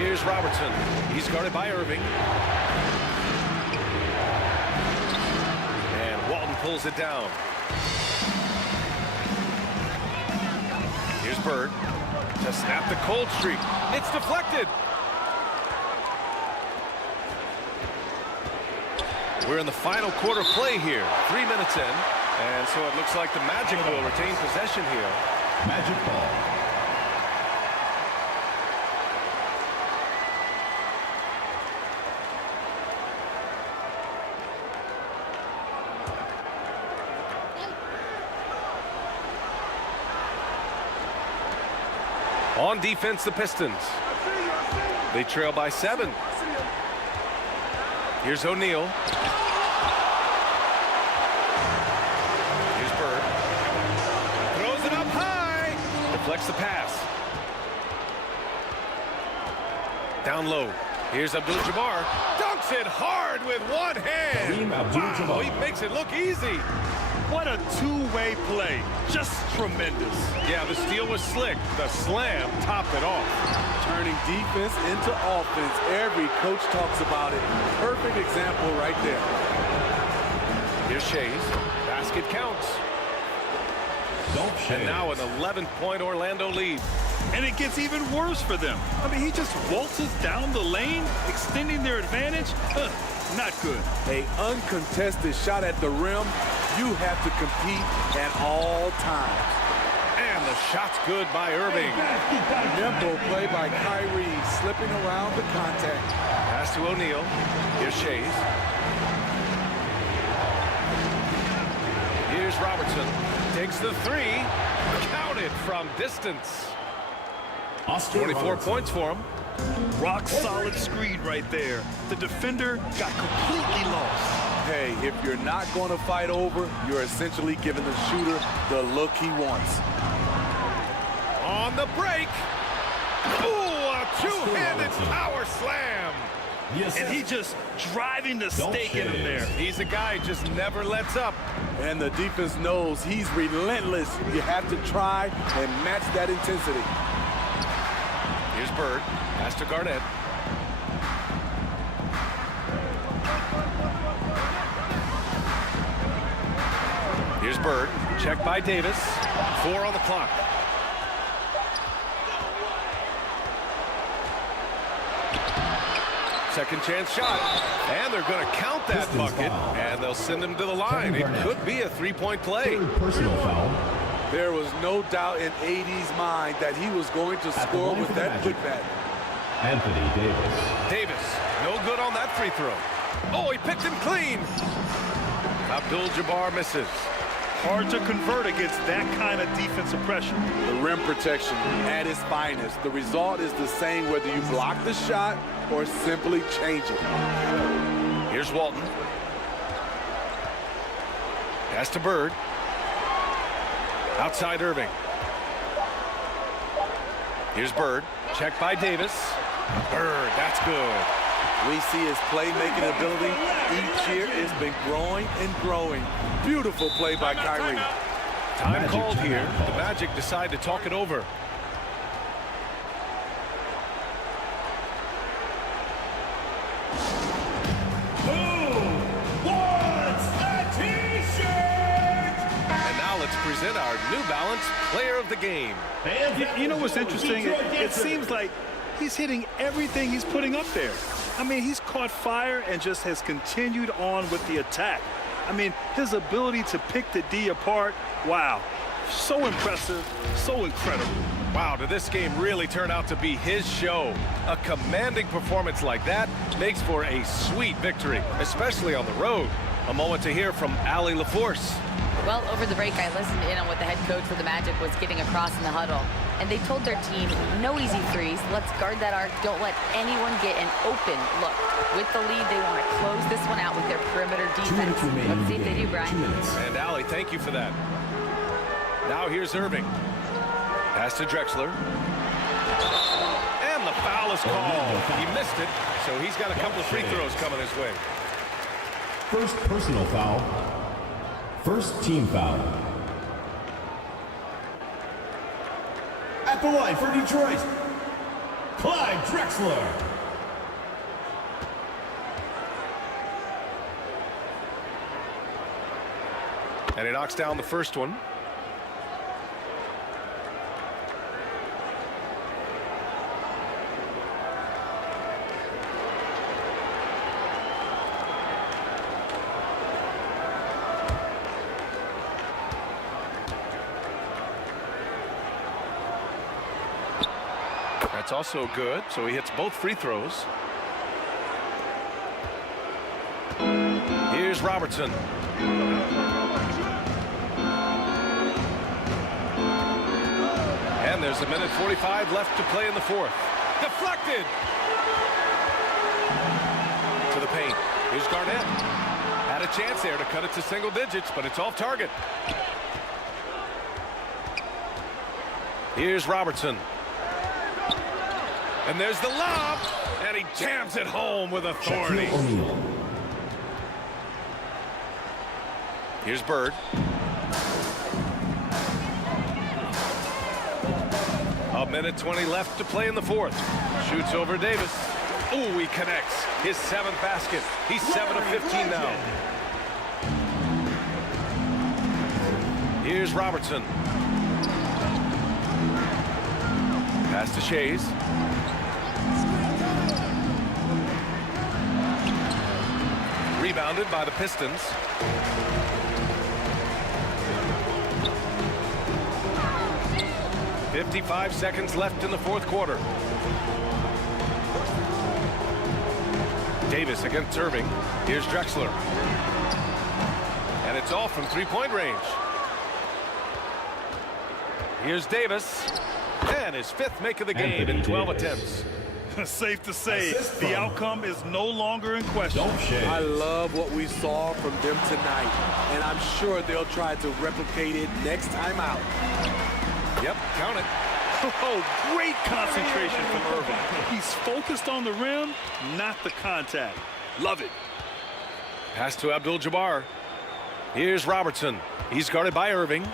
Here's Robertson. He's guarded by Irving. And Walton pulls it down. Here's Bird to snap the cold streak. It's deflected. We're in the final quarter play here. 3 minutes in. And so it looks like the Magic will retain possession here. Magic ball. On defense, the Pistons. They trail by 7. Here's O'Neal. Here's Bird. Throws it up high. Deflects the pass. Down low. Here's Abdul-Jabbar. Dunks it hard with one hand. Abdul-Jabbar. Wow, he makes it look easy. What a two-way play. Just tremendous. Yeah, the steal was slick. The slam topped it off. Turning defense into offense. Every coach talks about it. Perfect example right there. Here's Shai's. Basket counts. And now an 11-point Orlando lead. And it gets even worse for them. I mean, he just waltzes down the lane, extending their advantage. Not good. An uncontested shot at the rim. You have to compete at all times. And the shot's good by Irving. Nimble play by Kyrie, slipping around the contact. Pass to O'Neal. Here's Shays. Here's Robertson. Takes the three. Counted from distance. 24 points for him. Rock solid screen right there. The defender got completely lost. Hey, if you're not going to fight over, you're essentially giving the shooter the look he wants. On the break. Ooh, a two-handed power slam. Yes, and he just driving the stake in him there. He's a guy who just never lets up. And the defense knows he's relentless. You have to try and match that intensity. Here's Bird. Pass to Garnett. Here's Bird. Checked by Davis. 4 on the clock. Second chance shot. And they're going to count that bucket. And they'll send him to the line. It could be a three-point play. Personal foul. There was no doubt in AD's mind that he was going to score with that putback. Anthony Davis. Davis, no good on that free throw. Oh, he picked him clean. Abdul-Jabbar misses. Hard to convert against that kind of defensive pressure. The rim protection at its finest. The result is the same whether you block the shot or simply change it. Here's Walton. Pass to Bird. Outside Irving. Here's Bird. Checked by Davis. Bird, that's good. We see his playmaking ability each year has been growing and growing. Beautiful play by Kyrie. Time called here. The Magic decide to talk it over. And now let's present our New Balance Player of the Game. You know what's interesting? It seems like he's hitting everything he's putting up there. I mean, he's caught fire and just has continued on with the attack. I mean, his ability to pick the D apart, wow. So impressive, so incredible. Wow, did this game really turn out to be his show? A commanding performance like that makes for a sweet victory, especially on the road. A moment to hear from Allie LaForce. Well, over the break, I listened in on what the head coach for the Magic was getting across in the huddle. And they told their team, no easy threes. Let's guard that arc. Don't let anyone get an open look. With the lead, they want to close this one out with their perimeter defense. Let's see if they do, Brian. And Allie, thank you for that. Now here's Irving. Pass to Drexler. And the foul is called. He missed it, so he's got a couple of free throws coming his way. First personal foul. First team foul. At the line for Detroit, Clyde Drexler. And he knocks down the first one. That's also good, so he hits both free throws. Here's Robertson. And there's 1:45 left to play in the fourth. Deflected! To the paint. Here's Garnett. Had a chance there to cut it to single digits, but it's off target. Here's Robertson. And there's the lob, and he jams it home with authority. Here's Bird. A 1:20 left to play in the fourth. Shoots over Davis. Ooh, he connects. His 7th basket. He's 7 of 15 now. Here's Robertson. Pass to Shays. Rebounded by the Pistons. 55 seconds left in the fourth quarter. Davis against Irving. Here's Drexler. And it's all from three-point range. Here's Davis. And his fifth make of the game in 12 attempts. Safe to say, the outcome is no longer in question. I love what we saw from them tonight, and I'm sure they'll try to replicate it next time out. Yep, count it. Oh, great concentration from Irving. He's focused on the rim, not the contact. Love it. Pass to Abdul-Jabbar. Here's Robertson. He's guarded by Irving.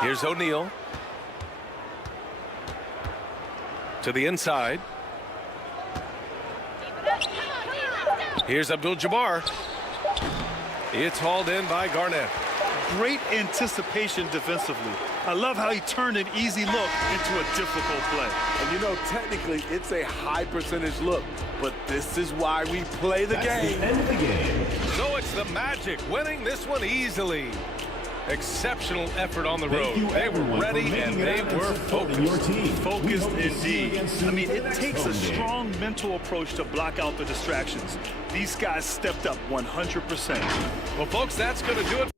Here's O'Neal. To the inside. Here's Abdul-Jabbar. It's hauled in by Garnett. Great anticipation defensively. I love how he turned an easy look into a difficult play. And you know, technically, it's a high percentage look, but this is why we play the game. End of the game. So it's the Magic winning this one easily. Exceptional effort on the road. They were ready and they were focused. Focused indeed. I mean, it takes a strong mental approach to block out the distractions. These guys stepped up 100%. Well, folks, that's going to do it.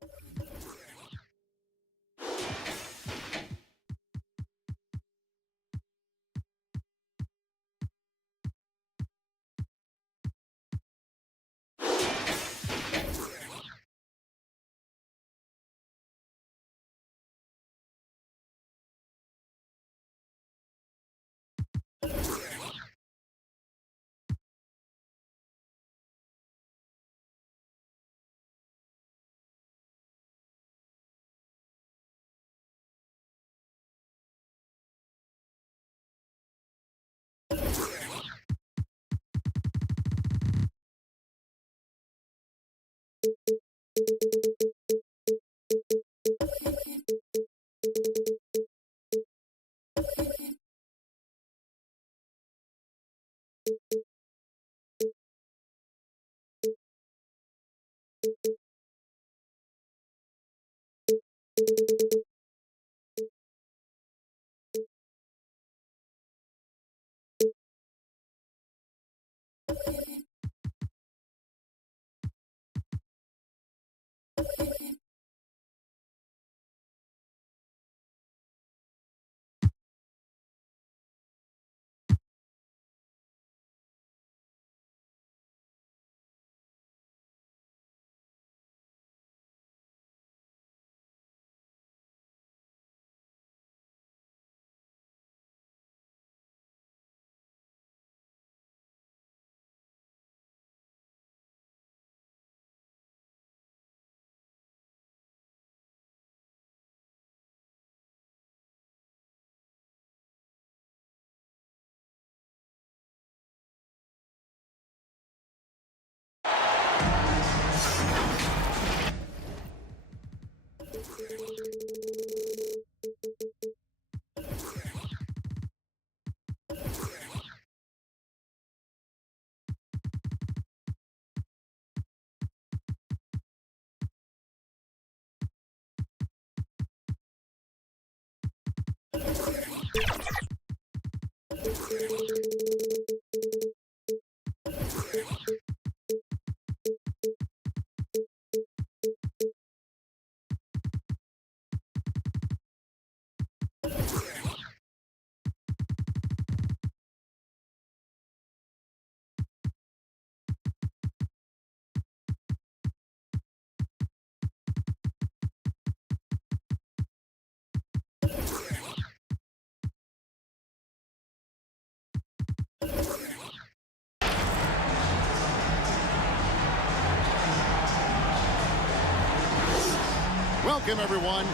Welcome, everyone.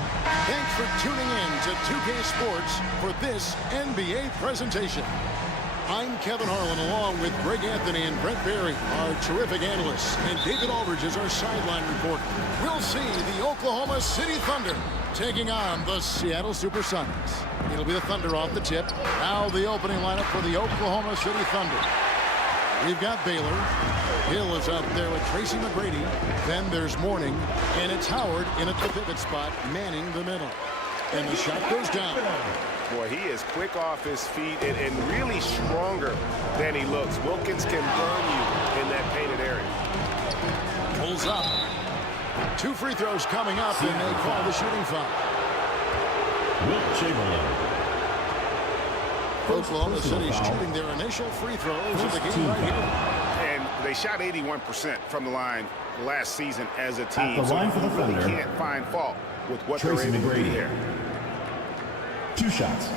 Thanks for tuning in to 2K Sports for this NBA presentation. I'm Kevin Harlan, along with Greg Anthony and Brent Berry, our terrific analysts, and David Aldridge is our sideline reporter. We'll see the Oklahoma City Thunder taking on the Seattle Supersonics. It'll be the Thunder off the tip. Now the opening lineup for the Oklahoma City Thunder. We've got Baylor. Hill is up there with Tracy McGrady. Then there's Mourning, and it's Howard in at the pivot spot, manning the middle. And the shot goes down. Boy, he is quick off his feet and really stronger than he looks. Wilkins can burn you in that painted area. Pulls up. 2 free throws coming up, and they call the shooting foul. Wilt Chamberlain. Oklahoma City shooting their initial free throws of the game right here. And they shot 81% from the line last season as a team. At the line for the really Thunder, can't find fault with what Tracy they're able to do McGrady. there. 2 shots.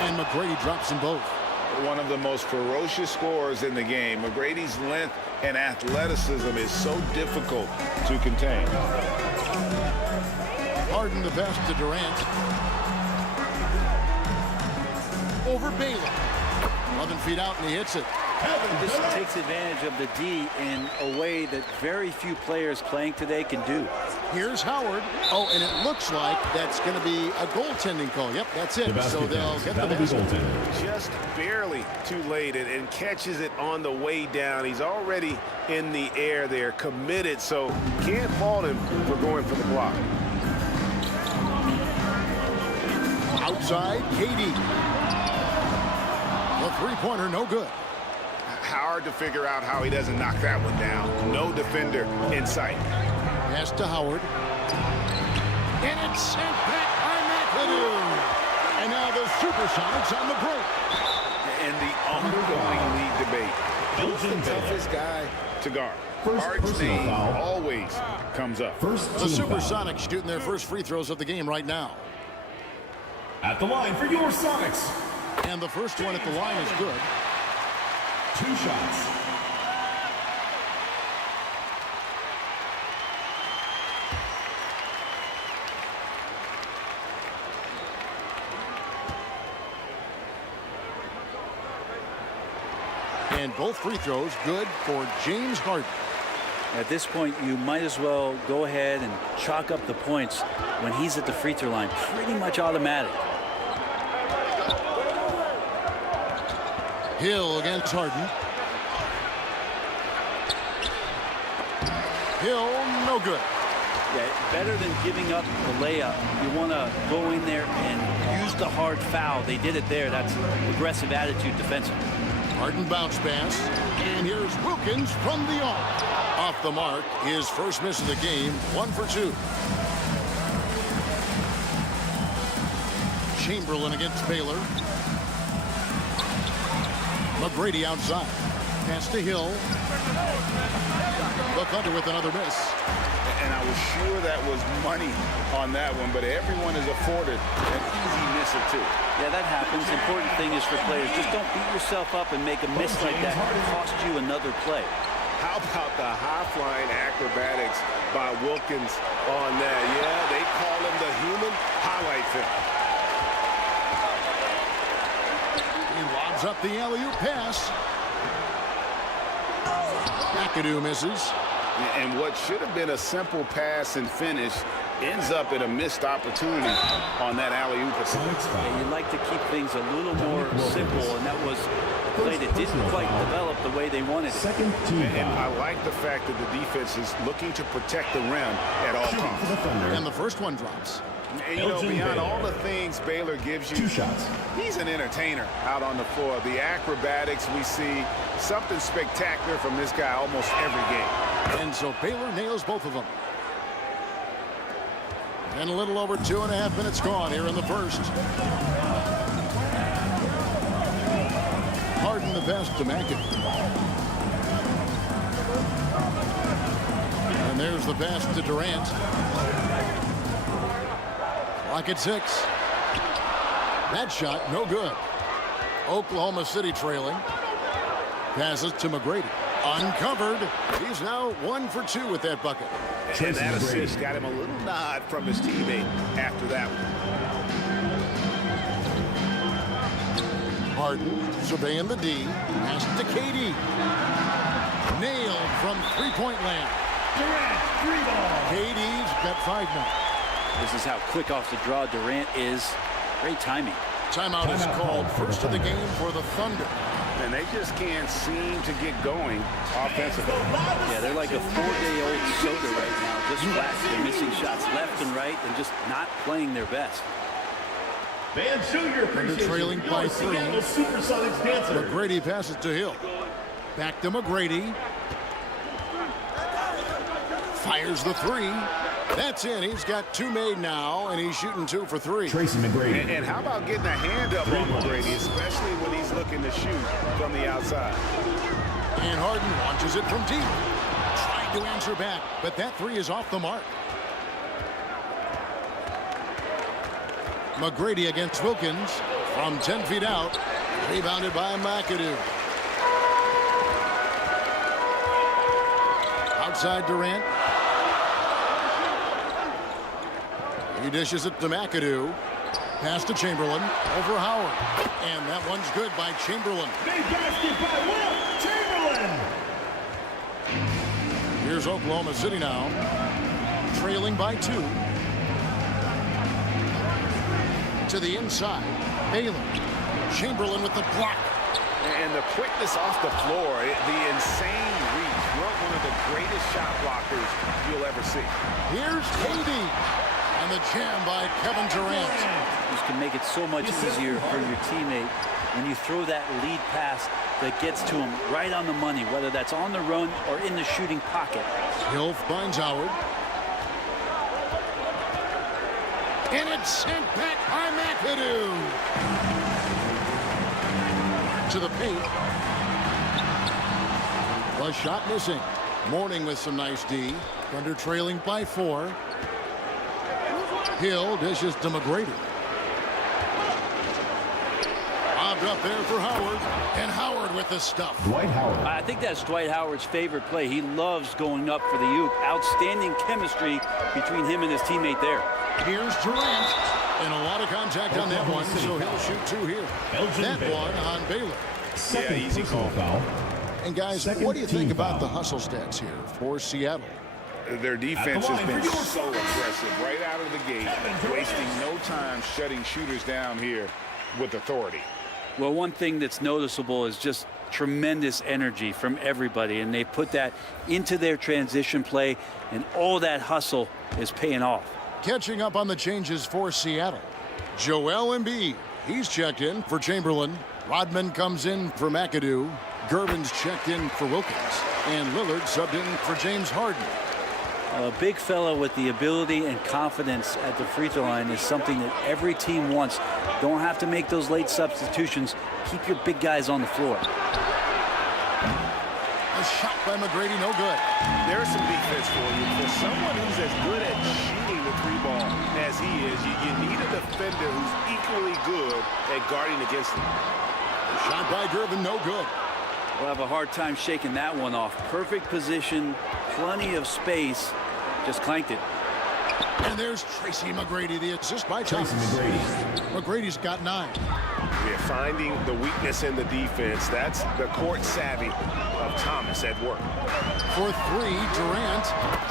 And McGrady drops them both. One of the most ferocious scorers in the game. McGrady's length and athleticism is so difficult to contain. Harden the best to Durant. Over Baylor. 11 feet out, and he hits it. This takes advantage of the D in a way that very few players playing today can do. Here's Howard. Oh, and it looks like that's going to be a goaltending call. Yep, that's it. So they'll get the basket. Just barely too late and catches it on the way down. He's already in the air there, committed, so can't fault him for going for the block. Outside, KD. The three-pointer, no good. Hard to figure out how he doesn't knock that one down. No defender in sight. Pass to Howard. And it's sent back by McAdoo. And now the Supersonics on the break. And the ongoing lead debate. Who's the toughest guy to guard? Harden's name always comes up. The Supersonics shooting their first free throws of the game right now. At the line for your Sonics. And the first one at the line is good. 2 shots. And both free throws good for James Harden. At this point, you might as well go ahead and chalk up the points when he's at the free throw line. Pretty much automatic. Hill against Harden. Hill, no good. Yeah, better than giving up the layup. You want to go in there and use the hard foul. They did it there. That's aggressive attitude defensively. Harden bounce pass. And here's Wilkins from the arc. Off the mark, his first miss of the game, 1 for 2. Chamberlain against Baylor. McGrady outside. Pass to Hill. The Thunder with another miss. And I was sure that was money on that one, but everyone is afforded an easy miss or two. Yeah, that happens. Important thing is for players, just don't beat yourself up and make a miss like that. It'll cost you another play. How about the high-flying acrobatics by Wilkins on that? Yeah, they call him the human highlight film. He lobs up the alley-oop pass. McAdoo misses. And what should have been a simple pass and finish ends up in a missed opportunity on that alley-oop. Yeah, you like to keep things a little more simple, and that was a play that didn't quite develop the way they wanted it. And I like the fact that the defense is looking to protect the rim at all costs. And the first one drops. And, you know, beyond all the things Baylor gives you, 2 shots. He's an entertainer out on the floor. The acrobatics we see, something spectacular from this guy almost every game. And so Baylor nails both of them. And a little over 2.5 minutes gone here in the first. Harden the best to McAdoo. And there's the pass to Durant. Clock at 6. That shot, no good. Oklahoma City trailing. Passes to McGrady. Uncovered. He's now 1 for 2 with that bucket. And that assist got him a little nod from his teammate after that one. Harden surveying the D. Pass to KD. Nailed from three-point land. KD's got 5 now. This is how quick off the draw Durant is. Great timing. Timeout is called. First of the game for the Thunder. And they just can't seem to get going offensively. Yeah, they're like a 4-day-old soda right now. Just flat. They're missing shots left and right and just not playing their best. Man, show your appreciation. They're trailing by 3. Supersonics dancer. McGrady passes to Hill. Back to McGrady. Fires the 3. That's in. He's got 2 made now, and he's shooting 2 for 3. Tracy McGrady. And how about getting a hand up on McGrady, especially when he's looking to shoot from the outside. And Harden launches it from deep. Trying to answer back, but that 3 is off the mark. McGrady against Wilkins from 10 feet out. Rebounded by McAdoo. Outside Durant. He dishes it to McAdoo. Pass to Chamberlain. Over Howard. And that one's good by Chamberlain. Big basket by Will Chamberlain. Here's Oklahoma City now. Trailing by 2. To the inside. Baylor. Chamberlain with the block. And the quickness off the floor, the insane reach. One of the greatest shot blockers you'll ever see. Here's KD. And the jam by Kevin Durant. This can make it so much easier for your teammate when you throw that lead pass that gets to him right on the money, whether that's on the run or in the shooting pocket. Hill finds Howard. And it's sent back by McAdoo. To the paint. The shot missing. Mourning with some nice D. Thunder trailing by 4. Hill dishes to McGrady. Bobbed up there for Howard. And Howard with the stuff. Dwight Howard. I think that's Dwight Howard's favorite play. He loves going up for the oop. Outstanding chemistry between him and his teammate there. Here's Durant. And a lot of contact on that one, so he'll shoot 2 here. That one on Baylor. Yeah, easy call. Foul. And guys, what do you think about the hustle stats here for Seattle? Their defense has been so aggressive right out of the gate, wasting no time shutting shooters down here with authority. Well, one thing that's noticeable is just tremendous energy from everybody, and they put that into their transition play, and all that hustle is paying off. Catching up on the changes for Seattle. Joel Embiid, he's checked in for Chamberlain. Rodman comes in for McAdoo. Gervin's checked in for Wilkins. And Lillard subbed in for James Harden. A big fella with the ability and confidence at the free throw line is something that every team wants. Don't have to make those late substitutions. Keep your big guys on the floor. A shot by McGrady, no good. There's some defense for you. For someone who's as good at shooting the 3-ball as he is, you need a defender who's equally good at guarding against him. Shot by Gervin, no good. We'll have a hard time shaking that one off. Perfect position, plenty of space. Just clanked it. And there's Tracy McGrady, the assist by Thomas. McGrady's got 9. We're finding the weakness in the defense. That's the court savvy of Thomas at work. For 3, Durant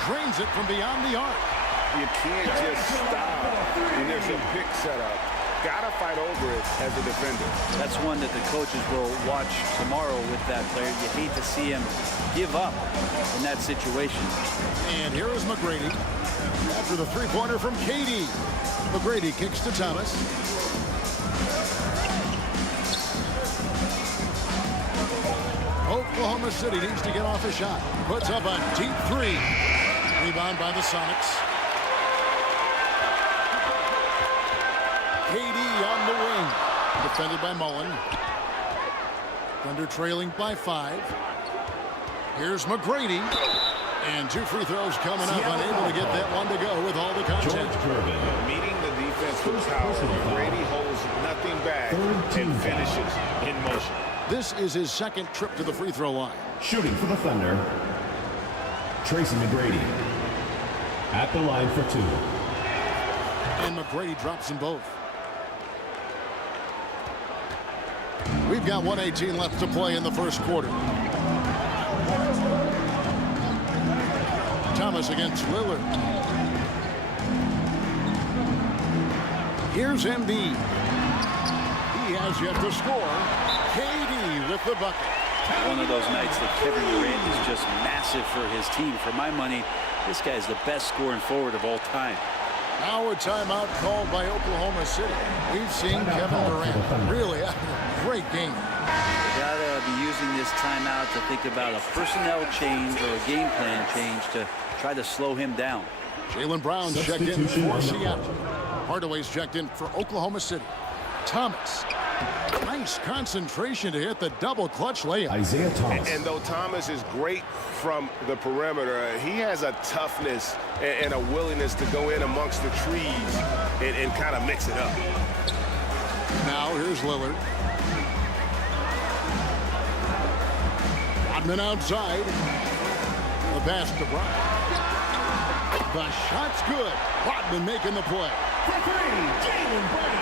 drains it from beyond the arc. You can't just stop when there's a pick set up. Gotta fight over it as a defender. That's one that the coaches will watch tomorrow with that player. You hate to see him give up in that situation. And here is McGrady after the 3-pointer from KD. McGrady kicks to Thomas. Oklahoma City needs to get off a shot. Puts up a deep 3. Rebound by the Sonics. KD on the wing. Defended by Mullen. Thunder trailing by 5. Here's McGrady. And 2 free throws coming up. Unable to get that one to go with all the contact. Meeting the defense with power. McGrady holds nothing back and finishes in motion. This is his 2nd trip to the free throw line. Shooting for the Thunder, Tracy McGrady. At the line for 2. And McGrady drops them both. We've got 1:18 left to play in the first quarter. Thomas against Lillard. Here's Embiid. He has yet to score. KD with the bucket. One of those nights that Kevin Durant is just massive for his team. For my money, this guy's the best scoring forward of all time. Now a timeout called by Oklahoma City. We've seen Kevin Durant really a great game. They gotta be using this timeout to think about a personnel change or a game plan change to try to slow him down. Jaylen Brown checked in for Seattle. Hardaway's checked in for Oklahoma City. Thomas. Nice concentration to hit the double clutch layup. Isaiah Thomas. And though Thomas is great from the perimeter, he has a toughness and a willingness to go in amongst the trees and kind of mix it up. Now here's Lillard. Rodman outside. The pass to Brown. The shot's good. Rodman making the play.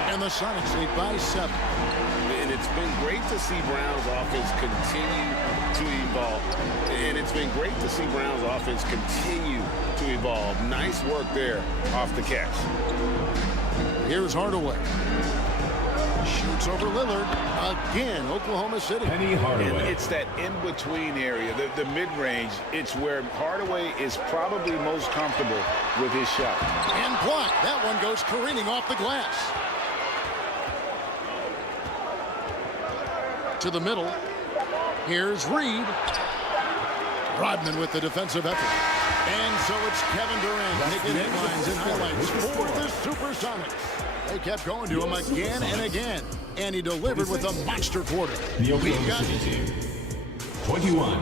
And the Sonics lead by 7. And it's been great to see Brown's offense continue to evolve. And it's been great to see Brown's offense continue to evolve. Nice work there off the catch. Here's Hardaway. Shoots over Lillard. Again, Oklahoma City. And it's that in-between area, the mid-range. It's where Hardaway is probably most comfortable with his shot. And blocked. That one goes careening off the glass. To the middle. Here's Reed. Rodman with the defensive effort. And so it's Kevin Durant making headlines and highlights for the Supersonics. They kept going to him again and again. And he delivered with a monster quarter. The Oklahoma City team, 21.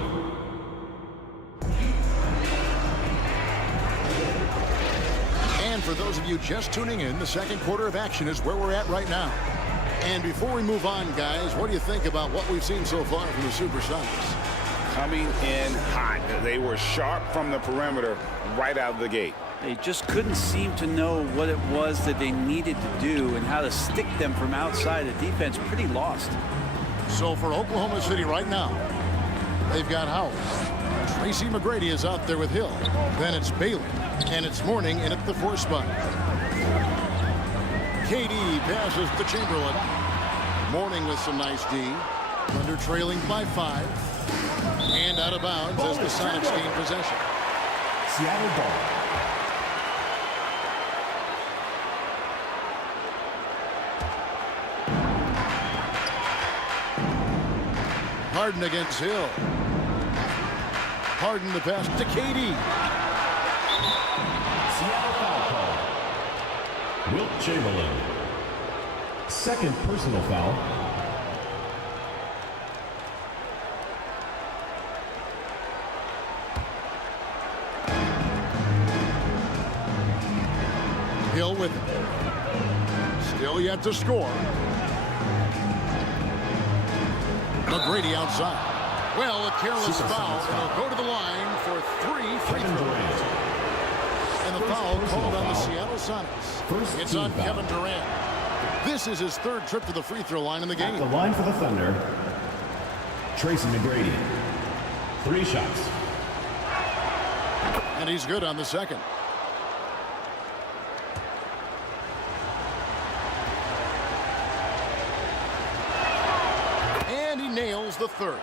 And for those of you just tuning in, the second quarter of action is where we're at right now. And before we move on, guys, what do you think about what we've seen so far from the Supersonics? Coming in hot. They were sharp from the perimeter right out of the gate. They just couldn't seem to know what it was that they needed to do and how to stick them from outside. The defense pretty lost. So for Oklahoma City right now, they've got Howard. Tracy McGrady is out there with Hill. Then it's Bailey. And it's Mourning in at the 4 spot. KD passes to Chamberlain. Mourning with some nice D. Thunder trailing by 5. And out of bounds as the Sonics gain possession. Seattle ball. Harden against Hill. Harden the pass to KD. Seattle foul call. Wilt Chamberlain. Second personal foul. Hill with it. Still yet to score. McGrady outside. Well, a careless foul. It'll go to the line for 3 free throws. And the foul called on the Seattle Sonics. It's on Kevin Durant. This is his 3rd trip to the free throw line in the game. At the line for the Thunder, Tracy McGrady. 3 shots. And he's good on the second. Nails the 3rd.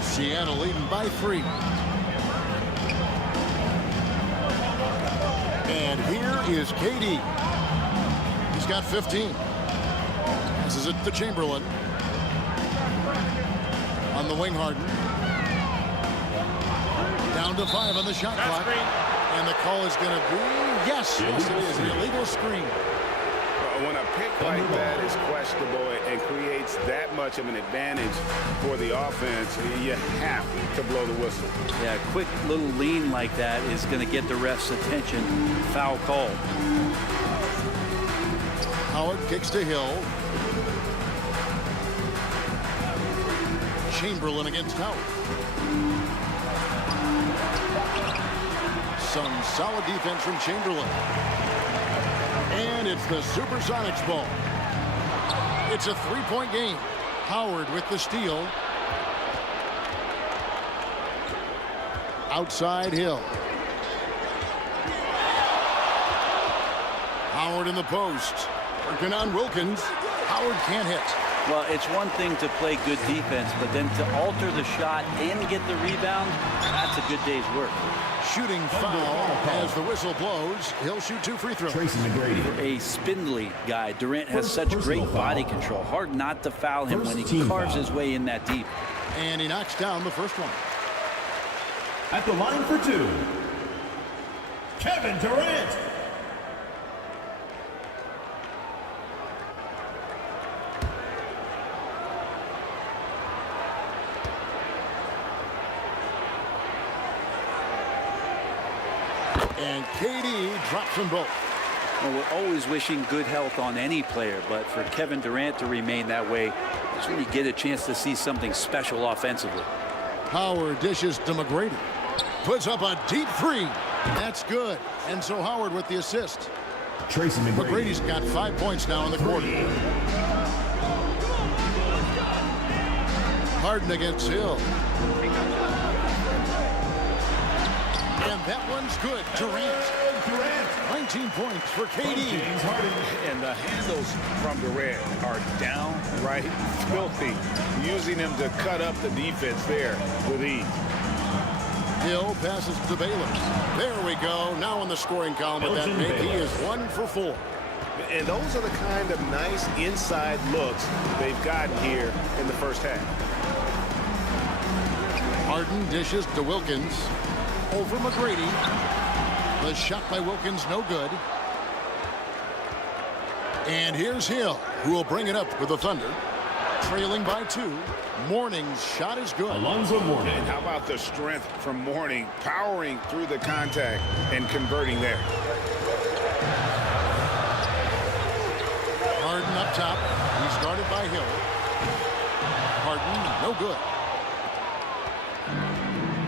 Seattle leading by 3. And here is KD. He's got 15. Passes it to Chamberlain. On the wing, Harden. Down to 5 on the shot clock. And the call is going to be, yes, it is, an illegal screen. When a pick like that is questionable and creates that much of an advantage for the offense, you have to blow the whistle. Yeah, a quick little lean like that is going to get the ref's attention. Foul call. Howard kicks to Hill. Chamberlain against Howard. Some solid defense from Chamberlain. And it's the Supersonics ball. It's a three-point game. Howard with the steal. Outside Hill. Howard in the post. Working on Wilkins. Howard can't hit. Well, it's one thing to play good defense, but then to alter the shot and get the rebound, that's a good day's work. Shooting foul as the whistle blows. He'll shoot 2 free throws. For a spindly guy, Durant has such great body control. Hard not to foul him when he carves his way in that deep. And he knocks down the first one. At the line for 2, Kevin Durant. And KD drops them both. Well, we're always wishing good health on any player, but for Kevin Durant to remain that way, that's when you get a chance to see something special offensively. Howard dishes to McGrady. Puts up a deep three. That's good. And so Howard with the assist. McGrady's got 5 points now in the quarter. Harden against Hill. And that one's good. Durant. 19 points for KD. And the handles from Durant are downright filthy, using him to cut up the defense there with ease. Hill passes to Baylor. There we go. Now in the scoring column with that make, he is 1 for 4. And those are the kind of nice inside looks they've gotten here in the first half. Harden dishes to Wilkins. Over McGrady. The shot by Wilkins, no good. And here's Hill, who will bring it up with the Thunder. Trailing by 2. Mourning's shot is good. Alonzo Mourning. And how about the strength from Mourning, powering through the contact and converting there. Harden up top. He's guarded by Hill. Harden, no good.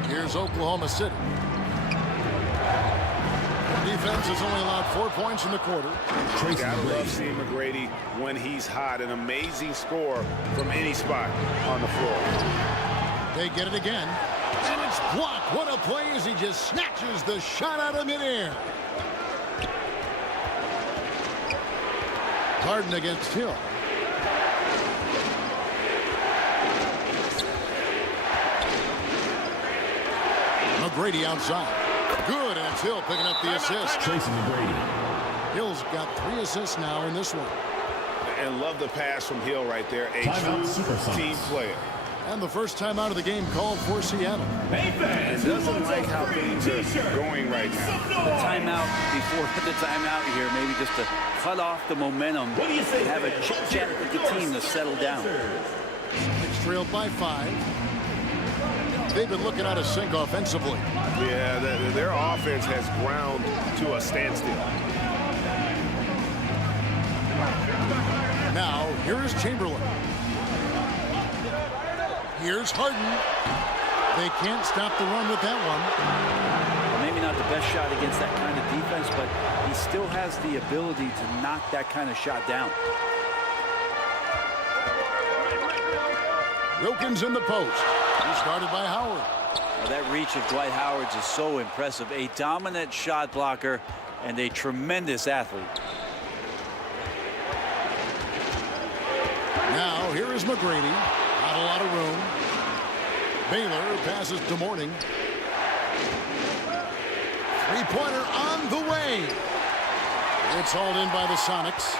Here's Oklahoma City. Defense has only allowed 4 points in the quarter. Gotta love seeing McGrady when he's hot. An amazing score from any spot on the floor. They get it again. And it's blocked. What a play as he just snatches the shot out of midair. Harden against Hill. McGrady outside. Good, and it's Hill picking up the assist. Tracy McGrady. Hill's got 3 assists now in this one. And love the pass from Hill right there. A true team player. And the first time out of the game called for Seattle. And doesn't like how things are going right now. The timeout before the timeout here, maybe just to cut off the momentum and have a chit-chat with the team to settle down. It's trailed by 5. They've been looking out of sync offensively. Yeah, their offense has ground to a standstill. Now, here is Chamberlain. Here's Harden. They can't stop the run with that one. Well, maybe not the best shot against that kind of defense, but he still has the ability to knock that kind of shot down. Wilkins in the post. He's guarded by Howard. Well, that reach of Dwight Howard's is so impressive. A dominant shot blocker and a tremendous athlete. Now, here is McGrady. Not a lot of room. Baylor passes to Mourning. Three-pointer on the way. It's hauled in by the Sonics.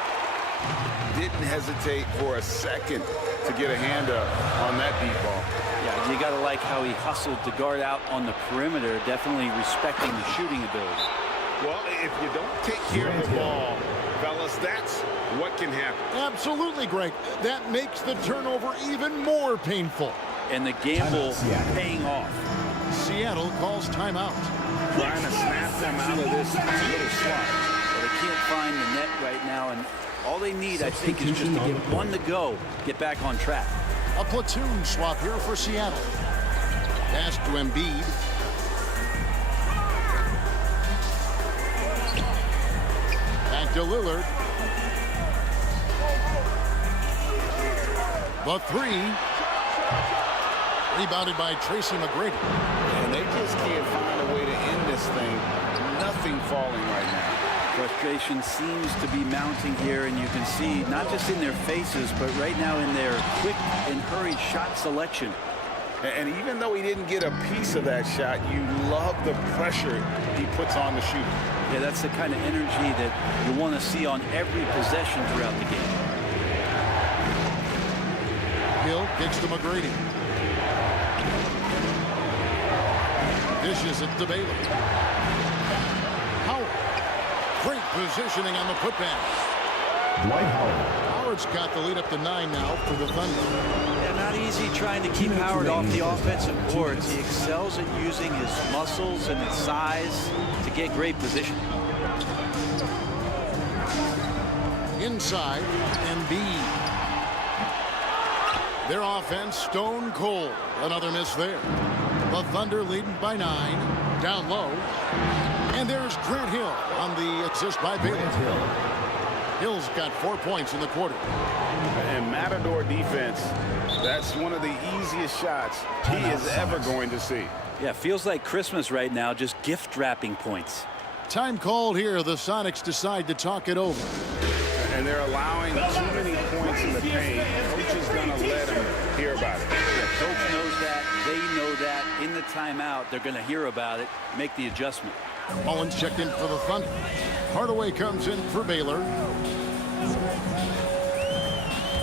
Didn't hesitate for a second to get a hand up on that deep ball. Yeah, you got to like how he hustled to guard out on the perimeter, definitely respecting the shooting ability. Well, if you don't take care of the ball, fellas, that's what can happen. Absolutely, Greg. That makes the turnover even more painful. And the gamble paying off. Seattle calls timeout. Trying to snap them out of this little slot. Well, they can't find the net right now, and all they need, I think, is just to get one to go, get back on track. A platoon swap here for Seattle. Pass to Embiid. Back to Lillard. The three. Rebounded by Tracy McGrady. And they just can't find a way to end this thing. Nothing falling right now. Frustration seems to be mounting here, and you can see not just in their faces, but right now in their quick and hurried shot selection. And even though he didn't get a piece of that shot, you love the pressure he puts on the shooter. Yeah, that's the kind of energy that you want to see on every possession throughout the game. Hill kicks to McGrady. Dishes it to Baylor. Howard. Great positioning on the putback. Dwight Howard. Howard's got the lead up to 9 now for the Thunder. Yeah, not easy trying to keep Howard off the offensive boards. He excels at using his muscles and his size to get great position. Inside, Embiid. Their offense stone cold. Another miss there. The Thunder leading by 9. Down low. And there's Grant Hill on the assist by Baylor. Hill's got 4 points in the quarter. And Matador defense, that's one of the easiest shots he is ever going to see. Yeah, feels like Christmas right now, just gift wrapping points. Time called here. The Sonics decide to talk it over. And they're allowing too many points in the paint. Coach is going to let them hear about it. Yeah, coach knows that. They know that. In the timeout, they're going to hear about it, make the adjustment. Mullins checked in for the Thunder. Hardaway comes in for Baylor.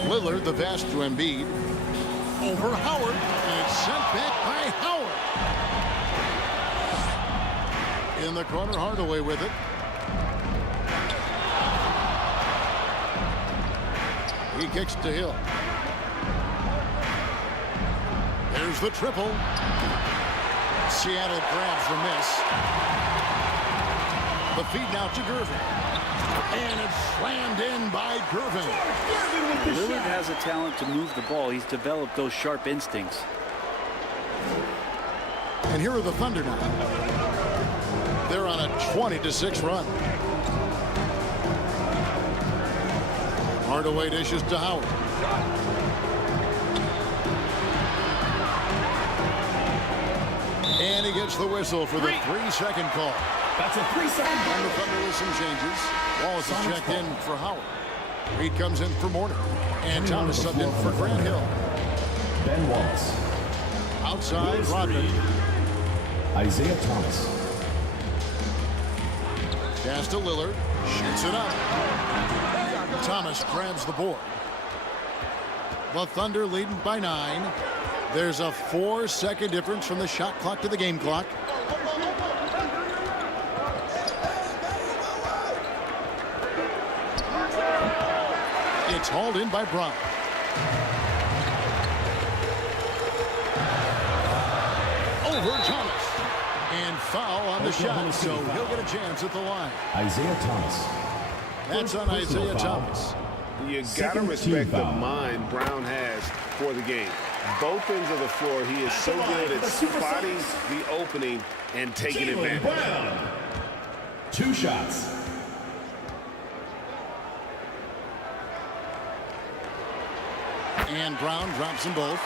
Lillard, the pass to Embiid. Over Howard. And it's sent back by Howard. In the corner, Hardaway with it. He kicks to Hill. There's the triple. Seattle grabs the miss. The feed now to Gervin. And it's slammed in by Gervin. Lillard has a talent to move the ball. He's developed those sharp instincts. And here are the Thunder now. They're on a 20-6 run. Hardaway dishes to Howard. And he gets the whistle for the 3-second call. That's a 3-second call. And the Thunder with some changes. Wallace is checked in for Howard. Reed comes in for Morton. And Thomas subbed in for Grant Hill. Ben Wallace. Outside, Rodman. Isaiah Thomas. Pass to Lillard. Shoots it up. Thomas grabs the board. The Thunder leading by 9. There's a 4-second difference from the shot clock to the game clock. It's hauled in by Brown. Over Thomas. And foul on the shot, so he'll get a chance at the line. Isaiah Thomas. That's on Isaiah Thomas. You got to respect the mind Brown has for the game. Both ends of the floor, he is so good at spotting the opening and taking advantage. Brown. 2 shots. And Brown drops them both.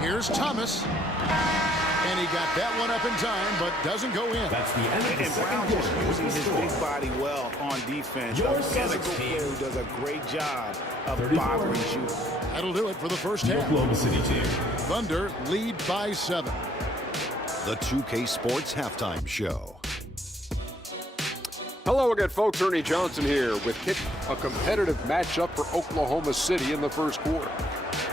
Here's Thomas. And he got that one up in time, but doesn't go in. That's the end of the And second Brown quarter. just using his big body well on defense. A physical player who does a great job of bothering you. That'll do it for the first half. Oklahoma City team. Thunder lead by 7. The 2K Sports Halftime Show. Hello again, folks. Ernie Johnson here with a competitive matchup for Oklahoma City in the first quarter.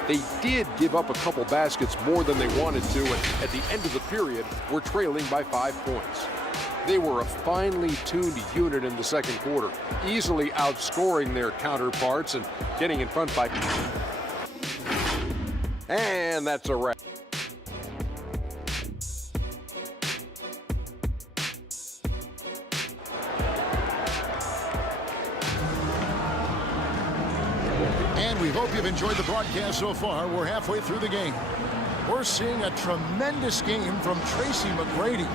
They did give up a couple baskets more than they wanted to, and at the end of the period, were trailing by 5 points. They were a finely tuned unit in the second quarter, easily outscoring their counterparts and getting in front by... And that's a wrap. We hope you've enjoyed the broadcast so far. We're halfway through the game. We're seeing a tremendous game from Tracy McGrady.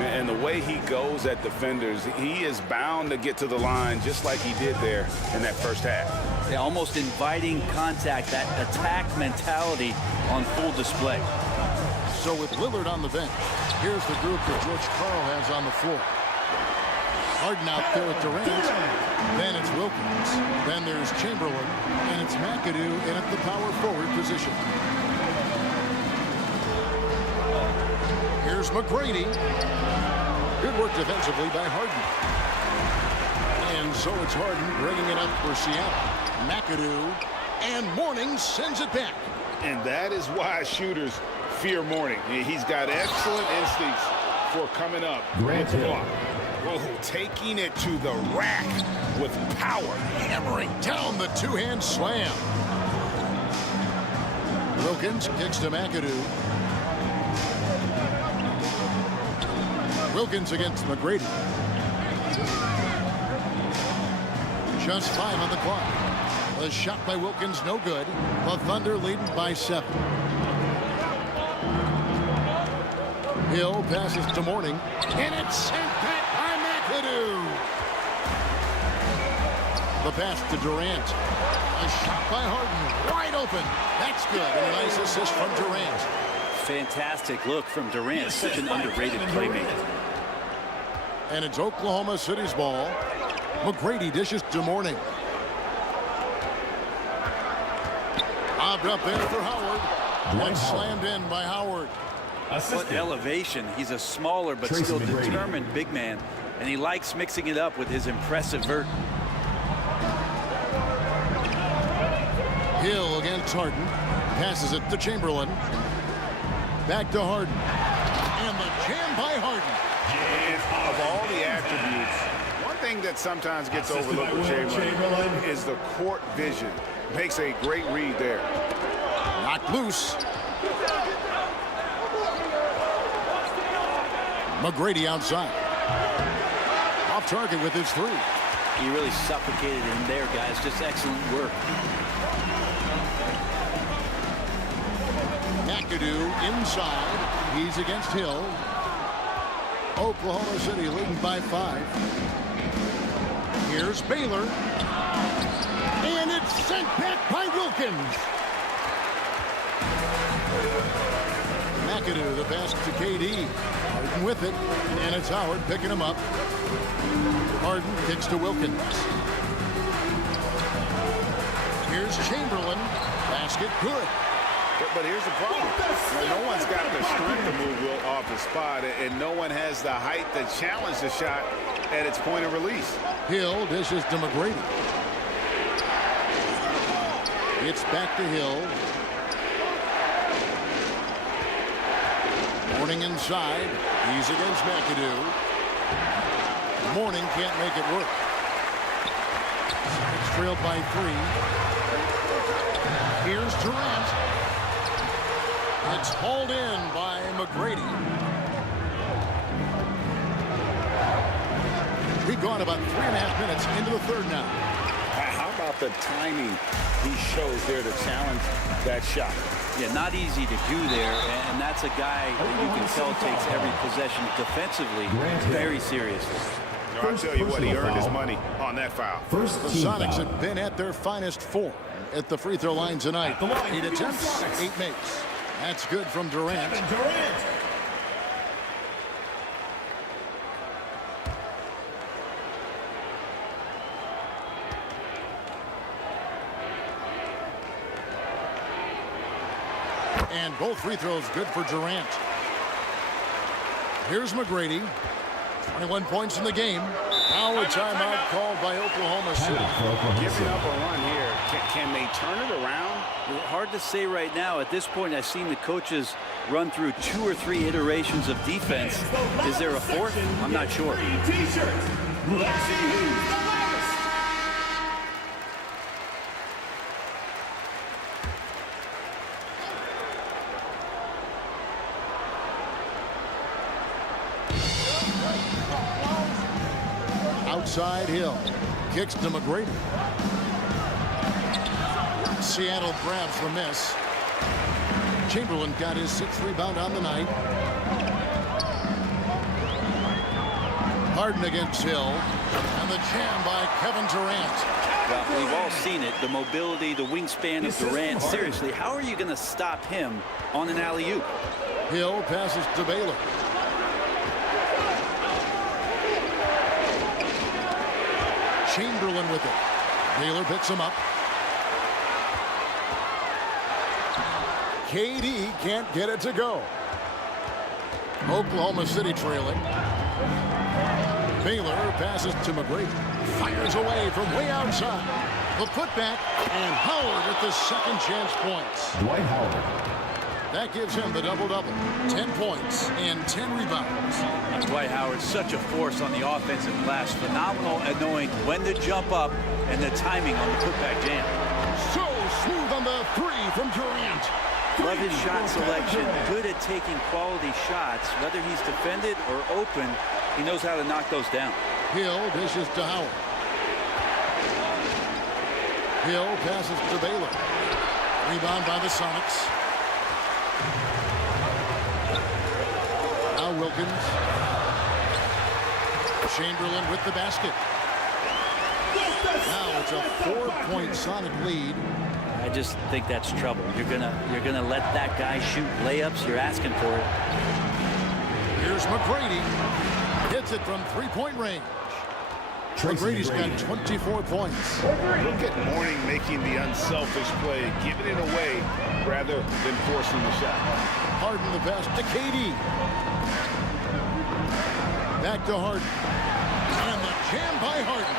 And the way he goes at defenders, he is bound to get to the line just like he did there in that first half. Yeah, almost inviting contact, that attack mentality on full display. So with Lillard on the bench, here's the group that George Karl has on the floor. Harden out there with Durant. Then it's Wilkins. Then there's Chamberlain. And it's McAdoo in at the power forward position. Here's McGrady. Good work defensively by Harden. And so it's Harden bringing it up for Seattle. McAdoo. And Mourning sends it back. And that is why shooters fear Mourning. He's got excellent instincts for coming up with the block. Whoa, taking it to the rack with power. Hammering down the two-hand slam. Wilkins kicks to McAdoo. Wilkins against McGrady. Just 5 on the clock. The shot by Wilkins, no good. The Thunder leading by 7. Hill passes to Mourning. And it's sent back by McAdoo. The pass to Durant. A shot by Harden. Wide open. That's good. And a nice assist from Durant. Fantastic look from Durant. Such an underrated playmaker. And it's Oklahoma City's ball. McGrady dishes to Mourning. Lobbed up there for Howard. And slammed in by Howard. What elevation. He's a smaller but still determined big man. And he likes mixing it up with his impressive vert. Hill against Harden. Passes it to Chamberlain. Back to Harden. And the jam by Harden. Of all the attributes, one thing that sometimes gets overlooked with Chamberlain is the court vision. Makes a great read there. Knocked loose. McGrady outside. Off target with his 3. He really suffocated him there, guys. Just excellent work. McAdoo inside. He's against Hill. Oklahoma City leading by 5. Here's Baylor. And it's sent back by Wilkins. McAdoo, the pass to KD. Harden with it. And it's Howard picking him up. Harden kicks to Wilkins. Here's Chamberlain. Basket good. But here's the problem. No one's got the strength to move Wilt off the spot, and no one has the height to challenge the shot at its point of release. Hill dishes to McGrady. It's back to Hill. Mourning inside. He's against McAdoo. Mourning can't make it work. It's trailed by 3. Here's Durant. It's hauled in by McGrady. We've gone about 3.5 minutes into the third now. How about the timing he shows there to challenge that shot? Yeah, not easy to do there, and that's a guy that you can tell takes every possession defensively very seriously. I'll tell you what, he earned his money on that foul. The Sonics have been at their finest form at the free throw line tonight. 8 attempts, 8 makes. That's good from Durant. And both free throws good for Durant. Here's McGrady. 21 points in the game. Now a timeout called by Oklahoma City. Giving up a run here. Can they turn it around? Hard to say right now. At this point, I've seen the coaches run through 2 or 3 iterations of defense. Is there a 4th? I'm not sure. Let's see who's the loudest. Outside Hill. Kicks to McGrady. Seattle grabs the miss. Chamberlain got his 6th rebound on the night. Harden against Hill. And the jam by Kevin Durant. Well, we've all seen it. The mobility, the wingspan of Durant. Seriously, how are you going to stop him on an alley-oop? Hill passes to Baylor. Chamberlain with it. Baylor picks him up. KD can't get it to go. Oklahoma City trailing. Baylor passes to McGrady. Fires away from way outside. The putback, and Howard at the second chance points. Dwight Howard. That gives him the double-double. 10 points and 10 rebounds. Dwight Howard, such a force on the offensive glass. Phenomenal at knowing when to jump up and the timing on the putback jam. So smooth on the three from Durant. Love his shot selection. Good at taking quality shots. Whether he's defended or open, he knows how to knock those down. Hill dishes to Howard. Hill passes to Baylor. Rebound by the Sonics. Now Wilkins. Chamberlain with the basket. Now it's a 4-point Sonic lead. I just think that's trouble. You're gonna let that guy shoot layups. You're asking for it. Here's McGrady. Hits it from three-point range. McGrady's got 24 points. Look at Mourning making the unselfish play, giving it away rather than forcing the shot. Harden the pass to KD. Back to Harden. And the jam by Harden.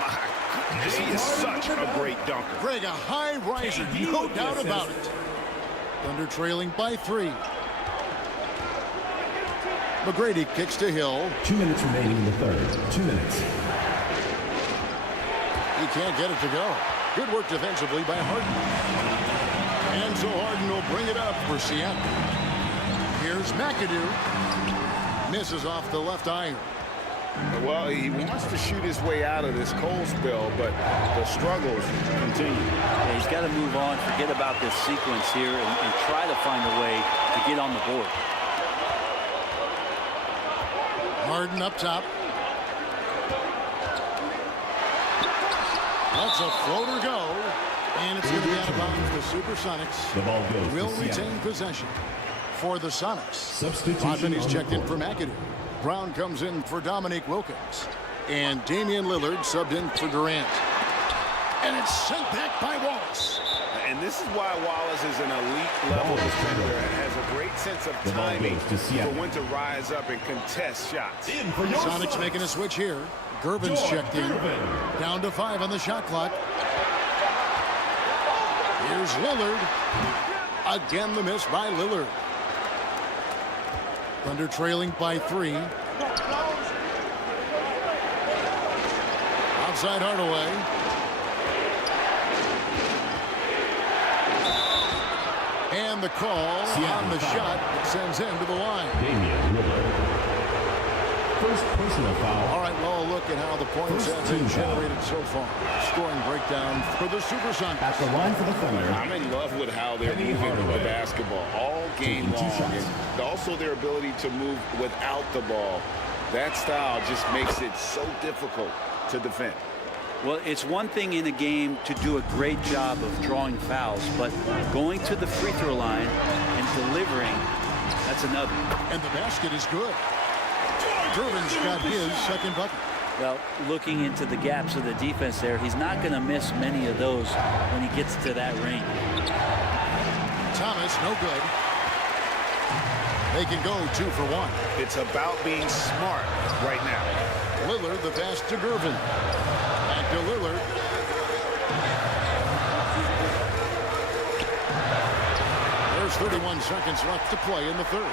My goodness, he is such a great dunker. Greg, a high riser, no doubt about it. Thunder trailing by 3. McGrady kicks to Hill. 2 minutes remaining in the third. 2 minutes. He can't get it to go. Good work defensively by Harden. And so Harden will bring it up for Seattle. Here's McAdoo. Misses off the left iron. Well, he wants to shoot his way out of this cold spell, but the struggles continue. Yeah, he's got to move on, forget about this sequence here, and try to find a way to get on the board. Harden up top. Lets a floater go. And it's going to be out of bounds. The Supersonics The ball goes will to retain Seattle. possession for the Sonics. Substitution 5 minutes on the checked in court. for McAdoo. Brown comes in for Dominique Wilkins. And Damian Lillard subbed in for Durant. And it's sent back by Wallace. And this is why Wallace is an elite level defender and has a great sense of timing for when to rise up and contest shots. Sonics making a switch here. Gervin's checked in. Down to 5 on the shot clock. Here's Lillard. Again, the miss by Lillard. Thunder trailing by 3. Outside Hardaway. And the call on the shot that sends him to the line. Damian Lillard. First personal foul. All right, well, look at how the points have been generated so far. Scoring breakdown for the Supersonics. At the line for the Thunder. I'm in love with how they're moving the basketball all game long. And also their ability to move without the ball. That style just makes it so difficult to defend. Well, it's one thing in a game to do a great job of drawing fouls, but going to the free throw line and delivering, that's another. And the basket is good. Gervin's got his second bucket. Well, looking into the gaps of the defense there, he's not going to miss many of those when he gets to that range. Thomas, no good. They can go 2 for 1. It's about being smart right now. Lillard, the pass to Gervin. Back to Lillard. There's 31 seconds left to play in the third.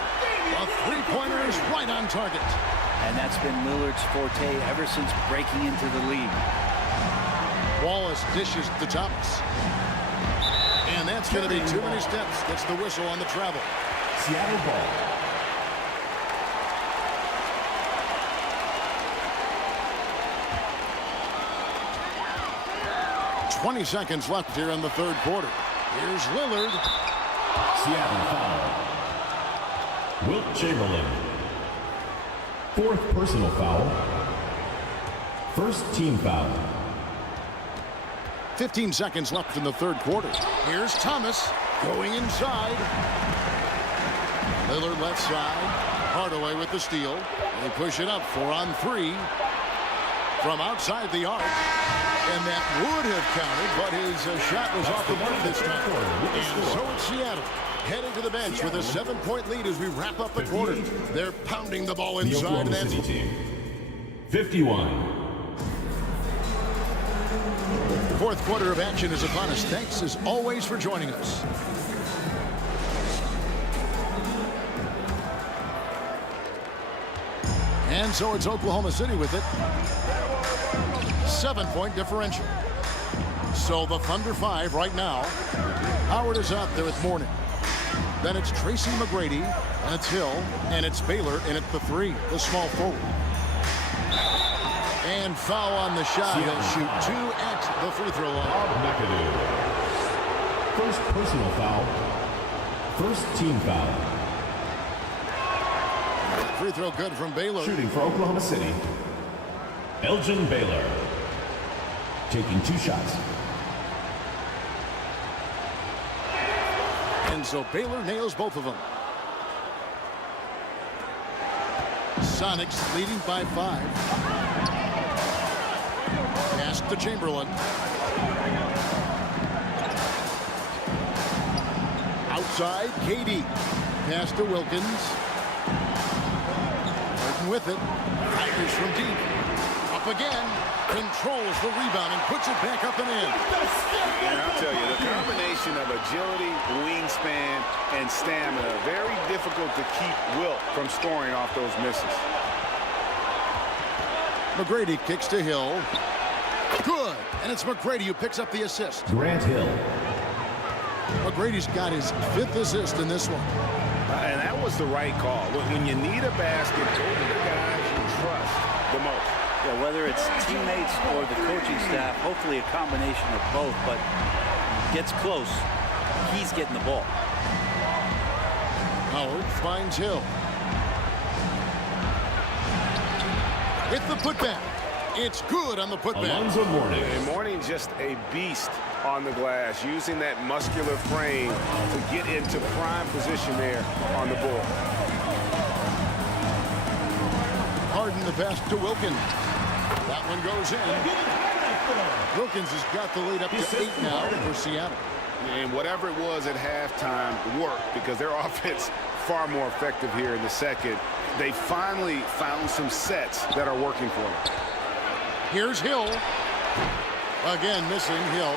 A three-pointer is right on target. And that's been Lillard's forte ever since breaking into the league. Wallace dishes to Thomas. And that's going to be too many steps. Gets the whistle on the travel. Seattle ball. .20 seconds left here in the third quarter. Here's Lillard. Seattle foul. Wilt Chamberlain. Fourth personal foul. First team foul. 15 seconds left in the third quarter. Here's Thomas going inside. Lillard left side. Hardaway with the steal. They push it up 4-on-3 from outside the arc. And that would have counted, but his shot was off the mark this time. And so it's Seattle heading to the bench with a 7-point lead as we wrap up the quarter. They're pounding the ball inside. The Oklahoma City team. 51. Fourth quarter of action is upon us. Thanks as always for joining us. And so it's Oklahoma City with it. 7-point differential. So the Thunder 5 right now. Howard is out there with Mourning. Then it's Tracy McGrady, and it's Hill, and it's Baylor in at the 3, the small forward. And foul on the shot. He'll shoot 2 at the free throw line. First personal foul. First team foul. Free throw good from Baylor. Shooting for Oklahoma City. Elgin Baylor. Taking 2 shots. And so Baylor nails both of them. Sonics leading by 5. Pass to Chamberlain. Outside, KD. Pass to Wilkins. Working with it. Fires from deep. Up again. Controls the rebound and puts it back up and in. And I'll tell you, the combination of agility, wingspan, and stamina, very difficult to keep Wilt from scoring off those misses. McGrady kicks to Hill. Good. And it's McGrady who picks up the assist. Grant Hill. McGrady's got his 5th assist in this one. And that was the right call. When you need a basket, go to the guys you trust the most. Yeah, whether it's teammates or the coaching staff, hopefully a combination of both, but gets close, he's getting the ball. Howard finds Hill. With the putback. It's good on the putback. Alonzo Mourning. And Mourning just a beast on the glass, using that muscular frame to get into prime position there on the board. Harden the pass to Wilkins. That one goes in. Wilkins has got the lead up to 8 now for Seattle. And whatever it was at halftime worked because their offense far more effective here in the second. They finally found some sets that are working for them. Here's Hill. Again, missing Hill.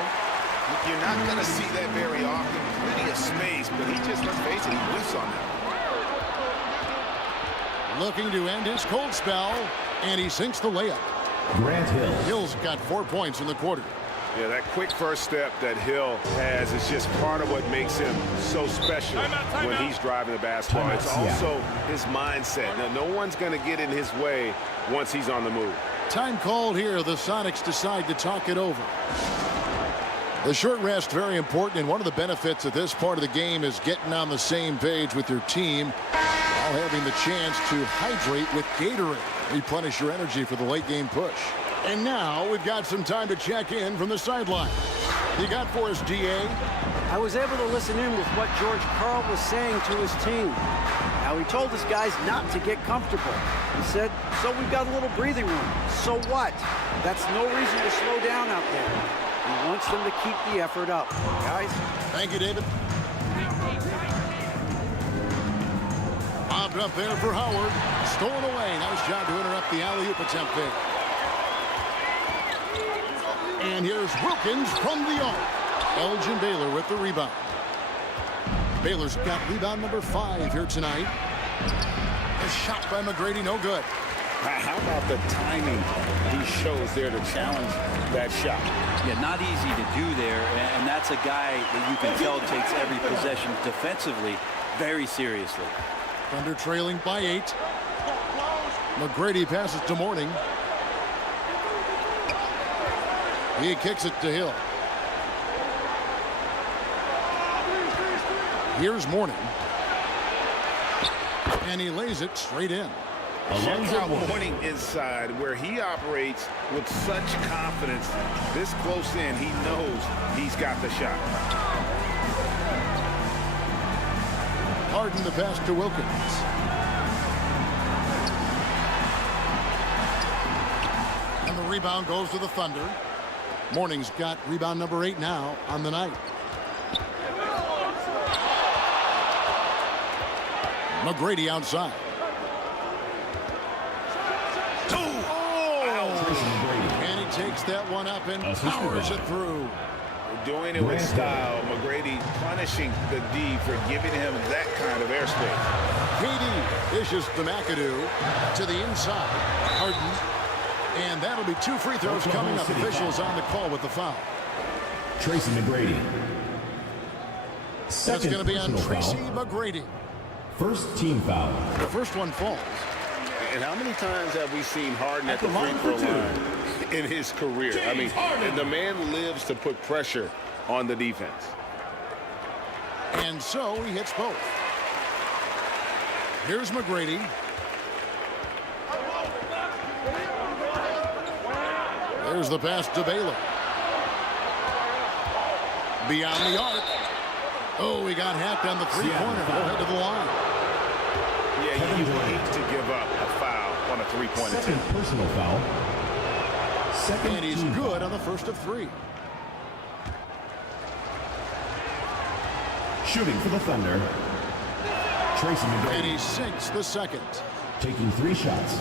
You're not going to see that very often. Plenty of space, but he just, let's face it, he whiffs on that. Looking to end his cold spell, and he sinks the layup. Grant Hill. Hill's got 4 points in the quarter. Yeah, that quick first step that Hill has is just part of what makes him so special when he's driving the basketball. It's also his mindset. Now, no one's going to get in his way once he's on the move. Time called here. The Sonics decide to talk it over. The short rest, very important, and one of the benefits of this part of the game is getting on the same page with your team while having the chance to hydrate with Gatorade. Replenish your energy for the late game push. And now we've got some time to check in from the sideline. You got for us, DA? I was able to listen in with what George Karl was saying to his team. Now, he told his guys not to get comfortable. He said, so we've got a little breathing room. So what? That's no reason to slow down out there. He wants them to keep the effort up. Guys? Thank you, David. Bobbed up there for Howard. Stolen away. Nice job to interrupt the alley-oop attempt there. And here's Wilkins from the arc. Elgin Baylor with the rebound. Baylor's got rebound number 5 here tonight. A shot by McGrady, no good. How about the timing he shows there to challenge that shot? Yeah, not easy to do there, and that's a guy that you can tell takes every possession defensively very seriously. Thunder trailing by 8. McGrady passes to Mourning. He kicks it to Hill. Here's Mourning. And he lays it straight in. Check out Mourning inside, where he operates with such confidence. This close in, he knows he's got the shot. Harden the pass to Wilkins. And the rebound goes to the Thunder. Mourning's got rebound number 8 now on the night. McGrady outside. And he takes that one up and powers it through. Doing it with style. McGrady punishing the D for giving him that kind of airspace. KD dishes to McAdoo to the inside. Harden. And that'll be 2 free throws coming up. Officials on the call with the foul. Tracy McGrady. That's going to be on Tracy McGrady. First team foul. The first one falls. And how many times have we seen Harden at the free throw line in his career? I mean, the man lives to put pressure on the defense. And so he hits both. Here's McGrady. There's the pass to Baylor. Beyond the arc. Oh, he got hacked on the three-pointer. Go ahead to the line. Yeah, you hate to give up a foul on a three-point attempt. Second personal foul. And he's good on the first of 3. Shooting for the Thunder. Tracy McGrady. And he sinks the second. Taking 3 shots.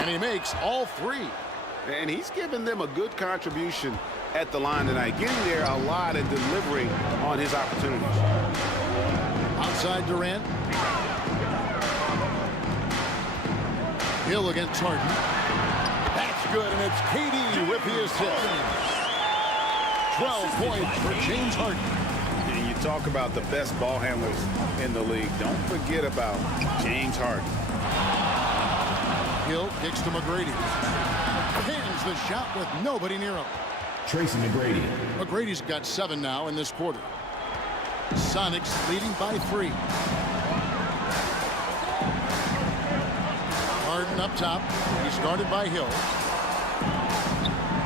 And he makes all 3. And he's given them a good contribution at the line tonight, getting there a lot and delivering on his opportunities. Outside Durant. Hill against Harden. That's good, and it's KD with the assist. 12 points for James Harden. And you talk about the best ball handlers in the league. Don't forget about James Harden. Hill kicks to McGrady. Hands the shot with nobody near him. Tracy McGrady. McGrady's got 7 now in this quarter. Sonics leading by 3. Harden up top. He's guarded by Hill.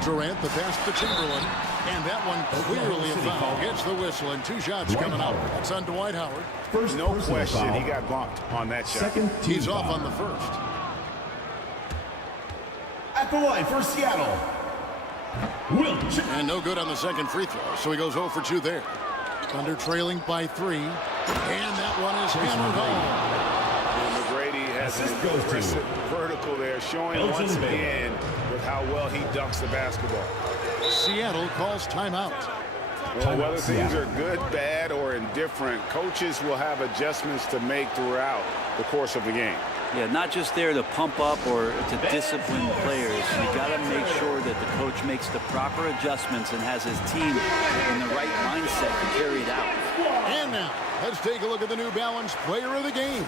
Durant the pass to Chamberlain. And that one clearly a foul. Gets the whistle and 2 shots coming out. That's on Dwight Howard. First, no question, he got bumped on that shot. Second team He's off foul. on the first. At the line for Seattle. And no good on the second free throw, so he goes 0 for 2 there. Thunder trailing by 3. And that one is hammered home. McGrady has an impressive vertical there, showing once again with how well he dunks the basketball. Seattle calls timeout. Well, whether things are good, bad, or indifferent, coaches will have adjustments to make throughout the course of the game. Yeah, not just there to pump up or to discipline players. You got to make sure that the coach makes the proper adjustments and has his team in the right mindset to carry it out. And now, let's take a look at the New Balance player of the game,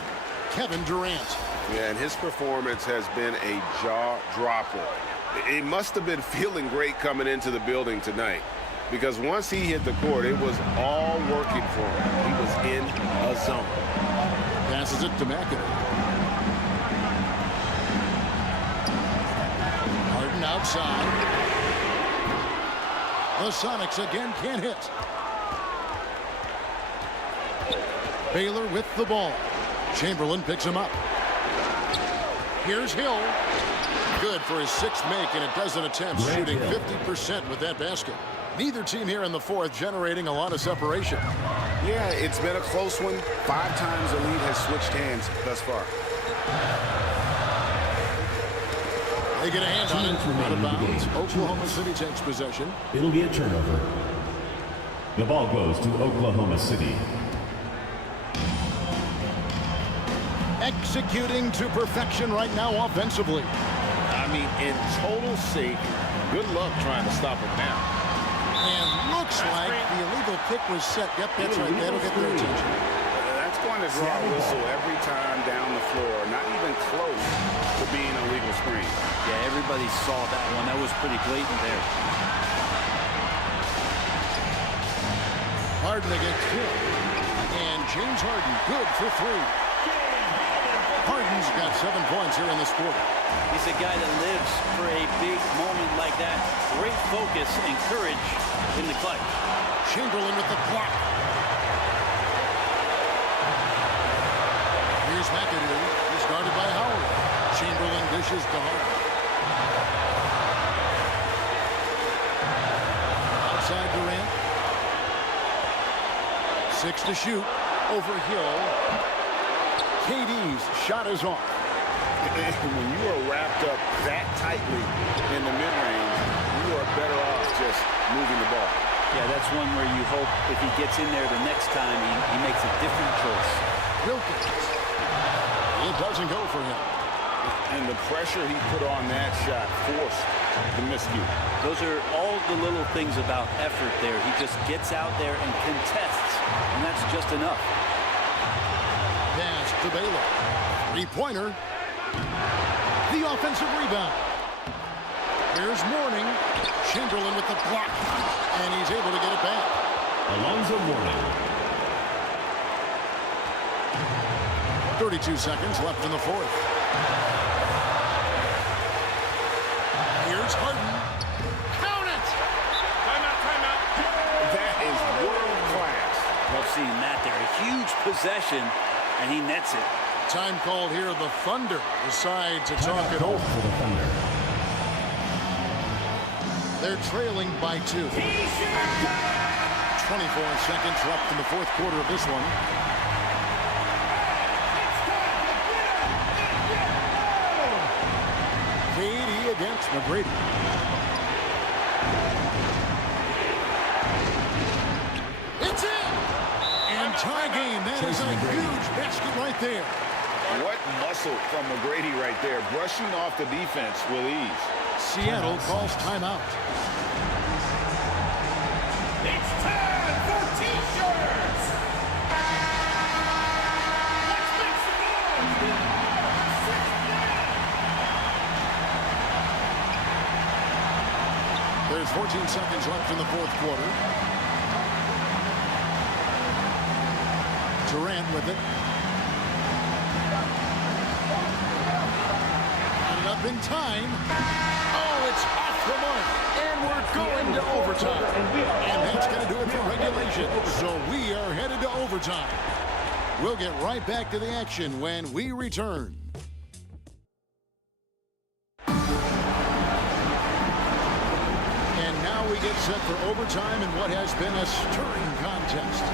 Kevin Durant. Yeah, and his performance has been a jaw-dropper. He must have been feeling great coming into the building tonight, because once he hit the court, it was all working for him. He was in a zone. Passes it to McAdoo. Harden outside. The Sonics again can't hit. Baylor with the ball. Chamberlain picks him up. Here's Hill. Good for his 6th make, and a dozen attempts, shooting 50% with that basket. Neither team here in the 4th generating a lot of separation. Yeah, it's been a close one. 5 times the lead has switched hands thus far. They get a hand on it. Out of bounds. Oklahoma City takes possession. It'll be a turnover. The ball goes to Oklahoma City. Executing to perfection right now offensively. I mean, in total sync. Good luck trying to stop him now. And looks like the illegal kick was set. Yep, that's right. That'll get their attention. That's going to draw a whistle every time down the floor. Not even close to being a legal screen. Yeah, everybody saw that one. That was pretty blatant there. Harden against Hill. James Harden, good for 3. Harden's got 7 points here in this quarter. He's a guy that lives for a big moment like that. Great focus and courage in the clutch. Chamberlain with the block. Here's McAdoo. He's guarded by Howard. Chamberlain dishes to Harden. Outside Durant. 6 to shoot. Over Hill. KD's shot is off. When you are wrapped up that tightly in the mid-range, you are better off just moving the ball. Yeah, that's one where you hope if he gets in there the next time, he makes a different choice. Wilkins. It doesn't go for him. And the pressure he put on that shot forced the miscue. Those are all the little things about effort there. He just gets out there and contests, and that's just enough. Pass to Baylor. 3-pointer. The offensive rebound. Here's Mourning. Chamberlain with the block. And he's able to get it back. Alonzo Mourning. 32 seconds left in the fourth. Here's Harden. Count it! Timeout, timeout. That is world class. Love seeing that there. A huge possession, and he nets it. Time called here. The Thunder decide to talk it over. For the Thunder. They're trailing by 2. 24 seconds left in the fourth quarter of this one. KD against McGrady. It's in! And tie game. That is a huge basket right there. What muscle from McGrady right there, brushing off the defense with ease. Seattle calls timeout. It's time for T-shirts! Let's make some noise! There's 14 seconds left in the fourth quarter. Durant with it. Got it up in time. Oh, it's off the mark. And we're going to overtime. And that's going to do it for regulation. So we are headed to overtime. We'll get right back to the action when we return. And now we get set for overtime in what has been a stirring contest.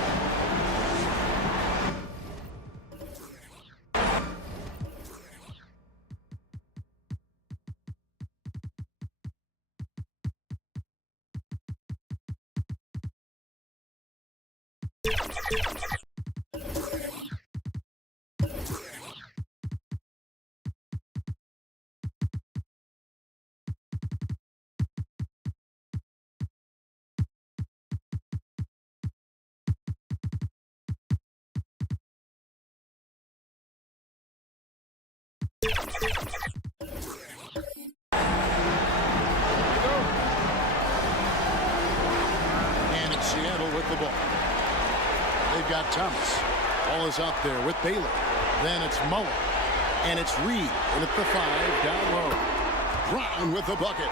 And it's Seattle with the ball. They've got Thomas. Ball is out there with Baylor. Then it's Mullen. And it's Reed. And at the 5, down low. Brown with the bucket.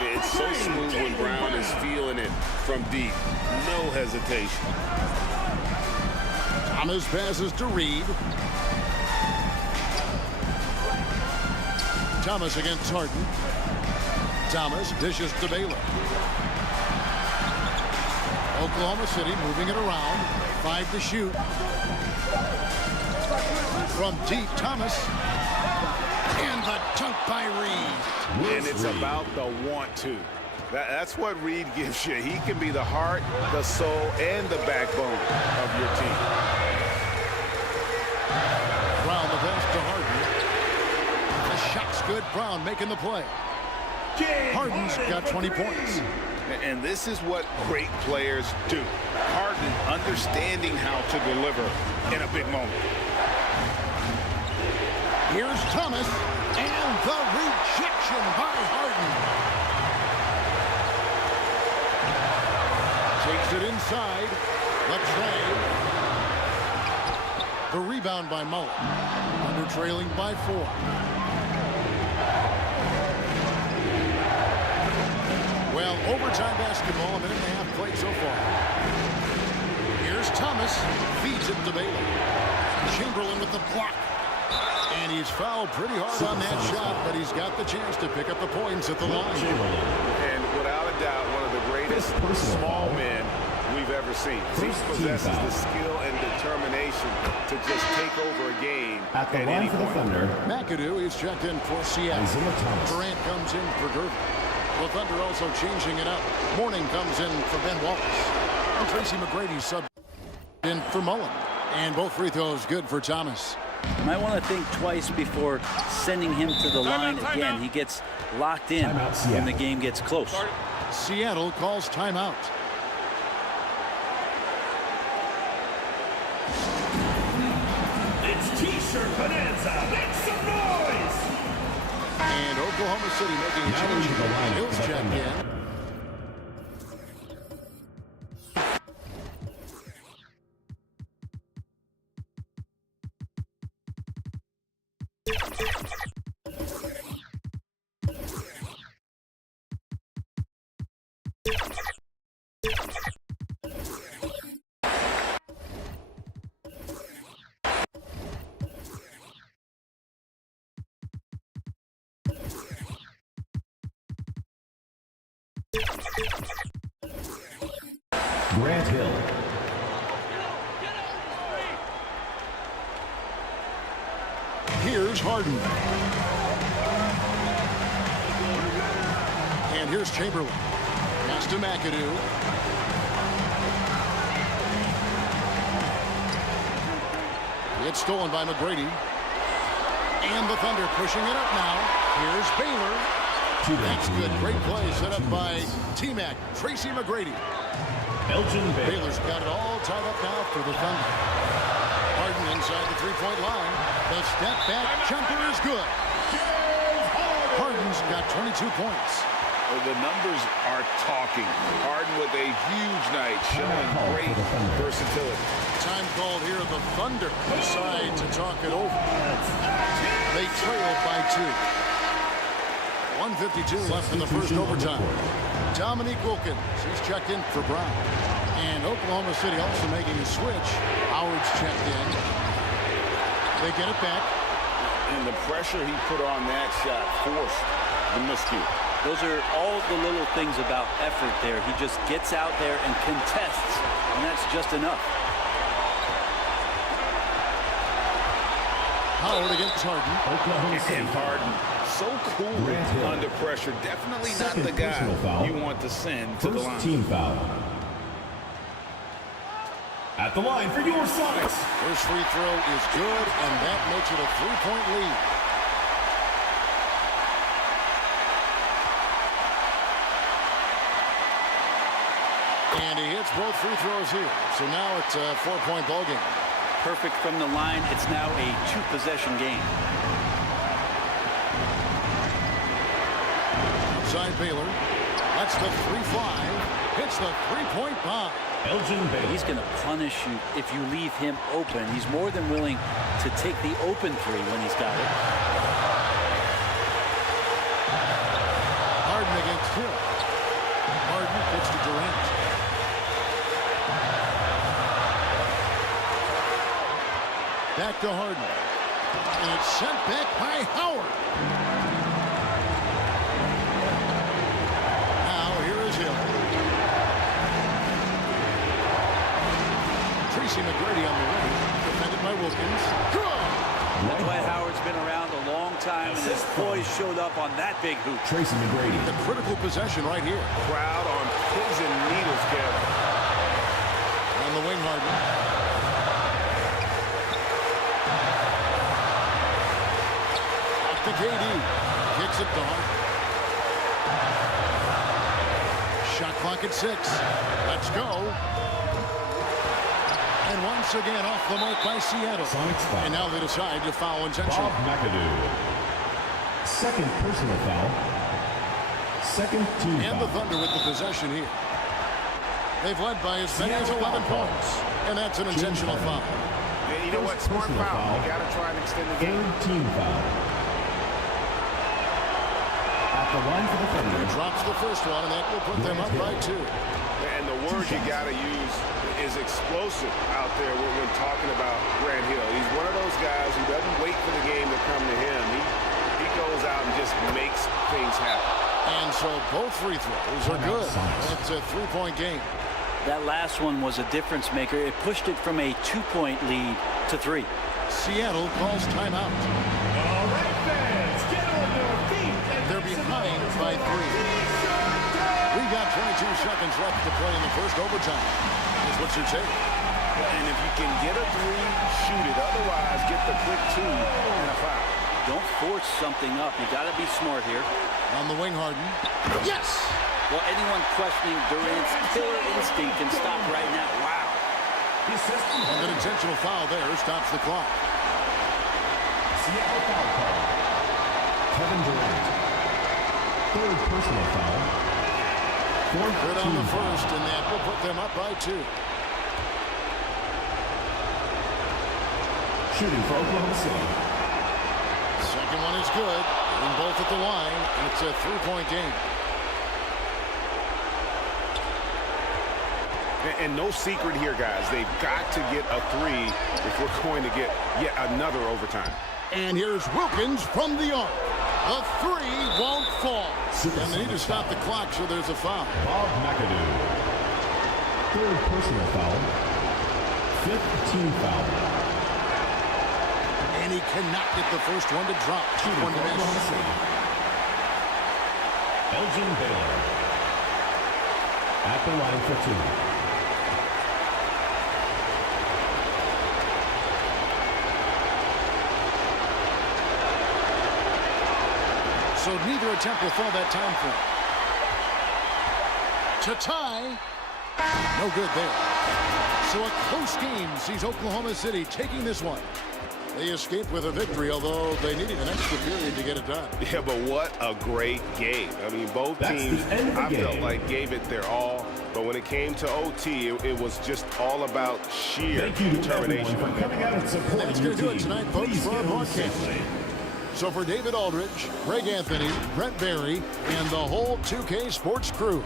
It's so smooth when Brown is feeling it from deep. No hesitation. Thomas passes to Reed. Thomas against Harden. Thomas dishes to Baylor. Oklahoma City moving it around. 5 to shoot. From deep, Thomas. And the dunk by Reed. And it's about the want-to. That's what Reed gives you. He can be the heart, the soul, and the backbone of your team. Brown the pass to Harden. The shot's good. Brown making the play. Harden's got 20 points. And this is what great players do. Harden understanding how to deliver in a big moment. Here's Thomas. And the rejection by Harden. Takes it inside. The tray. The rebound by Malone. Thunder trailing by 4. Well, overtime basketball, a minute and a half played so far. Here's Thomas, feeds it to Baylor. Chamberlain with the block. And he's fouled pretty hard on that shot, but he's got the chance to pick up the points at the line. And without a doubt, one of the greatest small men we've ever seen. He possesses the skill and determination to just take over a game at any point. McAdoo is checked in for Seattle. Durant comes in for Gervin. The Thunder also changing it up. Morning comes in for Ben Wallace. And Tracy McGrady subbed in for Mullen. And both free throws good for Thomas. You might want to think twice before sending him to the line again. He gets locked in when the game gets close. Seattle calls timeout. It's T-shirt bonanza. Make some noise. And Oklahoma City making a change. Hills check in. Grant Hill. Here's Harden. And here's Chamberlain. Pass to McAdoo. It's stolen by McGrady. And the Thunder pushing it up now. Here's Baylor. That's good. Great play set up by T-Mac. Tracy McGrady. Baylor's got it all tied up now for the Thunder. Harden inside the three-point line. The step-back jumper is good. Harden's got 22 points. The numbers are talking. Harden with a huge night, showing great versatility. Time called here. The Thunder decide to talk it over. They trail by 2. 1:52 left in the first overtime. Dominique Wilkins, he's checked in for Brown. And Oklahoma City also making a switch. Howard's checked in. They get it back. And the pressure he put on that shot forced the miscue. Those are all the little things about effort there. He just gets out there and contests, and that's just enough. Howard against Harden. And Harden, so cool under pressure. Definitely not the guy you want to send to the line. Team foul. At the line for your Sonics. First free throw is good, and that makes it a 3-point lead. And he hits both free throws here. So now it's a 4-point ball game. Perfect from the line. It's now a 2-possession game. Outside Baylor. That's the 3-5. Hits the 3-point bomb. He's going to punish you if you leave him open. He's more than willing to take the open three when he's got it. Harden against Hill. Harden gets to Durant. Back to Harden. And it's sent back by Howard. Now here is Hill. Tracy McGrady on the wing. Defended by Wilkins. Good! Dwight Howard's been around a long time, and his boys showed up on that big hoop. Tracy McGrady. The critical possession right here. Crowd on pins and needles, Kevin. On the wing, Harden. Up to KD. Kicks it to Harden. Shot clock at 6. Let's go. And once again off the mark by Seattle. And now they decide to foul intentionally. Bob McAdoo. Second personal foul. Second team and foul. The Thunder with the possession here. They've led by as many as 11 points. And that's an intentional foul. And you know what? Smart foul. You got to try and extend the game. Third team foul. At the line for the He drops the first one, and that will put them up by 2. And the word you got to use is explosive out there when talking about Grant Hill. He's one of those guys who doesn't wait for the game to come to him. He goes out and just makes things happen. And so both free throws are good. It's a 3-point game. That last one was a difference maker. It pushed it from a 2-point lead to 3. Seattle calls timeout. All right, fans, get on your feet. They're behind by 3. We've got 22 seconds left to play in the first overtime. Here's what you take. And if you can get a 3, shoot it. Otherwise, get the quick 2 and a foul. Don't force something up. You got to be smart here. On the wing, Harden. Yes! Well, anyone questioning Durant's killer instinct can stop right now. Wow. And an intentional foul there stops the clock. Seattle foul call. Kevin Durant. Third personal foul. Good on the first, and that will put them up by 2. Shooting for Oklahoma City. Second one is good. Getting both at the line, and it's a 3-point game. And no secret here, guys. They've got to get a 3 if we're going to get yet another overtime. And here's Wilkins from the arc. The 3 won't fall. And they need to stop the clock, so there's a foul. Bob McAdoo. Third personal foul. Fifth team foul. And he cannot get the first one to drop. One to miss. Elgin Baylor. At the line for 2. So neither attempt will fall that time frame. To tie. No good there. So a close game sees Oklahoma City taking this one. They escaped with a victory, although they needed an extra period to get it done. Yeah, but what a great game. I mean, both teams, I felt like, gave it their all. But when it came to OT, it was just all about sheer determination. For coming out and supporting That's going to do it tonight, folks, for our broadcast. So for David Aldridge, Greg Anthony, Brent Barry, and the whole 2K Sports crew,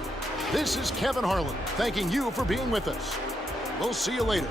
this is Kevin Harlan thanking you for being with us. We'll see you later.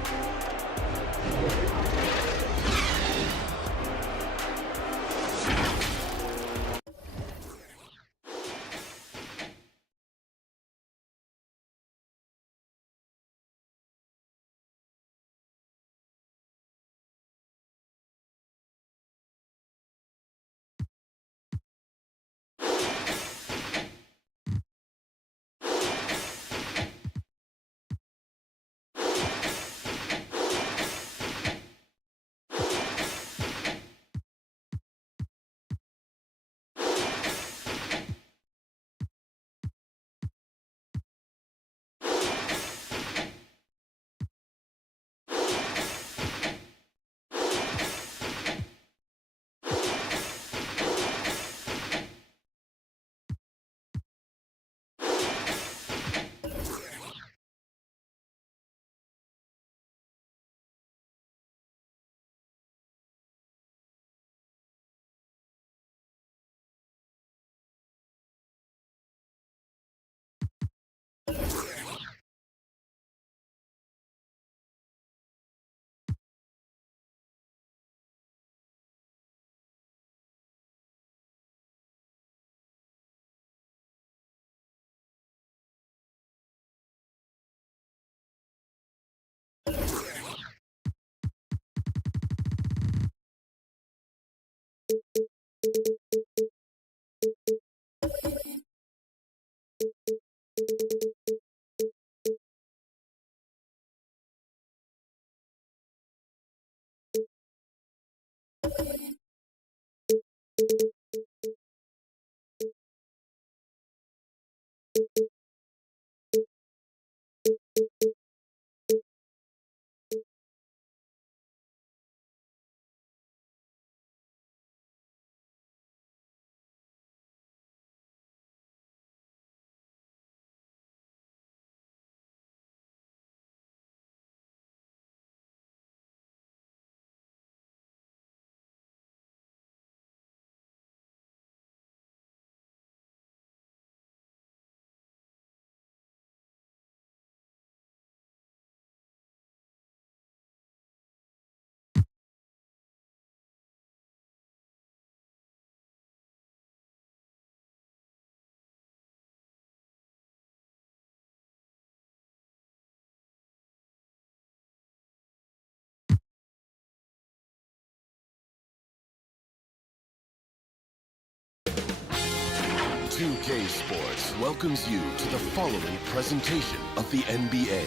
2K Sports welcomes you to the following presentation of the NBA.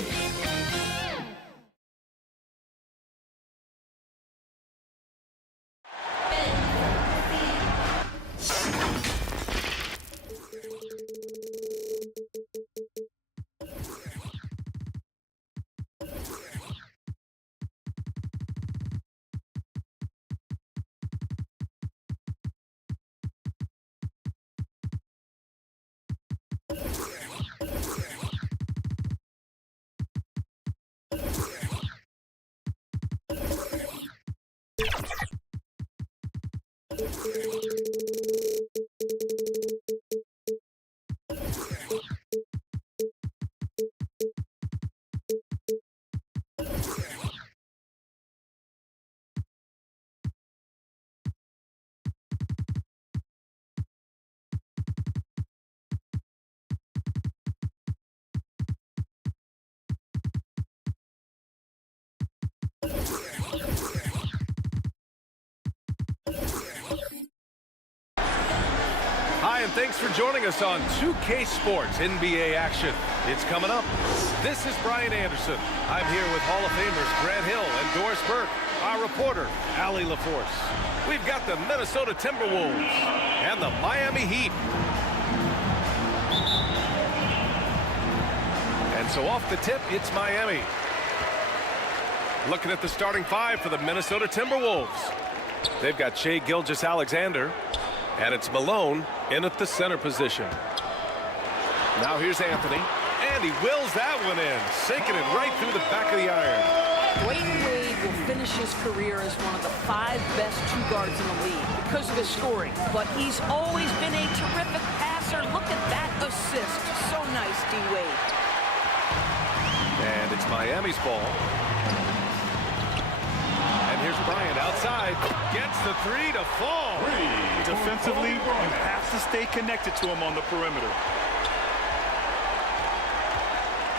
Hi, and thanks for joining us on 2K Sports NBA action. It's coming up. This is Brian Anderson. I'm here with Hall of Famers Grant Hill and Doris Burke, our reporter, Allie LaForce. We've got the Minnesota Timberwolves and the Miami Heat. And so off the tip, it's Miami. Looking at the starting five for the Minnesota Timberwolves. They've got SHAI Gilgeous-Alexander. And it's Malone in at the center position. Now here's Anthony. And he wills that one in, sinking it right through the back of the iron. Dwayne Wade will finish his career as one of the 5 best 2 guards in the league because of his scoring. But he's always been a terrific passer. Look at that assist. So nice, D-Wade. And it's Miami's ball. And here's Bryant outside. Gets the 3 to fall. Defensively, you have to stay connected to him on the perimeter.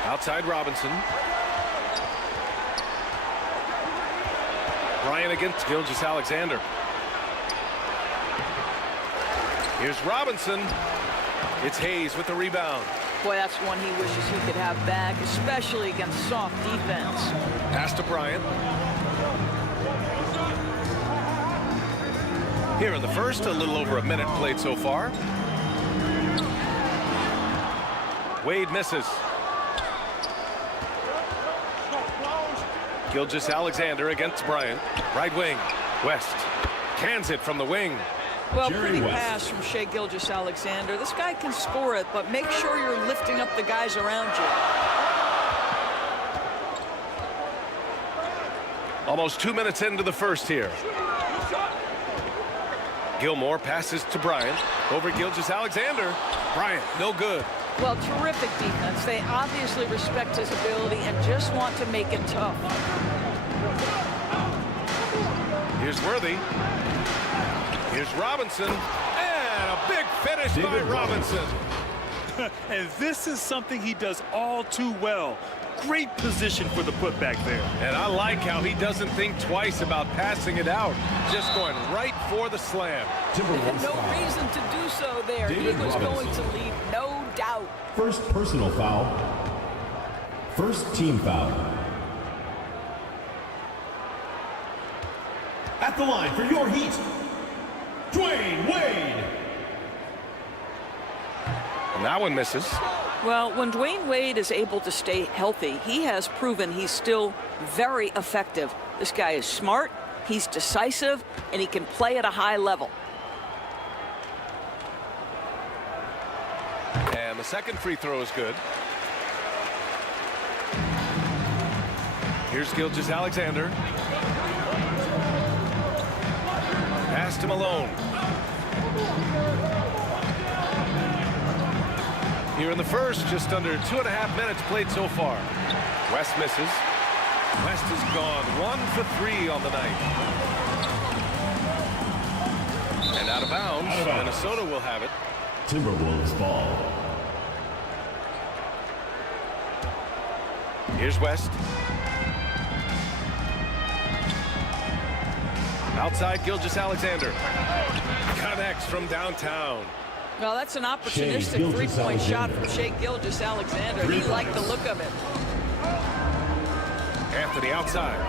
Outside Robinson. Bryant against Gilgeous-Alexander. Here's Robinson. It's Hayes with the rebound. Boy, that's one he wishes he could have back, especially against soft defense. Pass to Bryant. Here in the first, a little over a minute played so far. Wade misses. Gilgeous-Alexander against Bryant. Right wing. West cans it from the wing. Well, pretty pass from SHAI Gilgeous-Alexander. This guy can score it, but make sure you're lifting up the guys around you. Almost 2 minutes into the first here. Gilmore passes to Bryant. Over Gilgeous-Alexander. Bryant, no good. Well, terrific defense. They obviously respect his ability and just want to make it tough. Here's Worthy. Here's Robinson. And a big finish by Robinson. And this is something he does all too well. Great position for the putback there. And I like how he doesn't think twice about passing it out. Just going right for the slam. No reason to do so there. He was going to lead, no doubt. First personal foul. First team foul. At the line for your Heat, Dwayne Wade. And that one misses. Well, when Dwayne Wade is able to stay healthy, he has proven he's still very effective. This guy is smart, he's decisive, and he can play at a high level. And the second free throw is good. Here's Gilgeous-Alexander. Pass to Malone. Here in the first, just under 2.5 minutes played so far. West misses. West has gone 1 for 3 on the night. And out of bounds. Minnesota will have it. Timberwolves ball. Here's West. Outside Gilgeous-Alexander. Connects from downtown. Well, that's an opportunistic three-point shot from SHAI GILGEOUS-ALEXANDER. He liked the look of it. Anthony outside.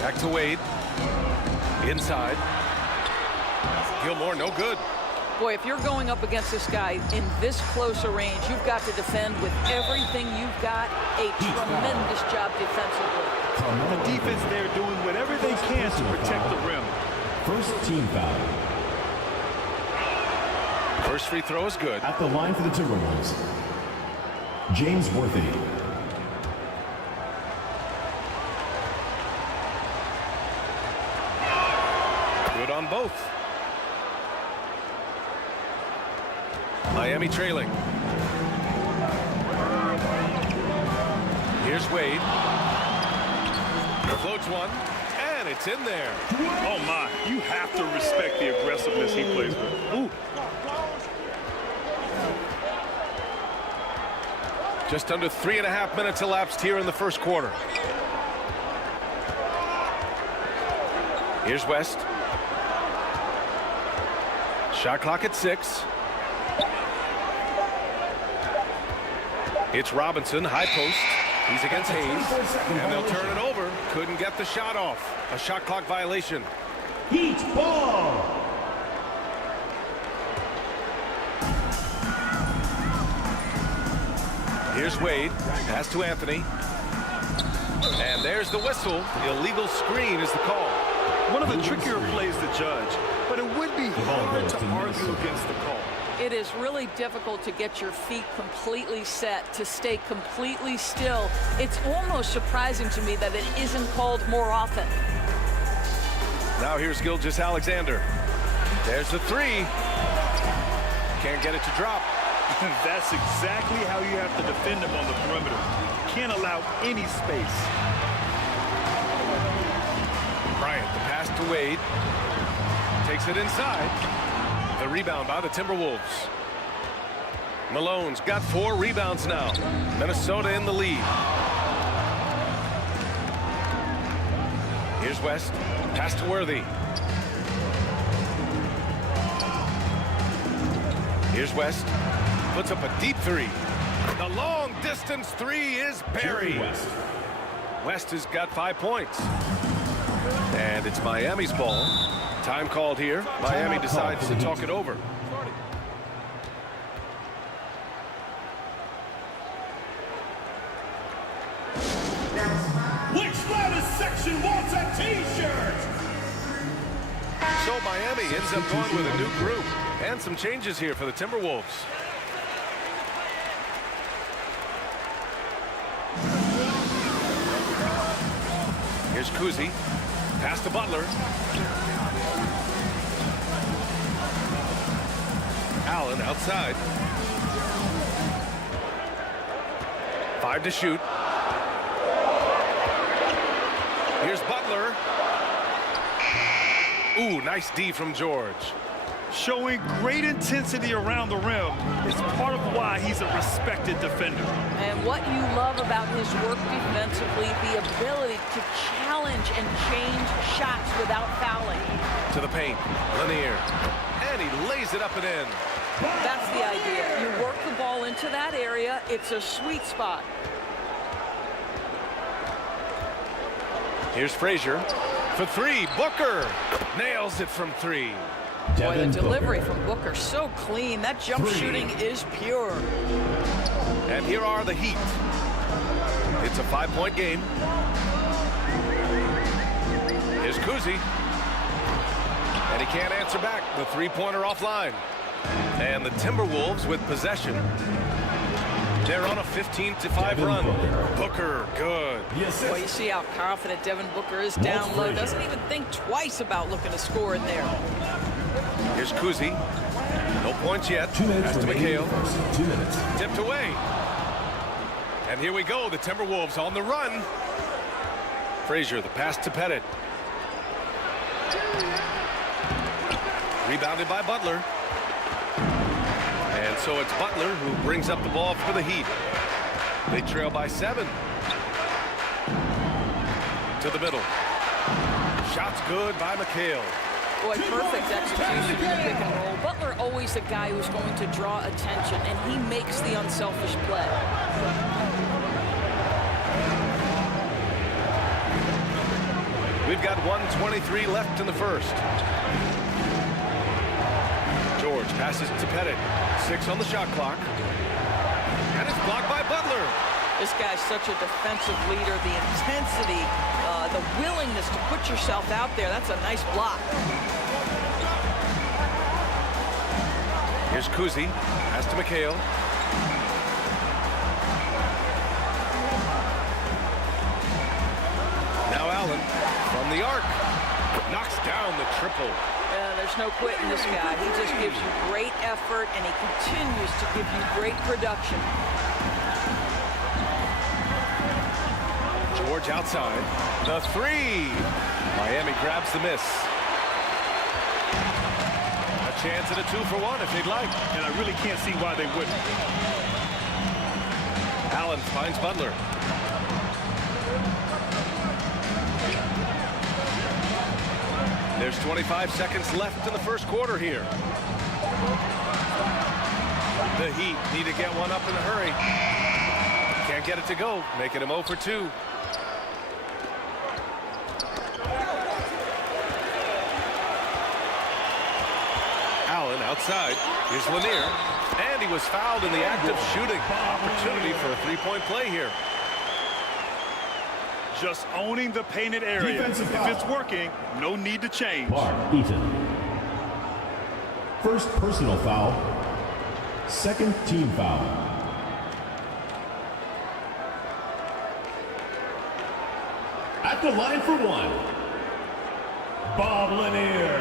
Back to Wade. Inside. Gilmore, no good. Boy, if you're going up against this guy in this close a range, you've got to defend with everything you've got. A tremendous job defensively. The defense there doing whatever they can to protect the rim. First team foul. First free throw is good. At the line for the Timberwolves, James Worthy. Good on both. Miami trailing. Here's Wade. Floats one, and it's in there. Oh my, you have to respect the aggressiveness he plays with. Ooh. Just under 3.5 minutes elapsed here in the first quarter. Here's West. Shot clock at 6. It's Robinson, high post. He's against Hayes, and they'll turn it over. Couldn't get the shot off. A shot clock violation. Heat ball. Here's Wade. Pass to Anthony. And there's the whistle. Illegal screen is the call. One of the trickier plays to judge, but it would be hard to argue against the call. It is really difficult to get your feet completely set, to stay completely still. It's almost surprising to me that it isn't called more often. Now here's GILGEOUS-ALEXANDER. There's the three. Can't get it to drop. That's exactly how you have to defend him on the perimeter. Can't allow any space. Bryant, the pass to Wade. Takes it inside. The rebound by the Timberwolves. Malone's got 4 rebounds now. Minnesota in the lead. Here's West. Pass to Worthy. Here's West. Puts up a deep 3. The long distance 3 is buried. West has got 5 points. And it's Miami's ball. Time called here. Miami decides to talk it over. Which latest section wants a t-shirt? So Miami ends up going with a new group and some changes here for the Timberwolves. Here's Kuzi. Pass to Butler. Allen outside. 5 to shoot. Here's Butler. Ooh, nice D from George. Showing great intensity around the rim. It's part of why he's a respected defender. And what you love about his work defensively, the ability to challenge and change shots without fouling. To the paint, Lanier. And he lays it up and in. That's the idea. You work the ball into that area. It's a sweet spot. Here's Frazier for 3. Booker nails it from 3. Boy, the delivery from Booker so clean. That jump shooting is pure. And here are the Heat. It's a 5-point game. Here's Kuzi. And he can't answer back. The 3-pointer offline. And the Timberwolves with possession. They're on a 15-5 run. Booker, good. Well, you see how confident Devin Booker is down low. Doesn't even think twice about looking to score in there. Here's Kuzi. No points yet. Pass to McHale. 2 minutes. Tipped away. And here we go. The Timberwolves on the run. Frazier, the pass to Pettit. Rebounded by Butler. And so it's Butler who brings up the ball for the Heat. They trail by 7. To the middle. Shot's good by McHale. Boy, perfect execution in the pick and roll. Butler always the guy who's going to draw attention, and he makes the unselfish play. We've got 1:23 left in the first. George passes to Pettit. 6 on the shot clock. And it's blocked by Butler. This guy's such a defensive leader. The intensity, the willingness to put yourself out there, that's a nice block. Here's Kuzi. Pass to McHale. Now Allen from the arc. Knocks down the triple. There's no quitting this guy. He just gives you great effort, and he continues to give you great production. George outside. The 3. Miami grabs the miss. A chance at a 2-for-1 if they'd like. And I really can't see why they wouldn't. Allen finds Butler. There's 25 seconds left in the first quarter here. The Heat need to get one up in a hurry. Can't get it to go, making him 0 for 2. Allen outside. Here's Lanier. And he was fouled in the act of shooting. Opportunity for a three-point play here. Just owning the painted area. If it's working, no need to change. Mark Eaton. First personal foul. Second team foul. At the line for 1, Bob Lanier.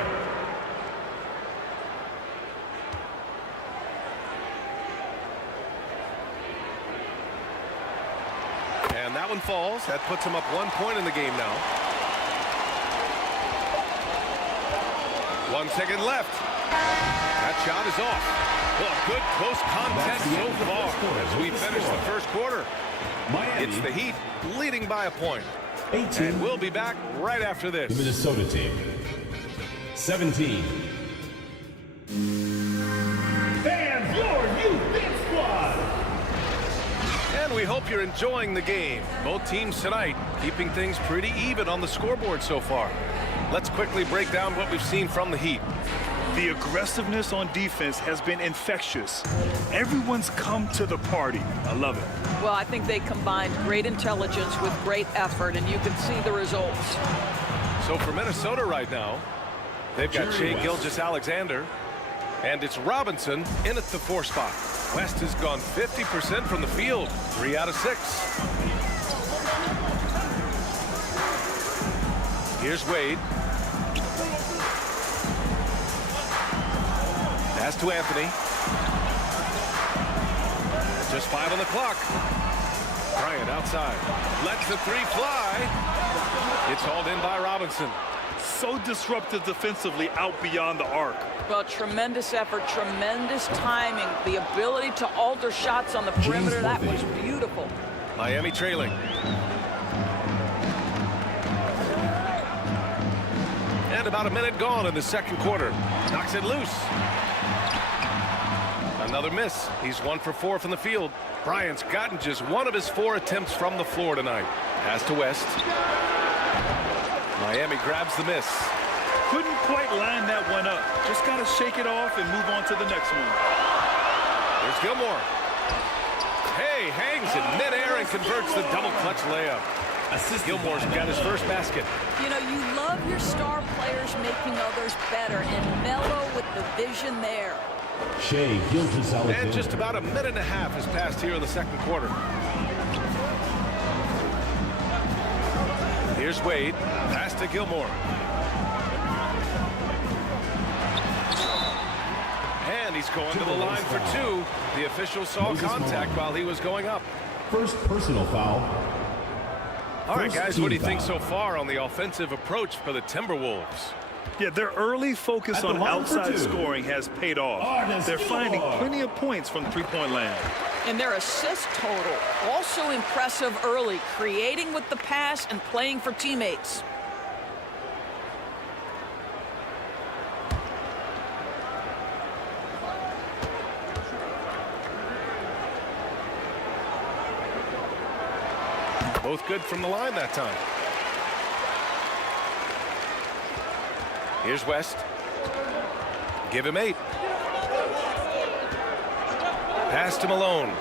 And that one falls. That puts him up 1 point in the game now. 1 second left. That shot is off. Well, good close contest so far as we finish the first quarter. It's the Heat leading by a point. 18. And we'll be back right after this. The Minnesota team. 17. And your new big squad. And we hope you're enjoying the game. Both teams tonight keeping things pretty even on the scoreboard so far. Let's quickly break down what we've seen from the Heat. The aggressiveness on defense has been infectious. Everyone's come to the party. I love it. Well, I think they combined great intelligence with great effort, and you can see the results. So for Minnesota right now, they've got Shai Gilgeous-Alexander, and it's Robinson in at the 4 spot. West has gone 50% from the field, 3 out of 6. Here's Wade. Pass to Anthony. Just 5 on the clock. Bryant outside. Lets the 3 fly. It's hauled in by Robinson. So disruptive defensively out beyond the arc. Well, tremendous effort, tremendous timing. The ability to alter shots on the perimeter, that was beautiful. Miami trailing. And about a minute gone in the second quarter. Knocks it loose. Another miss. He's 1 for 4 from the field. Bryant's gotten just 1 of his 4 attempts from the floor tonight. Pass to West. Miami grabs the miss. Couldn't quite line that one up. Just got to shake it off and move on to the next one. There's Gilmore. Hey, hangs in midair and converts the double clutch layup. Gilmore's got his first basket. You know, you love your star players making others better, and Melo with the vision there. Shai Gilgeous-Alexander. And just about a minute and a half has passed here in the second quarter. Here's Wade. Pass to Gilmore. And he's going to the line for 2. The official saw contact while he was going up. First personal foul. All right, guys, what do you think so far on the offensive approach for the Timberwolves? Yeah, their early focus on outside scoring has paid off. They're finding plenty of points from the three-point land. And their assist total, also impressive early, creating with the pass and playing for teammates. Both good from the line that time. Here's West. Give him 8. Pass to Malone.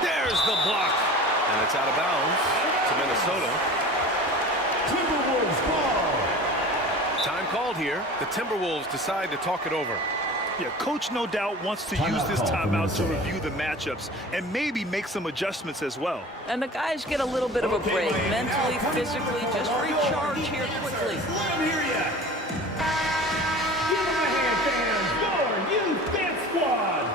There's the block. And it's out of bounds to Minnesota. Timberwolves ball. Time called here. The Timberwolves decide to talk it over. Yeah, coach no doubt wants to use this timeout to review the matchups and maybe make some adjustments as well. And the guys get a little bit of a break, mentally, physically, just recharge here quickly. Let them hear ya. Give them a hand, fans. Your youth dance squad.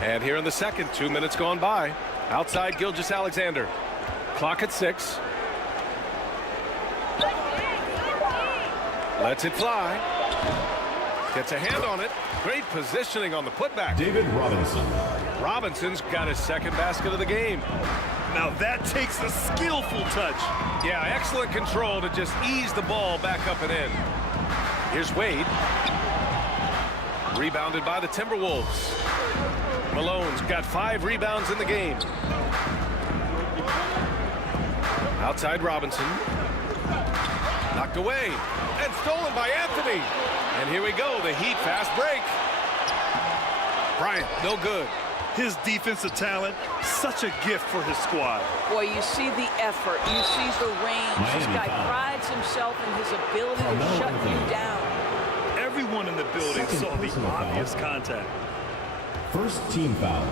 And here in the second, 2 minutes gone by. Outside Gilgeous-Alexander. Clock at 6. Lets it fly. Gets a hand on it. Great positioning on the putback. David Robinson. Robinson's got his second basket of the game. Now that takes a skillful touch. Yeah, excellent control to just ease the ball back up and in. Here's Wade. Rebounded by the Timberwolves. Malone's got 5 rebounds in the game. Outside Robinson. Knocked away and stolen by Anthony. And here we go, the Heat fast break. Bryant, no good. His defensive talent, such a gift for his squad. Boy, you see the effort, you see the range. This guy prides himself in his ability to shut you down. Everyone in the building saw the obvious contact. First team foul.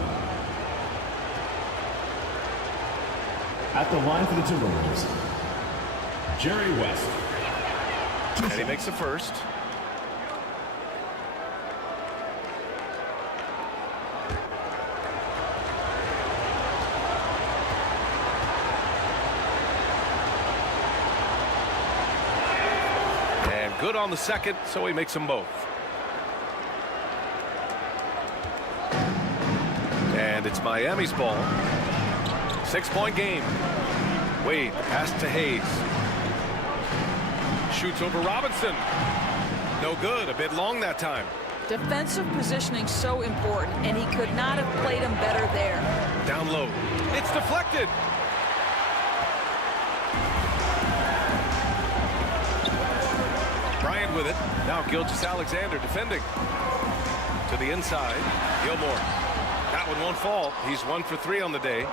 At the line for the Timberwolves, Jerry West. And he makes the first. And good on the second, so he makes them both. And it's Miami's ball. 6-point game. Wade, pass to Hayes. Shoots over Robinson. No good. A bit long that time. Defensive positioning so important, and he could not have played him better there. Down low. It's deflected. Bryant with it. Now Gilgeous-Alexander defending. To the inside. Gilmore. That one won't fall. He's 1 for 3 on the day.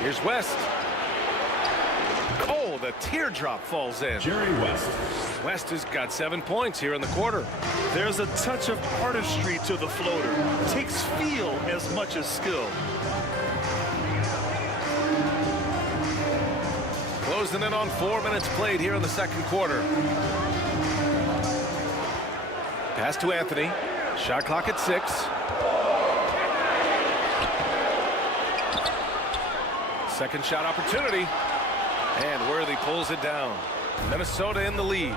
Here's West. Oh, the teardrop falls in. Jerry West. West has got 7 points here in the quarter. There's a touch of artistry to the floater. Takes feel as much as skill. Closing in on 4 minutes played here in the second quarter. Pass to Anthony. Shot clock at 6. Second shot opportunity. And Worthy pulls it down. Minnesota in the lead.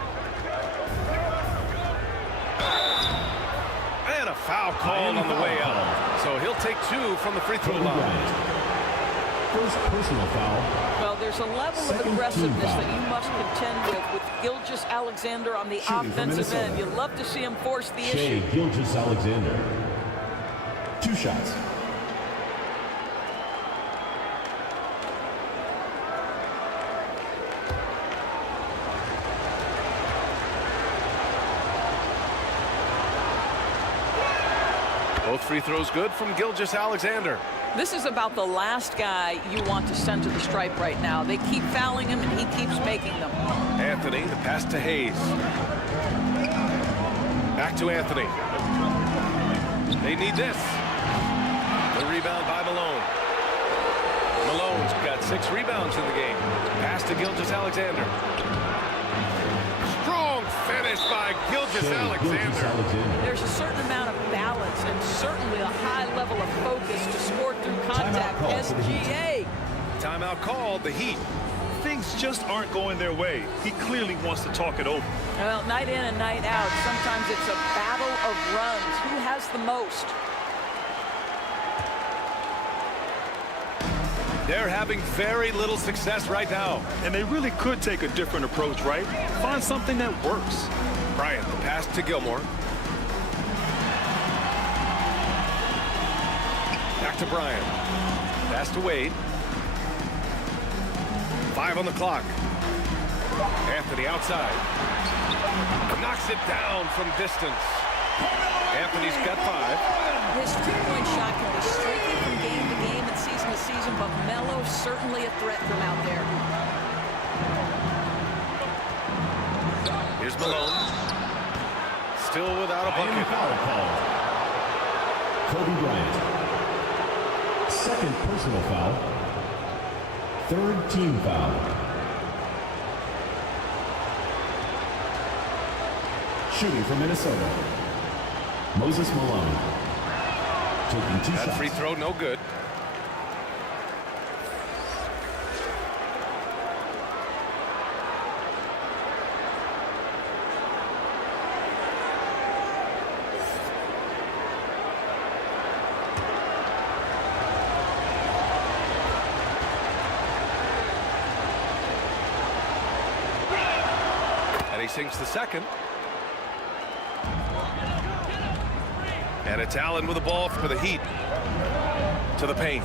And a foul called on the way out. So he'll take 2 from the free throw line. First personal foul. Well, there's a level of aggressiveness that you must contend with Gilgeous-Alexander on the offensive end. You love to see him force the issue. SHAI Gilgeous-Alexander. 2 shots. Both free throws good from Gilgeous-Alexander. This is about the last guy you want to send to the stripe right now. They keep fouling him, and he keeps making them. Anthony, the pass to Hayes. Back to Anthony. They need this. The rebound by Malone. Malone's got 6 rebounds in the game. Pass to Gilgeous-Alexander. Strong finish by Gilgeous-Alexander. There's a certain amount of balance and certainly a high level of focus to score through contact. SGA. Timeout called. The Heat. Things just aren't going their way. He clearly wants to talk it over. Well, night in and night out, sometimes it's a battle of runs. Who has the most? They're having very little success right now. And they really could take a different approach, right? Find something that works. Bryant, the pass to Gilmore. Back to Bryant. Pass to Wade. 5 on the clock. Anthony outside. Knocks it down from distance. Anthony's got 5. His three-point shot can be streaky from game to game and season to season, but Melo's certainly a threat from out there. Here's Malone. Still without a bucket. Foul call. Kobe Bryant. Second personal foul. Third team foul. Shooting for Minnesota. Moses Malone. Taking 2 shots. That free throw no good. And he sinks the second. And it's Allen with the ball for the Heat. To the paint.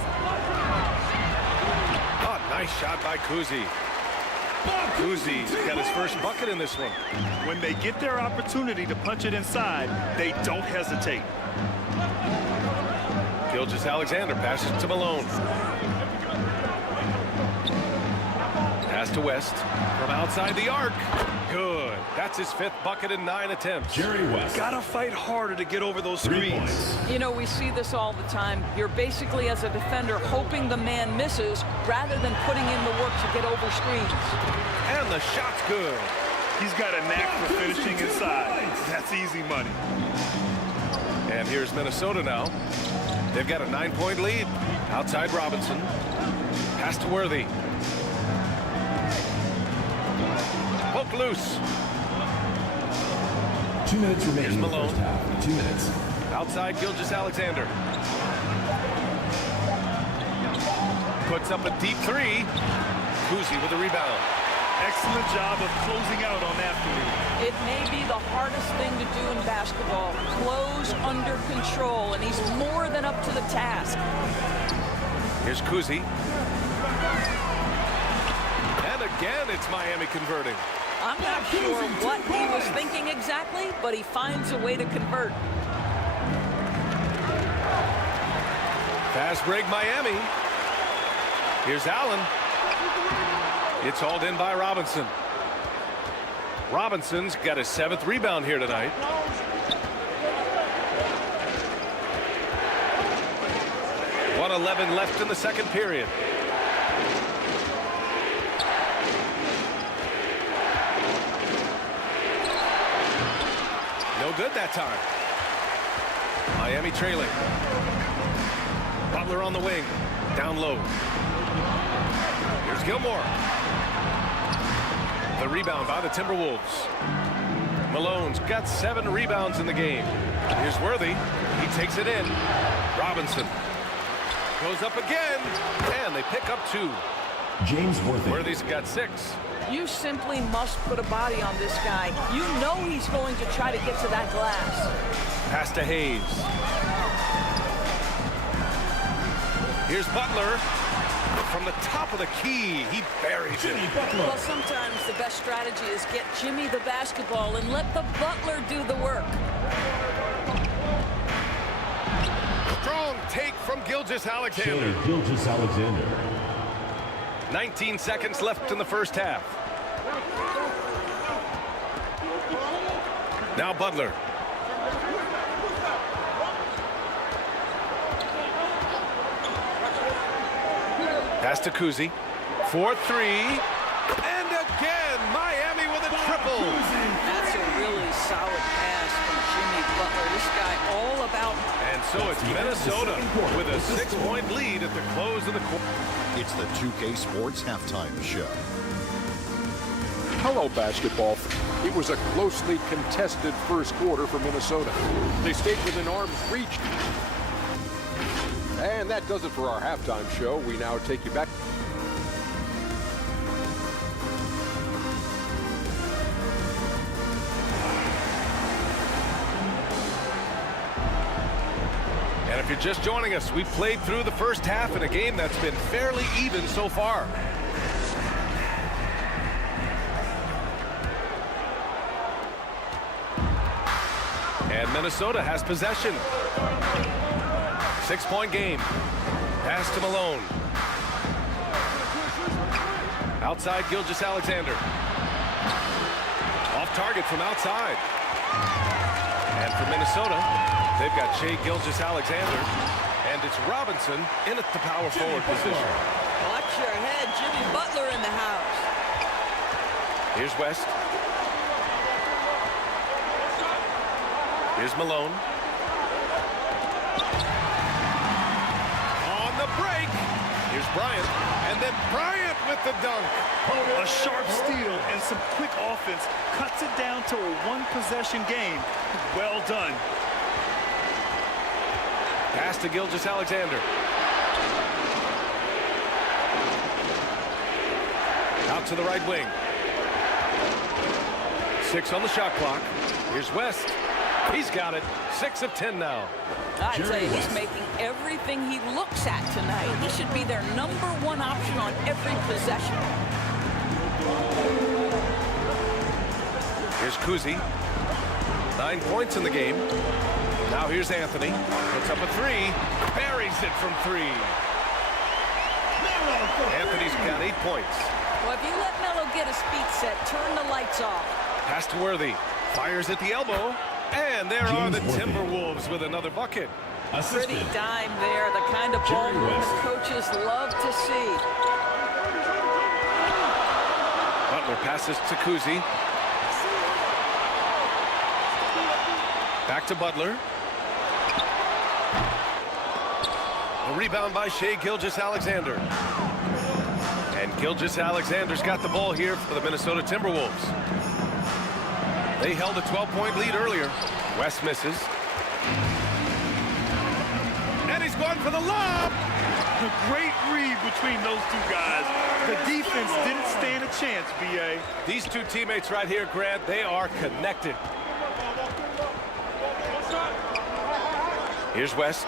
Oh, nice shot by Kuzi. Kuzi's got his first bucket in this one. When they get their opportunity to punch it inside, they don't hesitate. Gilgeous-Alexander passes to Malone. Pass to West from outside the arc. Good. That's his 5th bucket in 9 attempts. Jerry West. Gotta fight harder to get over those 3 screens. points. You know, we see this all the time. You're basically, as a defender, hoping the man misses rather than putting in the work to get over screens. And the shot's good. He's got a knack for finishing inside. That's easy money. And here's Minnesota now. They've got a 9-point lead. Outside Robinson. Pass to Worthy. Poke loose. 2 minutes remaining in the Malone. first half. 2 minutes. Outside Gilgeous-Alexander. Puts up a deep 3. Kuzi with the rebound. Excellent job of closing out on that three. It may be the hardest thing to do in basketball. Close under control, and he's more than up to the task. Here's Kuzi. And again, it's Miami converting. I'm not sure what he was thinking exactly, but he finds a way to convert. Fast break Miami. Here's Allen. It's hauled in by Robinson. Robinson's got his 7th rebound here tonight. .111 left in the second period. No good that time. Miami trailing. Butler on the wing. Down low. Here's Gilmore. The rebound by the Timberwolves. Malone's got 7 rebounds in the game. Here's Worthy. He takes it in. Robinson goes up again, and they pick up 2. James Worthy. Worthy's got 6. You simply must put a body on this guy. You know he's going to try to get to that glass. Pass to Hayes. Here's Butler. From the top of the key, he buries it. Well, sometimes the best strategy is get Jimmy the basketball and let the Butler do the work. Strong take from Gilgeous-Alexander. Gilgeous-Alexander. 19 seconds left in the first half. Now Butler. Pass to Kuzi. 4-3. And again, Miami with a triple. That's a really solid pass from Jimmy Butler. This guy all about. And so it's Minnesota with a 6-point lead at the close of the quarter. It's the 2K Sports Halftime Show. Hello, basketball. It was a closely contested first quarter for Minnesota. They stayed within arm's reach. And that does it for our halftime show. We now take you back. And if you're just joining us, we've played through the first half in a game that's been fairly even so far. And Minnesota has possession. 6-point game. Pass to Malone. Outside Gilgeous-Alexander. Off target from outside. And for Minnesota, they've got SHAI Gilgeous-Alexander. And it's Robinson in at the power forward position. Watch your head, Jimmy Butler in the house. Here's West. Here's Malone. On the break. Here's Bryant. And then Bryant with the dunk. A sharp steal and some quick offense cuts it down to a one-possession game. Well done. Pass to Gilgeous-Alexander. Out to the right wing. 6 on the shot clock. Here's West. He's got it. 6 of 10 now. I tell you, he's making everything he looks at tonight. He should be their #1 option on every possession. Here's Kuzi. 9 points in the game. Now here's Anthony. Puts up a 3. Buries it from 3. Anthony's got 8 points. Well, if you let Melo get his feet set, turn the lights off. Pass to Worthy. Fires at the elbow. And there are the Timberwolves with another bucket. Pretty dime there, the kind of ball movement coaches love to see. Butler passes to Kuzi. Back to Butler. A rebound by SHAI Gilgeous-Alexander. And Gilgeous-Alexander's got the ball here for the Minnesota Timberwolves. They held a 12-point lead earlier. West misses. And he's going for the lob. A great read between those two guys. The defense didn't stand a chance, B.A. These two teammates right here, Grant, they are connected. Here's West.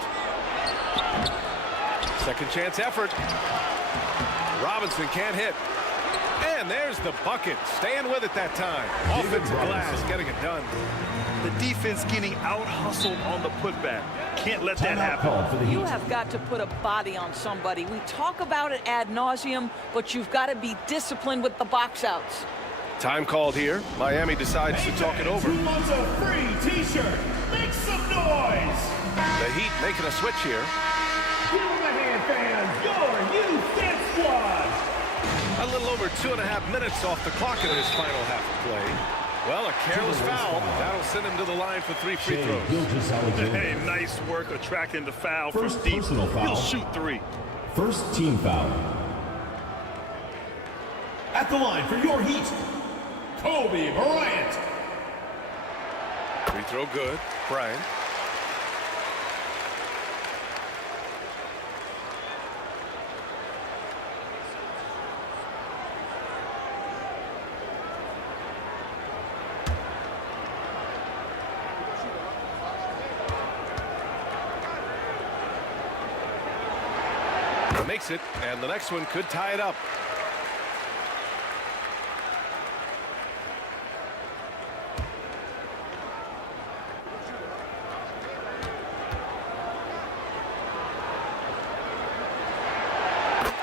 Second chance effort. Robinson can't hit. And there's the bucket. Staying with it that time. Offensive glass getting it done. The defense getting out-hustled on the putback. Can't let that happen. You have got to put a body on somebody. We talk about it ad nauseum, but you've got to be disciplined with the box outs. Time called here. Miami decides to talk it over. 2 months of free T-shirt. Make some noise. The Heat making a switch here. Give them a hand, fans. Your youth dance squad. A little over 2.5 minutes off the clock in this final half of play. Well, a careless foul. That'll send him to the line for 3 free throws. Hey, nice work attracting the foul from First deep. personal foul. He'll shoot 3. First team foul. At the line for your Heat, Kobe Bryant. Free throw good. Bryant. Makes it, and the next one could tie it up.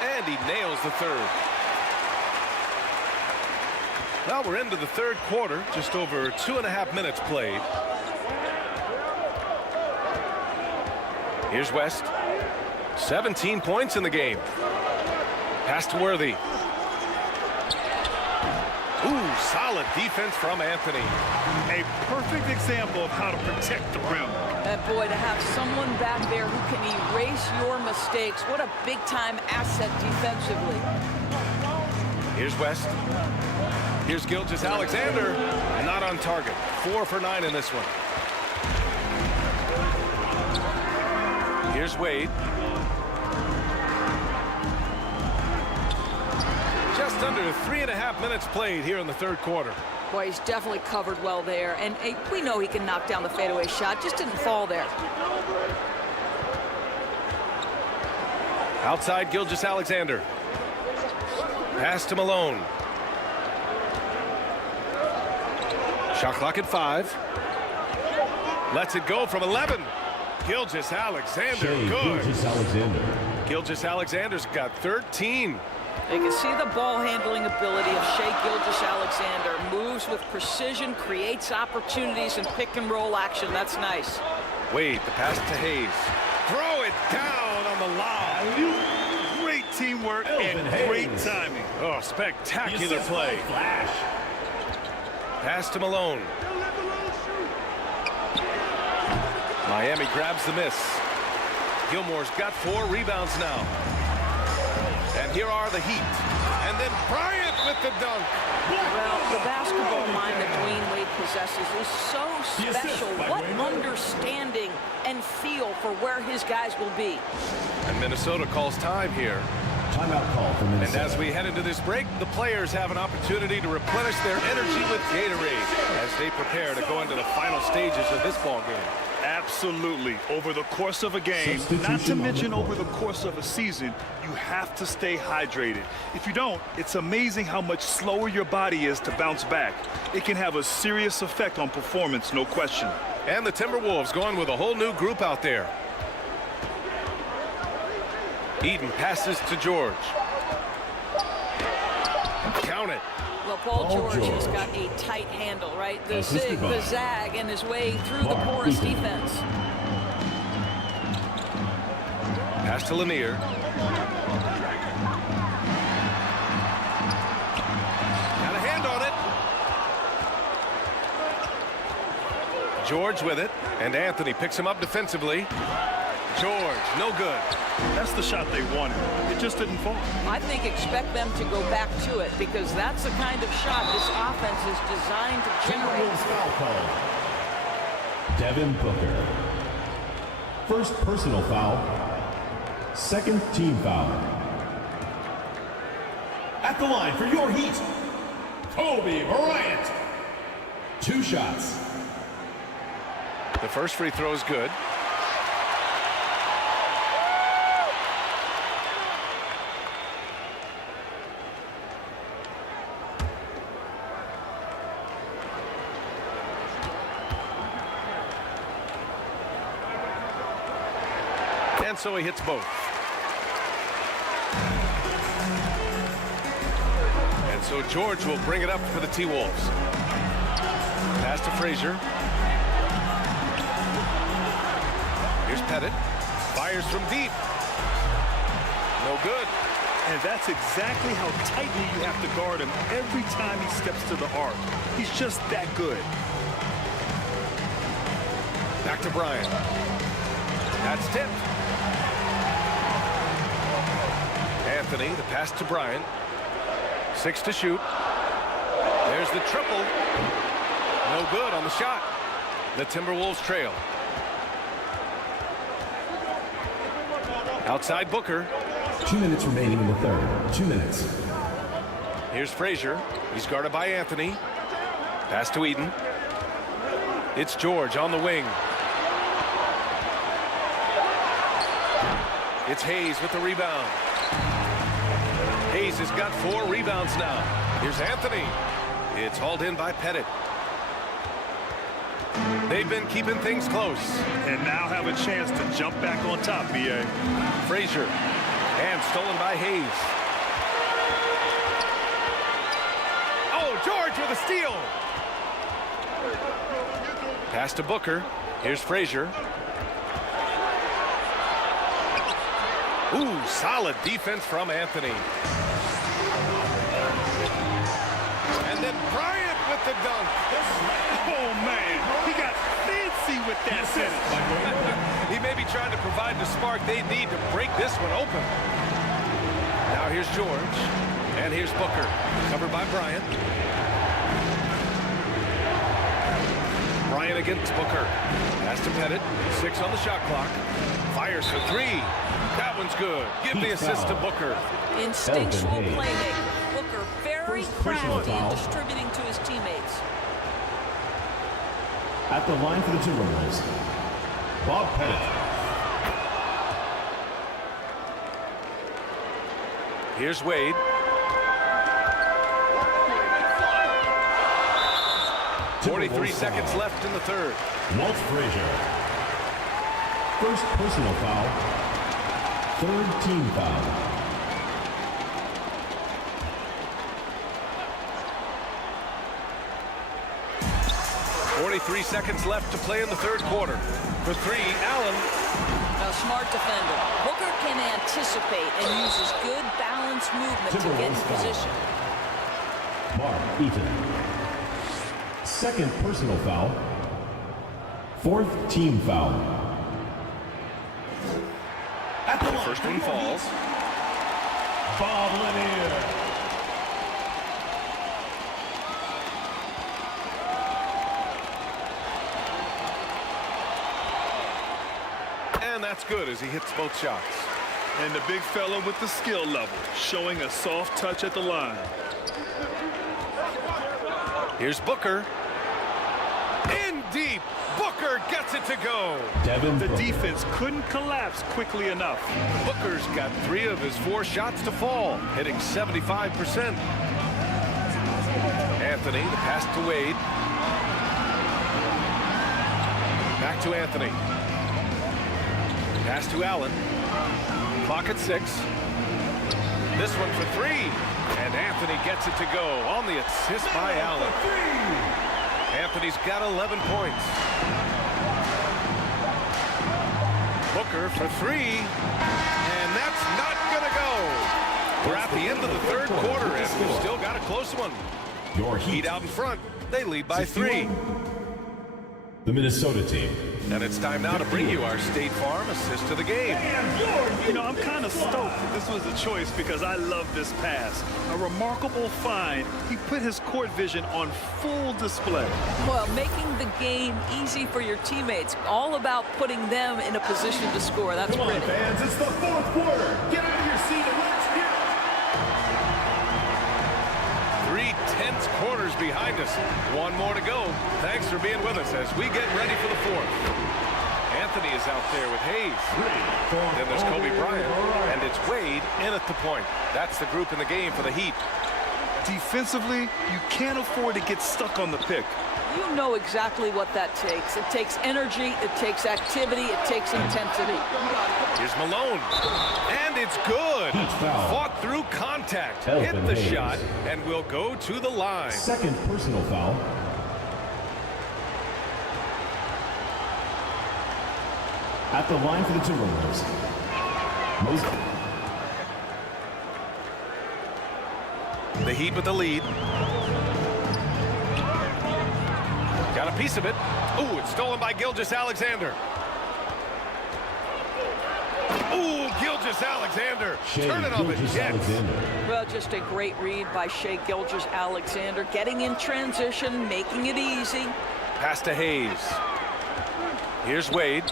And he nails the third. Well, we're into the third quarter, just over 2.5 minutes played. Here's West. 17 points in the game. Pass to Worthy. Ooh, solid defense from Anthony. A perfect example of how to protect the rim. And boy, to have someone back there who can erase your mistakes, what a big-time asset defensively. Here's West. Here's Gilgeous-Alexander. Not on target. 4 for 9 in this one. Here's Wade. Just under 3.5 minutes played here in the third quarter. Boy, he's definitely covered well there. And we know he can knock down the fadeaway shot. Just didn't fall there. Outside Gilgeous-Alexander. Pass to Malone. Shot clock at 5. Lets it go from 11. Gilgeous-Alexander, good. Gilgeous-Alexander. Gilgeous-Alexander's got 13. You can see the ball handling ability of SHAI Gilgeous-Alexander. Moves with precision, creates opportunities in pick and roll action. That's nice. Wade, the pass to Hayes. Throw it down on the lob. Great teamwork and great timing. Oh, spectacular play. Pass to Malone. Miami grabs the miss. Gilmore's got 4 rebounds now. And here are the Heat. And then Bryant with the dunk. Well, the basketball mind that Dwayne Wade possesses is so special. What understanding and feel for where his guys will be. And Minnesota calls time here. Timeout call for Minnesota. And as we head into this break, the players have an opportunity to replenish their energy with Gatorade as they prepare to go into the final stages of this ball game. Absolutely. Over the course of a game, not to mention over the course of a season, you have to stay hydrated. If you don't, it's amazing how much slower your body is to bounce back. It can have a serious effect on performance, no question. And the Timberwolves going with a whole new group out there. Eden passes to George. Count it. Well, Paul George has got a tight handle, right? The zig, the zag, and his way through the porous defense. Pass to Lanier. Got a hand on it. George with it, and Anthony picks him up defensively. George, no good. That's the shot they wanted. It just didn't fall. I think expect them to go back to it because that's the kind of shot this offense is designed to generate. Foul call. Devin Booker. First personal foul. Second team foul. At the line for your Heat, Kobe Bryant. 2 shots. The first free throw is good. And so he hits both. And so George will bring it up for the T-Wolves. Pass to Frazier. Here's Pettit. Fires from deep. No good. And that's exactly how tightly you have to guard him every time he steps to the arc. He's just that good. Back to Bryant. That's tipped. Anthony, the pass to Bryant. 6 to shoot. There's the triple. No good on the shot. The Timberwolves trail. Outside Booker. 2 minutes remaining in the third. 2 minutes. Here's Frazier. He's guarded by Anthony. Pass to Eden. It's George on the wing. It's Hayes with the rebound. Hayes has got 4 rebounds now. Here's Anthony. It's hauled in by Pettit. They've been keeping things close. And now have a chance to jump back on top, B.A. Frazier. And stolen by Hayes. Oh, George with a steal. Pass to Booker. Here's Frazier. Ooh, solid defense from Anthony. And then Bryant with the dunk. Oh, man. He got fancy with that finish. He may be trying to provide the spark they need to break this one open. Now here's George. And here's Booker. Covered by Bryant. Bryant against Booker. Pass to Pettit. 6 on the shot clock. Fires for 3. That one's good. Give the assist to Booker. Instinctual playmaker. Booker very crafty in distributing to his teammates. At the line for the Timberwolves, Bob Pettit. Here's Wade. Timberwolves 43 seconds foul. left in the third. Walt Frazier. First personal foul. Third team foul. 43 seconds left to play in the third quarter. For 3, Allen. A smart defender. Booker can anticipate and uses good balanced movement to get in position. Mark Eaton. Second personal foul. Fourth team foul. The first one falls. Bob Lanier. And that's good as he hits both shots. And the big fella with the skill level, showing a soft touch at the line. Here's Booker. In deep. Booker gets it to go. The defense couldn't collapse quickly enough. Booker's got 3 of his 4 shots to fall, hitting 75%. Anthony, the pass to Wade. Back to Anthony. Pass to Allen. Clock at 6. This one for 3. And Anthony gets it to go on the assist by Allen. Anthony's got 11 points. Booker for 3. And that's not going to go. We're at the end of the third quarter, and we've still got a close one. Your Heat out in front. They lead by 3. The Minnesota team. And it's time now to bring you our State Farm assist of the game. You know, I'm kind of stoked that this was a choice because I love this pass. A remarkable find. He put his court vision on full display. Well, making the game easy for your teammates. All about putting them in a position to score. That's Come pretty. on, fans. It's the fourth quarter. Get out of your seat and let's hear it. 3 tense quarters behind us. 1 more to go. Thanks for being with us as we get ready for the 4th. Anthony is out there with Hayes. Then there's Kobe Bryant, and it's Wade in at the point. That's the group in the game for the Heat. Defensively, you can't afford to get stuck on the pick. You know exactly what that takes. It takes energy, it takes activity, it takes intensity. Here's Malone. And it's good. Fought through contact. Hit the shot, and will go to the line. Second personal foul. At the line for the Timberwolves. The Heat with the lead. Got a piece of it. Ooh, it's stolen by Gilgeous-Alexander. Ooh, Gilgeous-Alexander. Turn it up and Jets. Well, just a great read by SHAI Gilgeous-Alexander. Getting in transition, making it easy. Pass to Hayes. Here's Wade.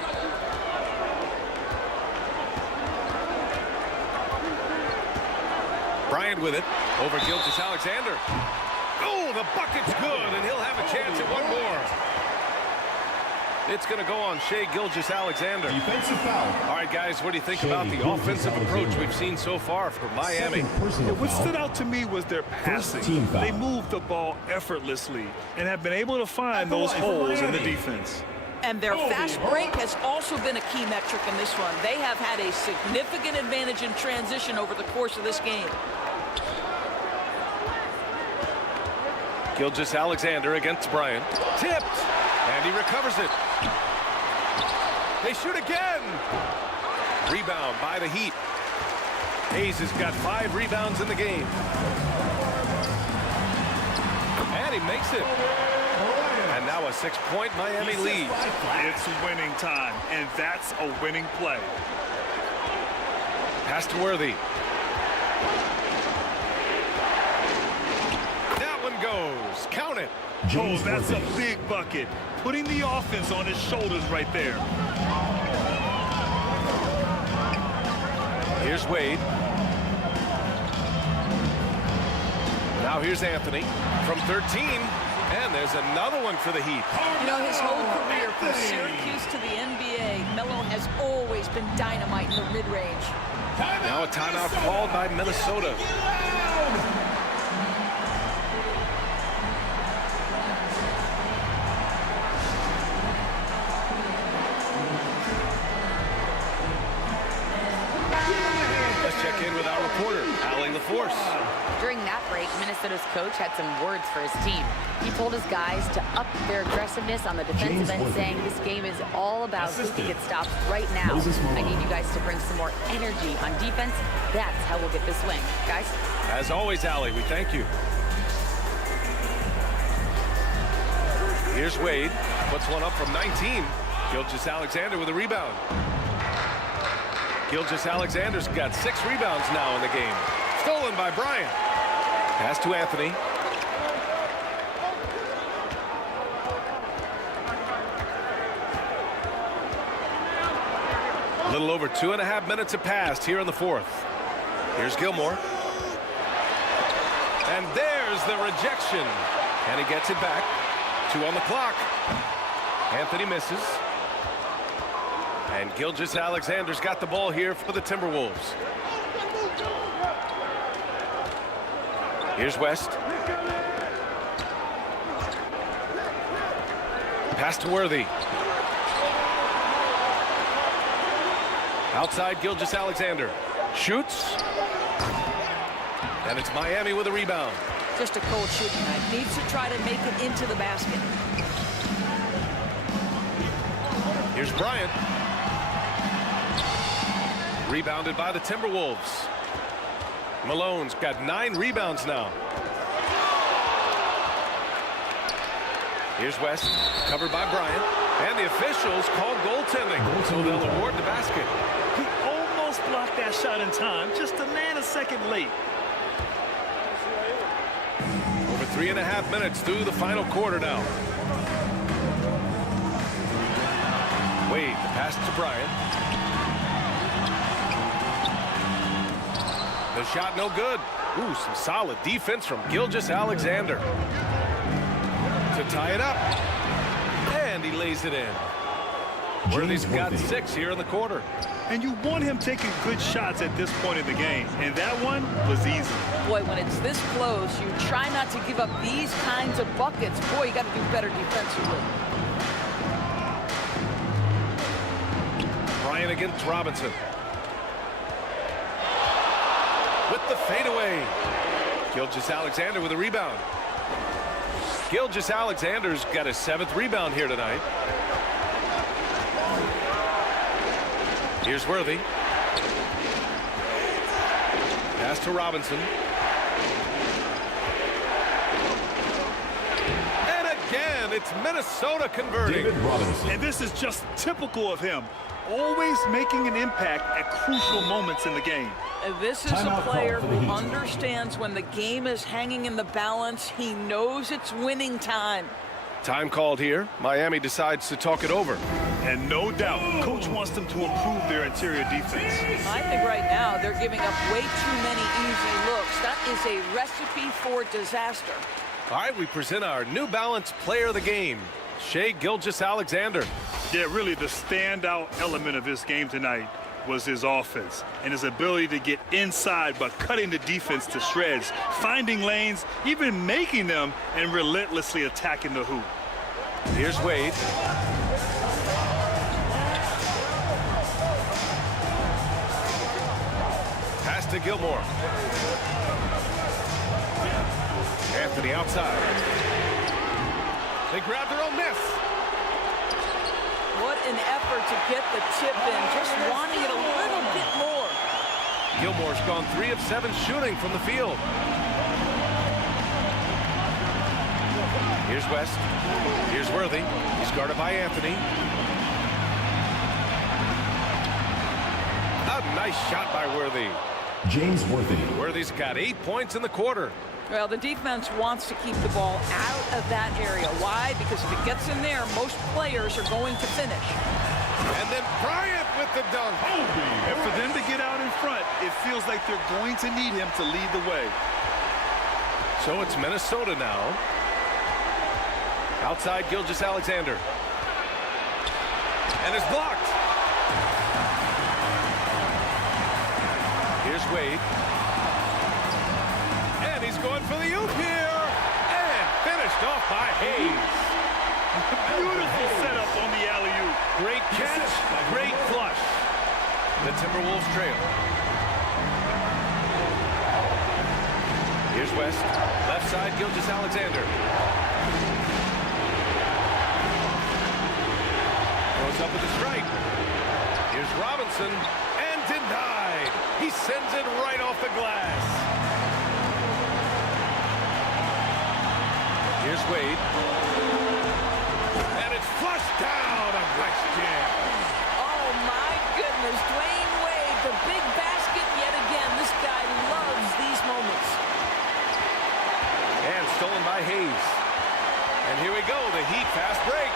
Bryant with it. Over Gilgeous-Alexander. Oh, the bucket's good, and he'll have a chance at 1 more. It's going to go on SHAI Gilgeous-Alexander. Defensive foul. All right, guys, what do you think about the offensive approach we've seen so far from Miami? What stood out to me was their passing. They moved the ball effortlessly and have been able to find those holes in the defense. And their fast break has also been a key metric in this one. They have had a significant advantage in transition over the course of this game. Gilgeous-Alexander against Bryant. Tipped. And he recovers it. They shoot again. Rebound by the Heat. Hayes has got 5 rebounds in the game. And he makes it. And now a 6-point Miami lead. It's winning time, and that's a winning play. Pass to Worthy. That one goes. Worthy's. Count it. Oh, that's a big bucket. Putting the offense on his shoulders right there. Here's Wade. Now here's Anthony from 13. And there's another one for the Heat. You know, his whole career from Syracuse to the NBA, Malone has always been dynamite in the mid-range. Now a timeout called by Minnesota. Let's check in with our reporter, Allie LaForce. During that break, Minnesota's coach had some words for his team. He told his guys to up their aggressiveness on the defensive end, saying this game is all about who can get stops right now. I need you guys to bring some more energy on defense. That's how we'll get this win. Guys? As always, Allie, we thank you. Here's Wade. Puts one up from 19. Gilgeous-Alexander with a rebound. Gilgeous-Alexander's got 6 rebounds now in the game. Stolen by Bryant. Pass to Anthony. A little over 2.5 minutes have passed here in the fourth. Here's Gilmore. And there's the rejection. And he gets it back. 2 on the clock. Anthony misses. And Gilgeous-Alexander's got the ball here for the Timberwolves. Here's West. Pass to Worthy. Outside Gilgeous-Alexander. Shoots. And it's Miami with a rebound. Just a cold shooting night. Needs to try to make it into the basket. Here's Bryant. Rebounded by the Timberwolves. Malone's got 9 rebounds now. Here's West, covered by Bryant. And the officials call goaltending, so they'll award the basket. He almost blocked that shot in time, just a nanosecond late. Over 3.5 minutes through the final quarter now. Wade, the pass to Bryant. The shot no good. Ooh, some solid defense from Gilgeous-Alexander. To tie it up. And he lays it in. Worthy's got 6 here in the quarter. And you want him taking good shots at this point in the game. And that one was easy. Boy, when it's this close, you try not to give up these kinds of buckets. Boy, you got to do better defensively. Bryant against Robinson. With the fadeaway. Gilgeous-Alexander with a rebound. Gilgeous-Alexander's got his 7th rebound here tonight. Here's Worthy. Pass to Robinson. And again, it's Minnesota converting. And this is just typical of him. Always making an impact at crucial moments in the game. This is a player who understands when the game is hanging in the balance. He knows it's winning time. Time called here. Miami decides to talk it over. And no doubt, coach wants them to improve their interior defense. I think right now they're giving up way too many easy looks. That is a recipe for disaster. All right, we present our New Balance player of the game, SHAI Gilgeous-Alexander. Yeah, really the standout element of this game tonight was his offense and his ability to get inside but cutting the defense to shreds, finding lanes, even making them, and relentlessly attacking the hoop. Here's Wade. Pass to Gilmore. Anthony outside. They grab their own miss. What an effort to get the tip in, just wanting it a little bit more. Gilmore's gone 3 of 7 shooting from the field. Here's West. Here's Worthy. He's guarded by Anthony. A nice shot by Worthy. James Worthy. Worthy's got 8 points in the quarter. Well, the defense wants to keep the ball out of that area. Why? Because if it gets in there, most players are going to finish. And then Bryant with the dunk. And for them to get out in front, it feels like they're going to need him to lead the way. So it's Minnesota now. Outside Gilgeous-Alexander. And it's blocked. Here's Wade. And he's going for the oop here. And finished off by Hayes. Beautiful setup on the alley-oop. Great catch, great flush. The Timberwolves trail. Here's West. Left side, Gilgeous-Alexander. Goes up with the strike. Here's Robinson. And denied. He sends it right off the glass. Here's Wade. And it's flushed down. A nice jam. Oh, my goodness. Dwayne Wade, the big basket yet again. This guy loves these moments. And stolen by Hayes. And here we go, the Heat fast break.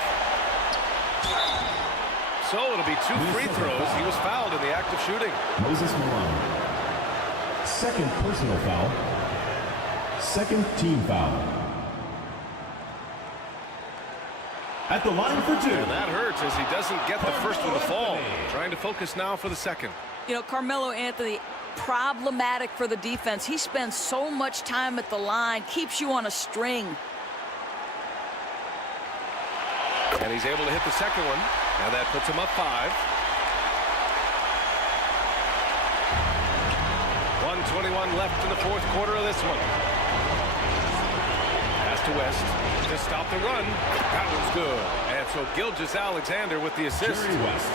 So it'll be 2 free throws. He was fouled in the act of shooting. Moses Malone. Second personal foul. Second team foul. At the line for 2. And that hurts as he doesn't get the first one to fall. Trying to focus now for the second. You know, Carmelo Anthony, problematic for the defense. He spends so much time at the line, keeps you on a string. And he's able to hit the second one. And that puts him up 5. 1:21 left in the fourth quarter of this one. Pass to West to stop the run. That was good. And so Gilgeous-Alexander with the assist. Jerry West.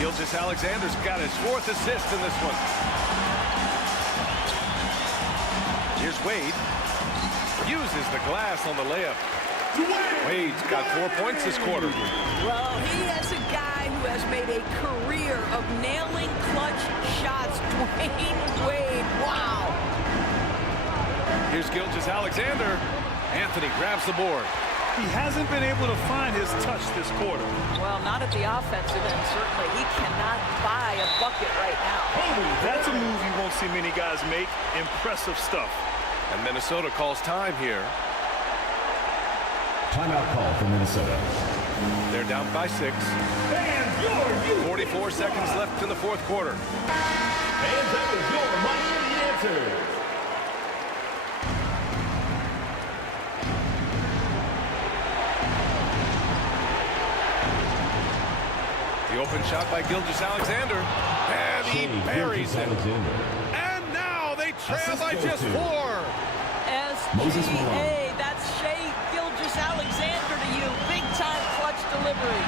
Gilgeous-Alexander's got his 4th assist in this one. Here's Wade. Uses the glass on the layup. Wade's got 4 points this quarter. Well, he has a guy who has made a career of nailing clutch shots. Dwayne Wade, wow. Here's Gilgeous-Alexander. Anthony grabs the board. He hasn't been able to find his touch this quarter. Well, not at the offensive end, certainly. He cannot buy a bucket right now. That's a move you won't see many guys make. Impressive stuff. And Minnesota calls time here. Timeout call for Minnesota. They're down by 6. 44 seconds left in the fourth quarter. And that was your Miami answer. The open shot by Gilgeous-Alexander. And he buries it. And now they trail by just 4. SGA, that's Shai Gilgeous-Alexander to you. Big-time clutch delivery.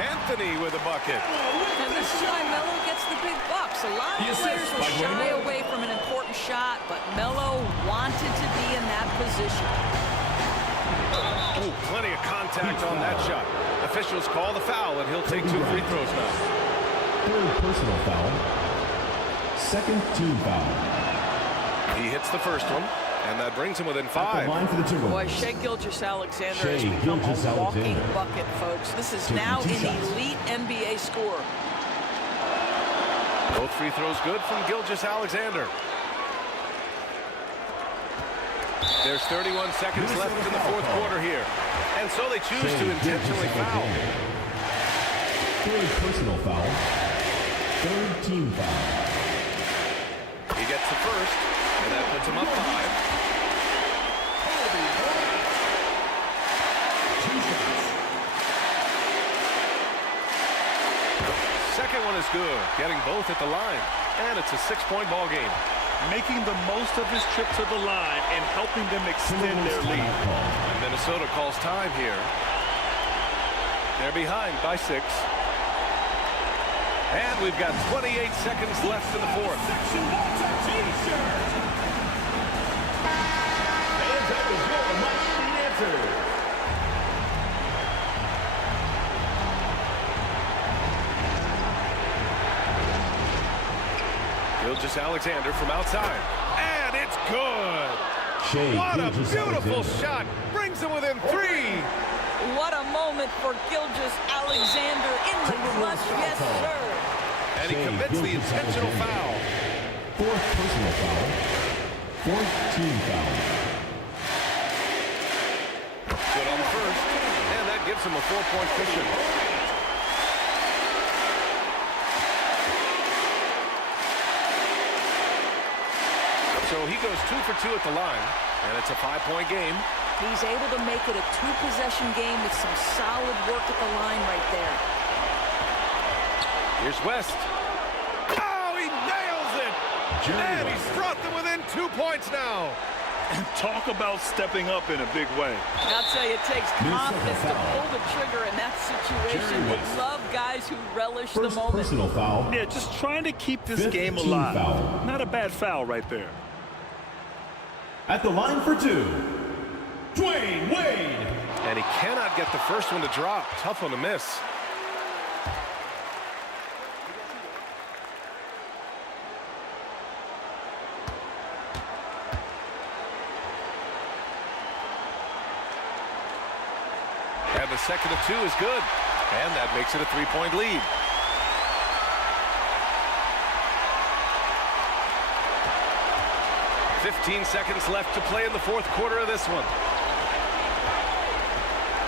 Anthony with a bucket. And this is why Melo gets the big bucks. A lot of players will shy away from an important shot, but Melo wanted to be in that position. Ooh, plenty of contact on that shot. Officials call the foul, and he'll take 2 free throws now. 3rd personal foul. 2nd team foul. He hits the first one, and that brings him within 5. Line for the Boy, Shai Gilgeous-Alexander has become a walking bucket, folks. This is now an elite NBA scorer. Both free throws good from Gilgeous-Alexander. There's 31 seconds left in the fourth quarter here. And so they choose to intentionally foul. 3rd personal foul. 3rd team foul. He gets the first, and that puts him up 5. Second one is good, getting both at the line. And it's a 6-point ball game. Making the most of his trip to the line and helping them extend their lead. And Minnesota calls time here. They're behind by 6. And we've got 28 seconds left in the fourth. And that was your Miami answer. Gilgeous-Alexander from outside. And it It's good. SHAI What a GILGEOUS-ALEXANDER. beautiful shot. Brings him within 3. What a moment for Gilgeous-Alexander in the clutch. Yes, sir. And he commits the intentional foul. 4th personal foul. 4th team foul. Good on the first. And that gives him a 4-point cushion. So he goes 2 for 2 at the line, and it's a 5-point game. He's able to make it a 2-possession game with some solid work at the line right there. Here's West. Oh, he nails it! And he's brought them within 2 points now. And talk about stepping up in a big way. I'll tell you, it takes confidence to pull the trigger in that situation. We love guys who relish the moment. Personal foul. Yeah, just trying to keep this 5th game team alive. foul. Not a bad foul right there. At the line for 2, Dwayne Wade. And he cannot get the first one to drop. Tough one to miss. And the second of 2 is good. And that makes it a 3-point lead. "15 seconds left to play in the 4th quarter of this one.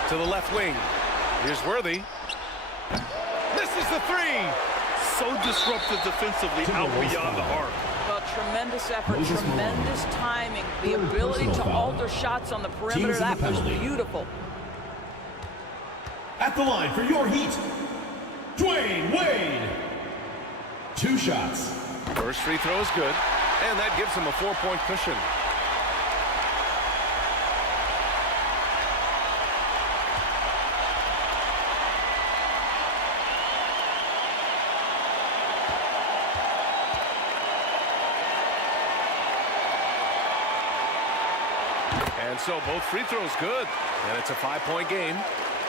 To the left wing. Here's Worthy. Misses the 3. So disruptive defensively out beyond the arc. Well, tremendous effort, tremendous timing, the ability to alter shots on the perimeter. That was beautiful. At the line for your Heat, Dwayne Wade. 2 shots. First free throw is good. And that gives him a 4-point cushion. And so both free throws good. And it's a 5-point game.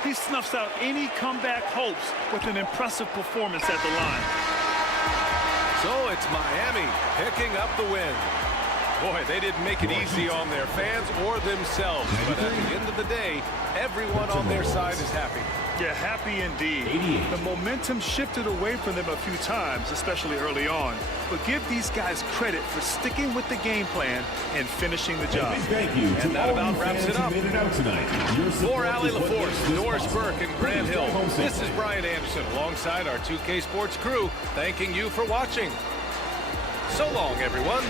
He snuffs out any comeback hopes with an impressive performance at the line. So it's Miami picking up the win. Boy, they didn't make it easy on their fans or themselves. But at the end of the day, everyone on their side is happy. Yeah, happy indeed. The momentum shifted away from them a few times, especially early on. But give these guys credit for sticking with the game plan and finishing the job. Thank you. And that about wraps it up. Made it out tonight. For Ali LaForce, Norris Burke, and Grant Hill, this is Brian Anderson alongside our 2K Sports crew, thanking you for watching. So long, everyone.